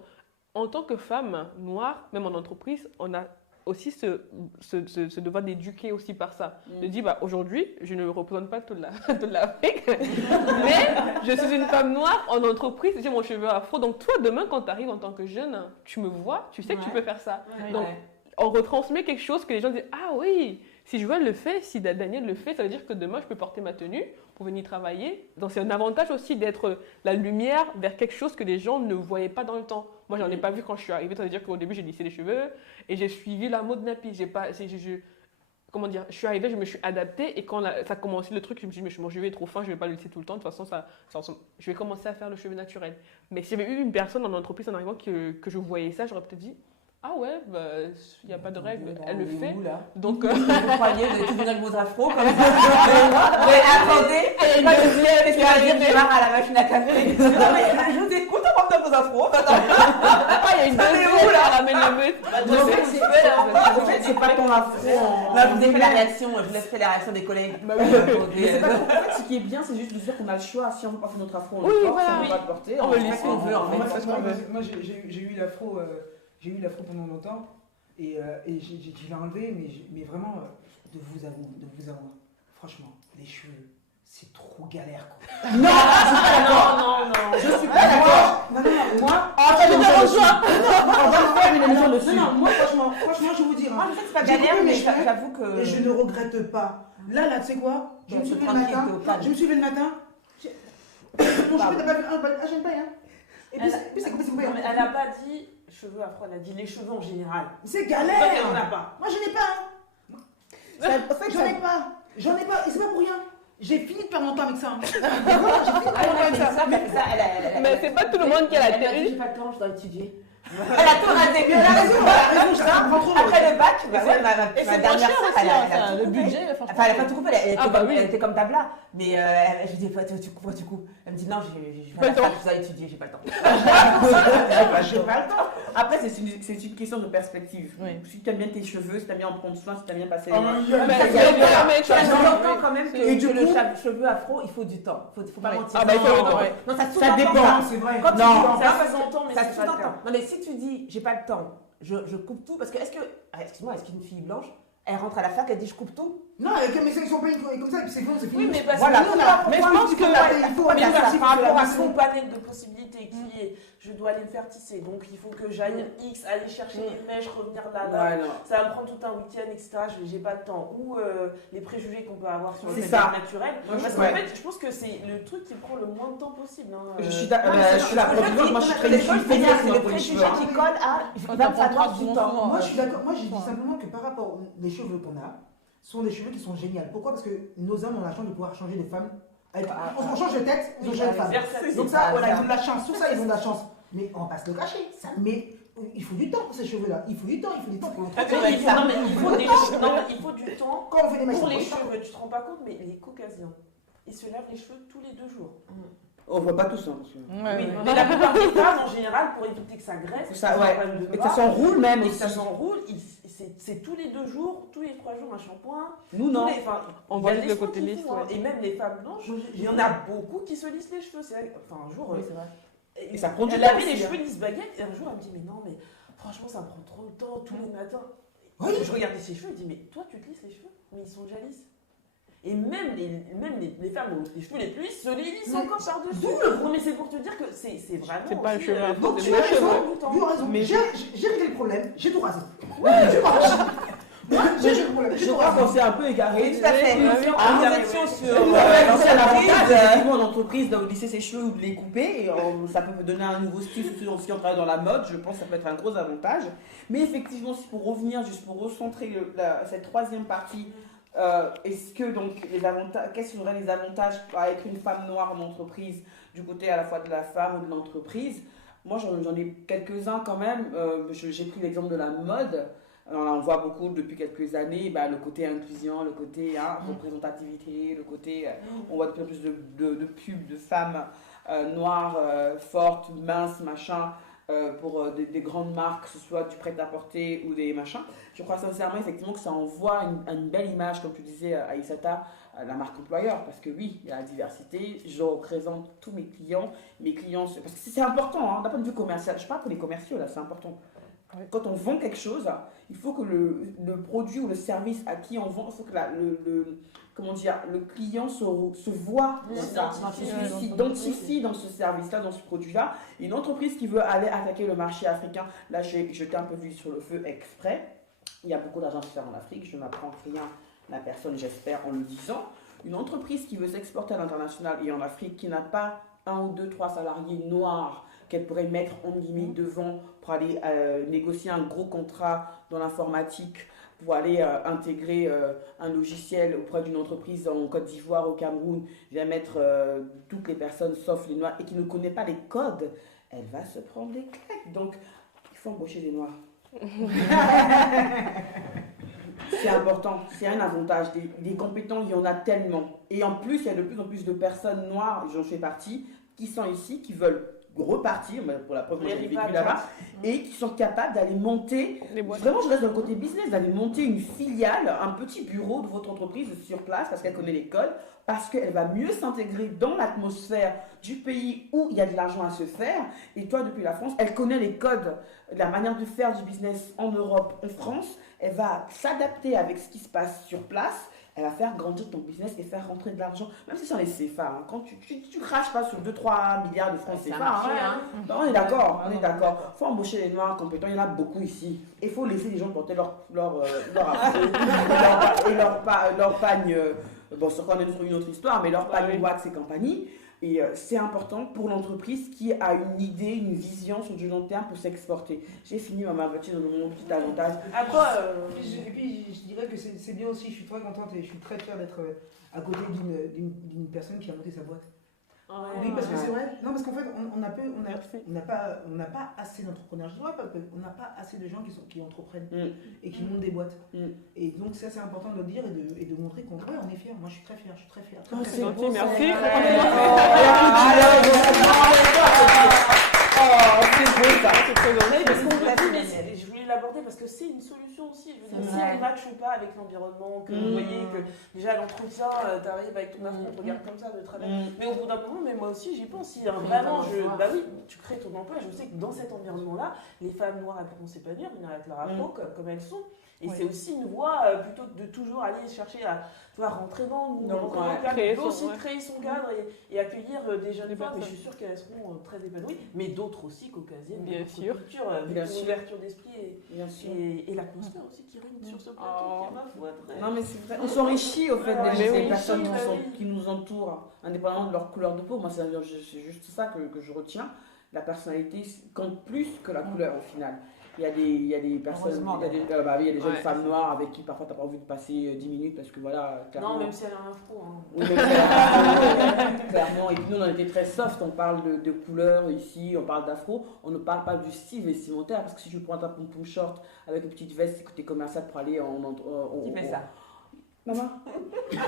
en tant que femme noire, même en entreprise, on a aussi ce devoir d'éduquer aussi par ça. De dire, bah, aujourd'hui, je ne représente pas toute l'Afrique, mais je suis une femme noire en entreprise, j'ai mon cheveu afro. Donc toi, demain, quand tu arrives en tant que jeune, tu me vois, tu sais que tu peux faire ça. Donc, on retransmet quelque chose que les gens disent, ah oui, si Joël le fait, si Daniel le fait, ça veut dire que demain, je peux porter ma tenue pour venir travailler. Donc, c'est un avantage aussi d'être la lumière vers quelque chose que les gens ne voyaient pas dans le temps. Moi, j'en ai pas vu quand je suis arrivée. Ça veut dire qu'au début, j'ai lissé les cheveux et j'ai suivi la mode nappy. Comment dire, je suis arrivée, je me suis adaptée et quand ça a commencé le truc, je me suis dit, mais mon cheveu est trop fin, je vais pas le laisser tout le temps. De toute façon, je vais commencer à faire le cheveu naturel. Mais s'il y avait eu une personne en entreprise en arrivant que je voyais ça, j'aurais peut-être dit, ah ouais, bah, il n'y a pas de règle, elle le fait. Donc, vous croyez, vous allez tout venir avec vos afros comme ça. Mais attendez, moi je sais, tu vas dire du bar à la machine à café. Non mais je vous écoute, on va faire vos afros. il y a une deuxième là, ramène le but. En fait, c'est pas ton afro. Là, je vous ai fait la réaction, je laisse faire la réaction des collègues. Mais c'est pas en fait, ce qui est bien, c'est juste de dire qu'on a le choix. Si on veut porter notre afro, on le porte. Si on ne veut pas le porter, on le laisse qu'on veut. Moi, j'ai eu l'afro. J'ai eu l'afro pendant longtemps et je l'ai enlevé, mais vraiment, de vous avouer, franchement, les cheveux, c'est trop galère quoi. Non, je suis pas d'accord. Non, moi, on va faire une émission dessus. Non, moi, franchement, je vais vous dire. Moi, je sais que c'est pas galère, mais j'avoue que. Et je ne regrette pas. Là, tu sais quoi? Je me suis levé le matin. Mon cheveu, t'as pas vu un bal. Ah, j'aime pas, hein. Et puis, c'est coupé. Elle n'a pas dit cheveux afro, elle a dit les cheveux en général. C'est galère. Toi, elle n'en a pas. Moi, je n'ai pas. En fait, j'en ai pas. Et c'est pas pour rien. J'ai fini de perdre mon temps avec ça. Mais c'est pas tout le monde qui a la télé. J'ai pas le temps, je dois étudier. Elle a tout raté. Elle a raison. Après le bac, ma dernière sœur, elle a le budget. Enfin, elle a pas tout coupé, elle était comme Tabla. Mais je dis, pourquoi tu coupes? Elle me dit, non, je vais pas je dois étudier, j'ai pas le temps. J'ai pas le temps. Après, c'est une question de perspective. Si tu aimes bien tes cheveux, si tu aimes bien en prendre soin, si tu aimes bien passer les mains. Mais j'entends quand même que le cheveu afro, il faut du temps. Faut pas mentir. Ah bah il faut le temps. Non, Ça dépend. C'est vrai. Quand tu dis en Ça face, fait longtemps, mais ça c'est pas le sous-entend. cas. Non, mais si tu dis, j'ai pas le temps, je coupe tout, parce que excuse-moi, est-ce qu'une fille blanche, elle rentre à la fac, elle dit, je coupe tout? Non, mes sections payent comme ça, et puis c'est bon, c'est fini. Oui, mais parce Voilà. que Mais je pense que il faut par rapport à son panel de possibilités qui est je dois aller me faire tisser, donc il faut que j'aille X, aller chercher les mèches, revenir là-bas, ça va me prendre tout un week-end, etc. J'ai pas de temps. Ou les préjugés qu'on peut avoir sur le fait naturel. Parce qu'en fait, je pense que c'est le truc qui prend le moins de temps possible. Je suis d'accord. Moi, je suis très c'est les préjugés qui collent à il va me falloir du temps. Moi, je suis d'accord. Moi, je dis simplement que par rapport aux cheveux qu'on a, sont des cheveux qui sont géniaux. Pourquoi? Parce que nos hommes ont la chance de pouvoir changer de femme. On change de tête, ils ont changé de femme. Donc ça, voilà, ils ont de la chance. Sur ça, ils ont de la chance. Mais on va pas se le cacher. Mais il faut du temps pour ces cheveux-là. Il faut du temps pour il faut du temps quand on fait des mèches pour les cheveux. Tu te rends pas compte, mais les Caucasiens, ils se lavent les cheveux tous les 2 jours. On voit pas tous, hein. Oui, mais la plupart des femmes, en général, pour éviter que ça graisse, et que ça s'enroule même. Et que ça s'enroule, c'est tous les 2 jours, tous les 3 jours un shampoing. Nous, non. On voit le côté lisse. Et même les femmes blanches, il y en a beaucoup qui se lissent les cheveux. Enfin, un jour, et ça prend du temps. Elle avait les cheveux lisse baguette, et un jour, elle me dit, mais non, mais franchement, ça prend trop de temps tous les matins. Je regardais ses cheveux, je dis, mais toi, tu te lisses les cheveux? Mais ils sont déjà lisses. Et même les femmes aux cheveux les plus lisses se les lissent encore par-dessus. Non, mais c'est pour te dire que c'est vraiment. C'est pas le cheveu. Donc tu as raison. J'ai réglé le problème, j'ai tout rasé. Je crois qu'on s'est un peu égaré. Tout à fait. Réflexion sur l'avantage en entreprise de lisser ses cheveux ou de les couper. Ça peut donner un nouveau style, surtout si on travaille dans la mode. Je pense que ça peut être un gros avantage. Mais effectivement, si pour revenir, juste pour recentrer cette troisième partie, est-ce que donc les avantages, quels seraient les avantages à être une femme noire en entreprise du côté à la fois de la femme ou de l'entreprise? Moi j'en ai quelques-uns quand même. J'ai pris l'exemple de la mode. On voit beaucoup depuis quelques années le côté inclusion, le côté représentativité, le côté on voit de plus en plus de pubs de femmes noires, fortes, minces, machin. Pour des grandes marques, que ce soit du prêt-à-porter ou des machins. Je crois sincèrement effectivement que ça envoie une belle image, comme tu disais Aïssata, la marque employeur, parce que oui, il y a la diversité, je représente tous mes clients, parce que c'est important, d'un point de vue commercial, je parle pour les commerciaux là, c'est important. Oui. Quand on vend quelque chose, il faut que le produit ou le service à qui on vend, il faut que le client se voit dans ça, s'identifie dans ce service-là, dans ce produit-là. Une entreprise qui veut aller attaquer le marché africain, là j'ai jeté un peu d'huile sur le feu exprès. Il y a beaucoup d'argent à faire en Afrique, je n'apprends rien à personne, j'espère, en le disant. Une entreprise qui veut s'exporter à l'international et en Afrique, qui n'a pas 1 ou 2, 3 salariés noirs qu'elle pourrait mettre en guillemets devant pour aller négocier un gros contrat dans l'informatique, pour aller intégrer un logiciel auprès d'une entreprise en Côte d'Ivoire, au Cameroun, vient mettre toutes les personnes sauf les noirs et qui ne connaît pas les codes, elle va se prendre des claques. Donc, il faut embaucher des noirs. C'est important, c'est un avantage. Des compétents, il y en a tellement. Et en plus, il y a de plus en plus de personnes noires, j'en fais partie, qui sont ici, qui veulent repartir, pour la preuve que j'ai vécu là-bas, et qui sont capables d'aller monter, vraiment je reste dans le côté business, d'aller monter une filiale, un petit bureau de votre entreprise sur place, parce qu'elle connaît les codes, parce qu'elle va mieux s'intégrer dans l'atmosphère du pays où il y a de l'argent à se faire. Et toi, depuis la France, elle connaît les codes, la manière de faire du business en Europe, en France. Elle va s'adapter avec ce qui se passe sur place. Elle va faire grandir ton business et faire rentrer de l'argent. Même si c'est dans les CFA. Hein. Quand tu craches pas sur 2-3 milliards de francs CFA. Hein. On est d'accord, on est d'accord. Il faut embaucher les noirs compétents. Il y en a beaucoup ici. Il faut laisser les gens porter leur afro et leur pagne. Bon, c'est encore une autre histoire, mais leur pagne wax et compagnie. Et c'est important pour l'entreprise qui a une idée, une vision sur du long terme pour s'exporter. J'ai fini ma voiture dans mon petit avantage. Après, et puis je dirais que c'est bien aussi, je suis très contente et je suis très fière d'être à côté d'une personne qui a monté sa boîte. Oui, parce que c'est vrai. Non, parce qu'en fait, on n'a pas assez d'entrepreneurs. Je dirais pas qu'on n'a pas assez de gens qui entreprennent et qui montent des boîtes. Et donc, ça, c'est important de le dire et de montrer qu'on est fiers. Moi, je suis très fière. C'est gentil, merci. C'est beau ça, c'est très gentil. Parce qu'on l'a dit, mais je voulais l'aborder parce que c'est une solution aussi. Je veux dire, si on ne matche pas avec l'environnement, que vous voyez que déjà à l'entretien, tu arrives avec ton afro, on te regarde comme ça de travers. Mais au bout d'un moment, mais moi aussi j'y pense. Si vraiment, bah oui, tu crées ton emploi. Je sais que dans cet environnement-là, les femmes noires elles pourront s'épanouir, venir avec leur afro comme elles sont. Et c'est aussi une voie plutôt de toujours aller chercher à rentrer dans le cadre, mais aussi créer son cadre et accueillir des jeunes femmes. Et je suis sûre qu'elles seront très épanouies, mais d'autres aussi caucasiennes, bien sûr. Culture, l'ouverture d'esprit et l'atmosphère aussi qui règne sur ce plateau, qui est ma foi très... Non mais c'est vrai, on s'enrichit au fait des personnes qui nous entourent, indépendamment de leur couleur de peau. Moi c'est juste ça que je retiens. La personnalité compte plus que la couleur au final. Il y a des personnes, il y a des jeunes femmes noires avec qui parfois tu n'as pas envie de passer 10 minutes parce que voilà. Non, même si elle a un afro. Hein. Oui, même si elle a un afro, clairement. Et puis nous, on a été très soft. On parle de couleurs ici, on parle d'afro. On ne parle pas du style vestimentaire parce que si tu prends ta pom-pom short avec une petite veste et que tu es commercial pour aller Qui fait ça? Maman. Tu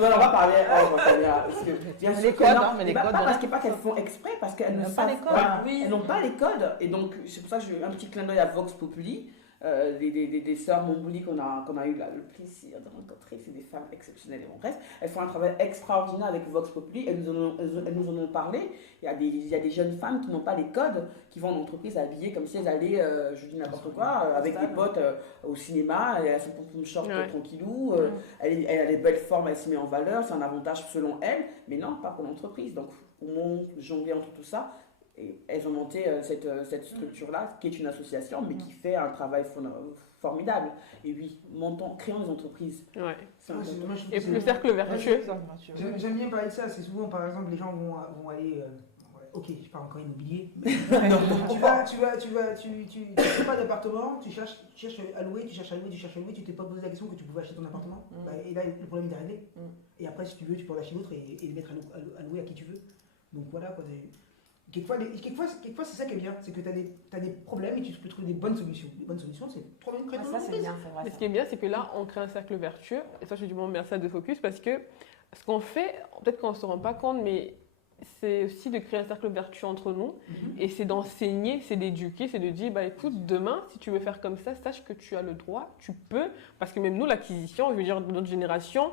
vas en parler. Parce que bien sûr les codes, mais les codes. Parce pas qu'elles font exprès, parce qu'elles ne savent pas. Elles n'ont pas les codes. Et donc, c'est pour ça que j'ai un petit clin d'œil à Vox Populi. Des sœurs Mombouli qu'on a eu le plaisir de rencontrer. C'est des femmes exceptionnelles. Et bon, bref, elles font un travail extraordinaire avec Vox Populi. Elles nous en ont parlé. Il y a des jeunes femmes qui n'ont pas les codes, qui vont en entreprise habillées comme si elles allaient, je dis n'importe quoi, avec des potes au cinéma. Elle a son pompon short tranquillou. Elle a des belles formes, elle se met en valeur. C'est un avantage selon elle. Mais non, pas pour l'entreprise. Donc, comment jongler entre tout ça? Et elles ont monté cette structure-là, qui est une association, mais qui fait un travail formidable. Et oui, créons des entreprises. Ouais. Et le cercle vertueux. J'aime bien parler de ça. C'est souvent, par exemple, les gens vont aller... ok, je parle encore immobilier. Tu n'as pas d'appartement, tu cherches à louer, tu t'es pas posé la question que tu pouvais acheter ton appartement. Et là, le problème est réglé. Et après, si tu veux, tu peux en acheter d'autres et le mettre à louer à qui tu veux. Donc voilà quoi. Quelquefois, c'est ça qui est bien, c'est que tu as des problèmes et tu peux trouver des bonnes solutions. Les bonnes solutions, c'est trop bien. Ça, c'est bien, c'est vrai. Mais ce qui est bien, c'est que là, on crée un cercle vertueux. Et ça, je dis bon, merci à De Focus parce que ce qu'on fait, peut-être qu'on ne se rend pas compte, mais c'est aussi de créer un cercle vertueux entre nous. Et c'est d'enseigner, c'est d'éduquer, c'est de dire, bah écoute, demain, si tu veux faire comme ça, sache que tu as le droit, tu peux. Parce que même nous, l'acquisition, je veux dire, de notre génération,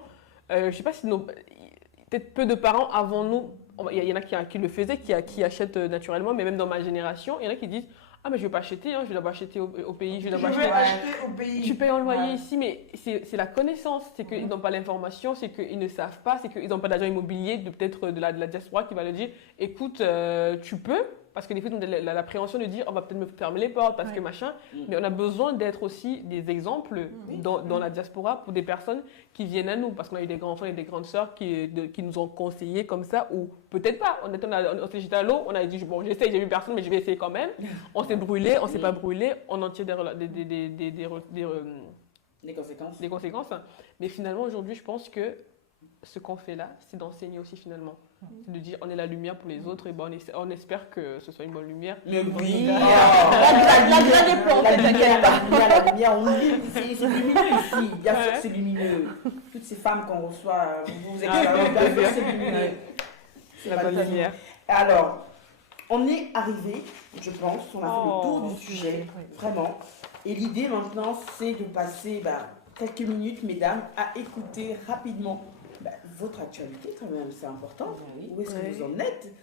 je ne sais pas si peut-être peu de parents avant nous, il y en a qui le faisaient, qui achètent naturellement, mais même dans ma génération, il y en a qui disent Ah, mais je ne vais pas acheter, hein, je vais d'abord acheter au pays, je vais Je d'abord vais acheter. acheter au pays. Tu payes un loyer Ouais. ici, mais c'est la connaissance. C'est qu'ils n'ont pas l'information, c'est qu'ils ne savent pas, c'est qu'ils n'ont pas d'agent immobilier, peut-être de la diaspora qui va leur dire écoute, tu peux, parce que des fois, ils ont l'appréhension de dire on va peut-être me fermer les portes parce que machin. Mais on a besoin d'être aussi des exemples dans la diaspora pour des personnes qui viennent à nous. Parce qu'on a eu des grands enfants et des grandes sœurs qui nous ont conseillé comme ça, ou peut-être pas. On s'est jeté à l'eau, on a dit bon, j'essaie, j'ai vu personne, mais je vais essayer quand même. On s'est brûlé, on s'est pas brûlé, on en tire des conséquences. Mais finalement, aujourd'hui, je pense que ce qu'on fait là, c'est d'enseigner aussi finalement. C'est de dire on est la lumière pour les autres et ben on espère que ce soit une bonne lumière. Mais oui, La graine est plantée, la lumière, on lit, c'est lumineux ici. Bien sûr que c'est lumineux. Toutes ces femmes qu'on reçoit, vous expérimentez, bien sûr c'est lumineux. C'est La pas bonne lumineux. lumière. Alors, on est arrivé, je pense, on a fait le tour du sujet, vraiment. Et l'idée maintenant, c'est de passer quelques minutes, mesdames, à écouter rapidement votre actualité quand même, c'est important. Où est-ce que vous en êtes?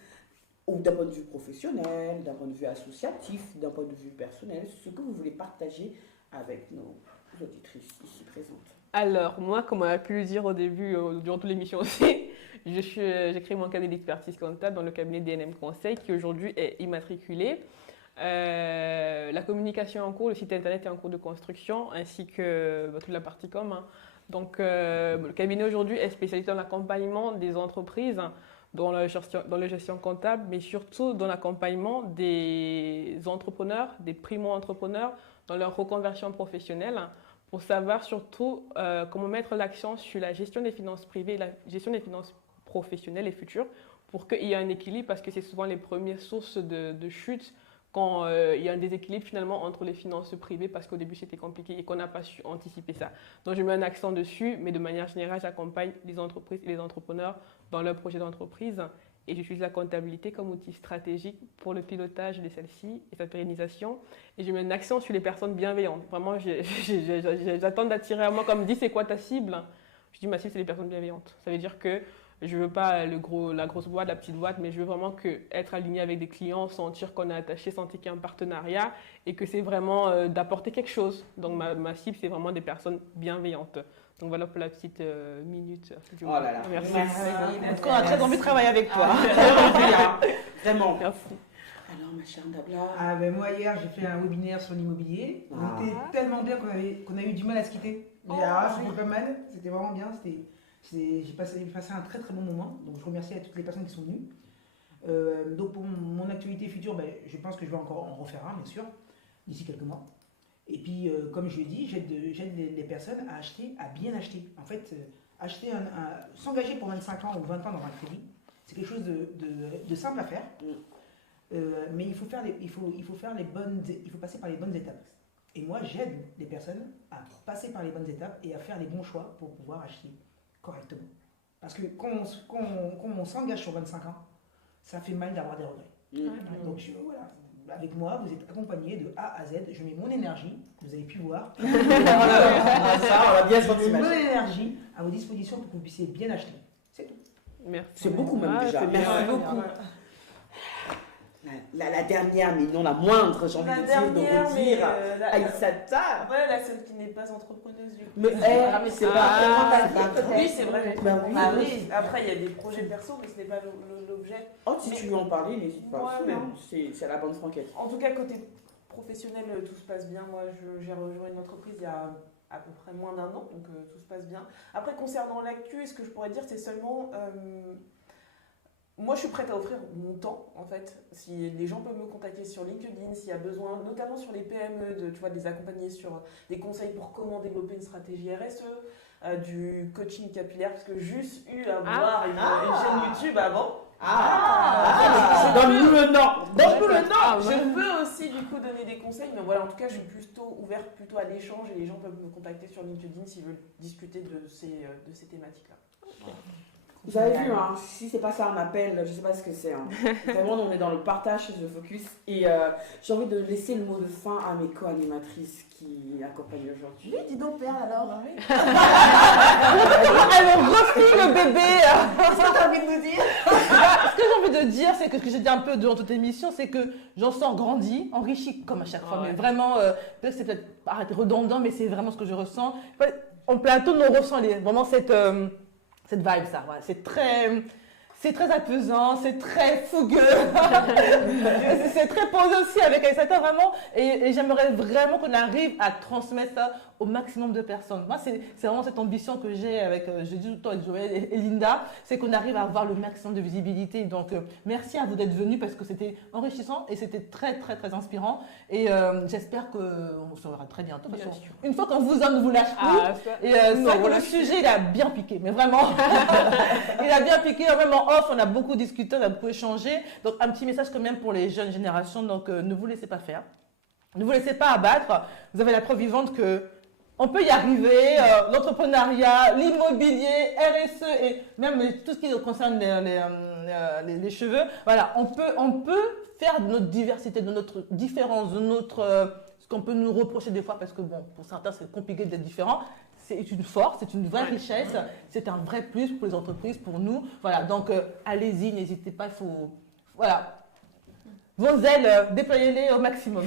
Ou d'un point de vue professionnel, d'un point de vue associatif, d'un point de vue personnel, ce que vous voulez partager avec nos auditrices ici présentes. Alors, moi, comme on a pu le dire au début, durant toute l'émission aussi, j'ai créé mon cabinet d'expertise comptable dans le cabinet DNM Conseil qui aujourd'hui est immatriculé. La communication est en cours, le site internet est en cours de construction, ainsi que toute la partie com. Donc, le cabinet aujourd'hui est spécialisé dans l'accompagnement des entreprises, dans la gestion comptable, mais surtout dans l'accompagnement des entrepreneurs, des primo-entrepreneurs, dans leur reconversion professionnelle, pour savoir surtout comment mettre l'accent sur la gestion des finances privées et la gestion des finances professionnelles et futures, pour qu'il y ait un équilibre, parce que c'est souvent les premières sources de chute quand il y a un déséquilibre finalement entre les finances privées, parce qu'au début c'était compliqué et qu'on n'a pas su anticiper ça. Donc je mets un accent dessus, mais de manière générale j'accompagne les entreprises et les entrepreneurs dans leurs projets d'entreprise et j'utilise la comptabilité comme outil stratégique pour le pilotage de celle-ci et sa pérennisation. Et je mets un accent sur les personnes bienveillantes. Vraiment, j'attends d'attirer à moi, comme dit c'est quoi ta cible? Je dis ma cible c'est les personnes bienveillantes. Ça veut dire que je ne veux pas la grosse boîte, la petite boîte, mais je veux vraiment être aligné avec des clients, sentir qu'on est attaché, sentir qu'il y a un partenariat et que c'est vraiment d'apporter quelque chose. Donc ma cible, c'est vraiment des personnes bienveillantes. Donc voilà pour la petite minute. Oh là là, merci. En tout cas, on a très envie de travailler avec toi. Vraiment. Merci. Alors ma chère Dabla. Ah ben moi hier j'ai fait un webinaire sur l'immobilier. On était tellement bien qu'on a eu du mal à se quitter. Mais c'était pas mal, c'était vraiment bien. J'ai passé un très très bon moment. Donc je remercie à toutes les personnes qui sont venues. Donc pour mon actualité future, je pense que je vais encore en refaire un bien sûr, d'ici quelques mois. Et puis comme je l'ai dit, j'aide les personnes à acheter, à bien acheter. En fait, s'engager pour 25 ans ou 20 ans dans un crédit, c'est quelque chose de simple à faire. Mais il faut passer par les bonnes étapes. Et moi, j'aide les personnes à passer par les bonnes étapes et à faire les bons choix pour pouvoir acheter correctement. Parce que quand on s'engage sur 25 ans, ça fait mal d'avoir des regrets. Donc voilà, avec moi, vous êtes accompagnés de A à Z. Je mets mon énergie, vous avez pu voir. Ça, on va bien se sentir. Mon énergie à vos dispositions pour que vous puissiez bien acheter. C'est tout. Merci. C'est beaucoup même déjà. c'est bien. Merci beaucoup. La dernière, mais non la moindre, j'ai envie de dire, Aïssata. Ouais, la seule qui n'est pas entrepreneuse du coup. Mais c'est pas Oui, c'est vrai. Ben oui. Après, il y a des projets perso, mais ce n'est pas l'objet. Oh, si tu veux en parler, n'hésite pas. Ouais, C'est à la bonne franquette. En tout cas, côté professionnel, tout se passe bien. Moi, j'ai rejoint une entreprise il y a à peu près moins d'un an, donc tout se passe bien. Après, concernant l'actu, ce que je pourrais dire, c'est seulement... moi, je suis prête à offrir mon temps, en fait. Si les gens peuvent me contacter sur LinkedIn, s'il y a besoin, notamment sur les PME, de les accompagner sur des conseils pour comment développer une stratégie RSE, du coaching capillaire, parce que juste eu à voir une chaîne YouTube avant. Donne-nous le nom. Donne-nous le nom. Je peux aussi du coup donner des conseils, mais voilà, en tout cas, je suis plutôt ouverte à l'échange et les gens peuvent me contacter sur LinkedIn s'ils veulent discuter de ces thématiques-là. Vous avez vu, hein, si c'est pas ça un appel, je sais pas ce que c'est. Hein. Vraiment, on est dans le partage chez The Focus. Et j'ai envie de laisser le mot de fin à mes co-animatrices qui accompagnent aujourd'hui. Oui, dis donc, Père, alors. Alors, refile le bébé. Qu'est-ce que tu as envie de nous dire? Ce que j'ai envie de dire, c'est que ce que j'ai dit un peu durant toute l'émission, c'est que j'en sors grandi, enrichi comme à chaque fois. Mais vraiment, c'est peut-être paraître redondant, mais c'est vraiment ce que je ressens. En plateau, on ressent vraiment cette vibe, ça. Voilà. C'est très apaisant, c'est très fougueux, c'est très posé aussi avec Aïssata, vraiment. Et j'aimerais vraiment qu'on arrive à transmettre ça au maximum de personnes. Moi, c'est vraiment cette ambition que j'ai avec, je dis tout le temps avec Joël et Linda, c'est qu'on arrive à avoir le maximum de visibilité. Donc, merci à vous d'être venus parce que c'était enrichissant et c'était très, très, très inspirant. Et j'espère qu'on se reverra très bientôt. Parce une fois qu'on vous a, on vous lâche plus. Et c'est vrai que le sujet, il a bien piqué, mais vraiment, il a bien piqué, vraiment off. On a beaucoup discuté, on a beaucoup échangé. Donc, un petit message quand même pour les jeunes générations. Donc, ne vous laissez pas faire. Ne vous laissez pas abattre. Vous avez la preuve vivante que on peut y arriver, l'entrepreneuriat, l'immobilier, RSE et même tout ce qui concerne les cheveux. Voilà, on peut faire de notre diversité, de notre différence, de notre ce qu'on peut nous reprocher des fois parce que bon, pour certains c'est compliqué d'être différent. C'est une force, c'est une vraie richesse, c'est un vrai plus pour les entreprises, pour nous. Voilà, donc allez-y, n'hésitez pas, il faut voilà. Vos ailes, déployez-les au maximum.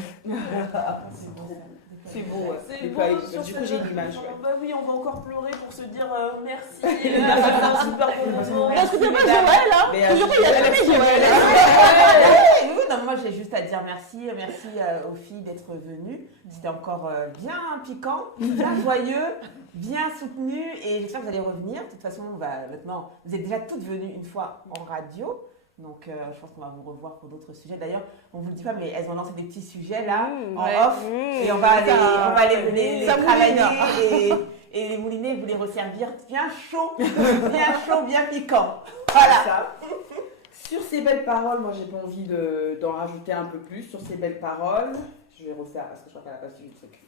C'est beau, C'est beau. Du coup, j'ai l'image. Bah oui, on va encore pleurer pour se dire merci. Merci pour un super bon moment. Est-ce que c'est pas Joël, hein? Toujours il y a jamais Joël. Oui, non, moi j'ai juste à dire merci aux filles d'être venues. C'était encore bien piquant, bien joyeux, bien soutenu et j'espère que vous allez revenir. De toute façon, maintenant, vous êtes déjà toutes venues une fois en radio. Donc, je pense qu'on va vous revoir pour d'autres sujets. D'ailleurs, on ne vous le dit pas, mais elles ont lancé des petits sujets là, en off. Et on va les travailler et les mouliner, vous les resservir bien chaud, bien piquant. Voilà. Ça. Sur ces belles paroles, moi, j'ai pas envie d'en rajouter un peu plus. Sur ces belles paroles, je vais refaire parce que je crois qu'elle n'a pas suivi le truc.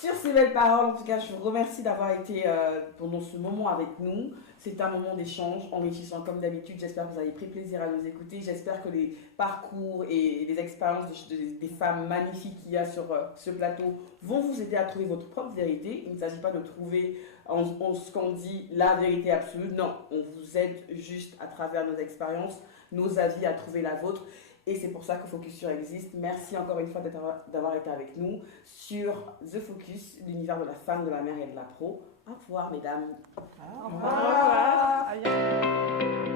Sur ces belles paroles, en tout cas, je vous remercie d'avoir été pendant ce moment avec nous. C'est un moment d'échange enrichissant comme d'habitude. J'espère que vous avez pris plaisir à nous écouter. J'espère que les parcours et les expériences des femmes magnifiques qu'il y a sur ce plateau vont vous aider à trouver votre propre vérité. Il ne s'agit pas de trouver en ce qu'on dit la vérité absolue. Non, on vous aide juste à travers nos expériences, nos avis à trouver la vôtre. Et c'est pour ça que Focus Sur existe. Merci encore une fois d'avoir été avec nous sur The Focus, l'univers de la femme, de la mère et de la pro. Au revoir, mesdames. Au revoir. Au revoir.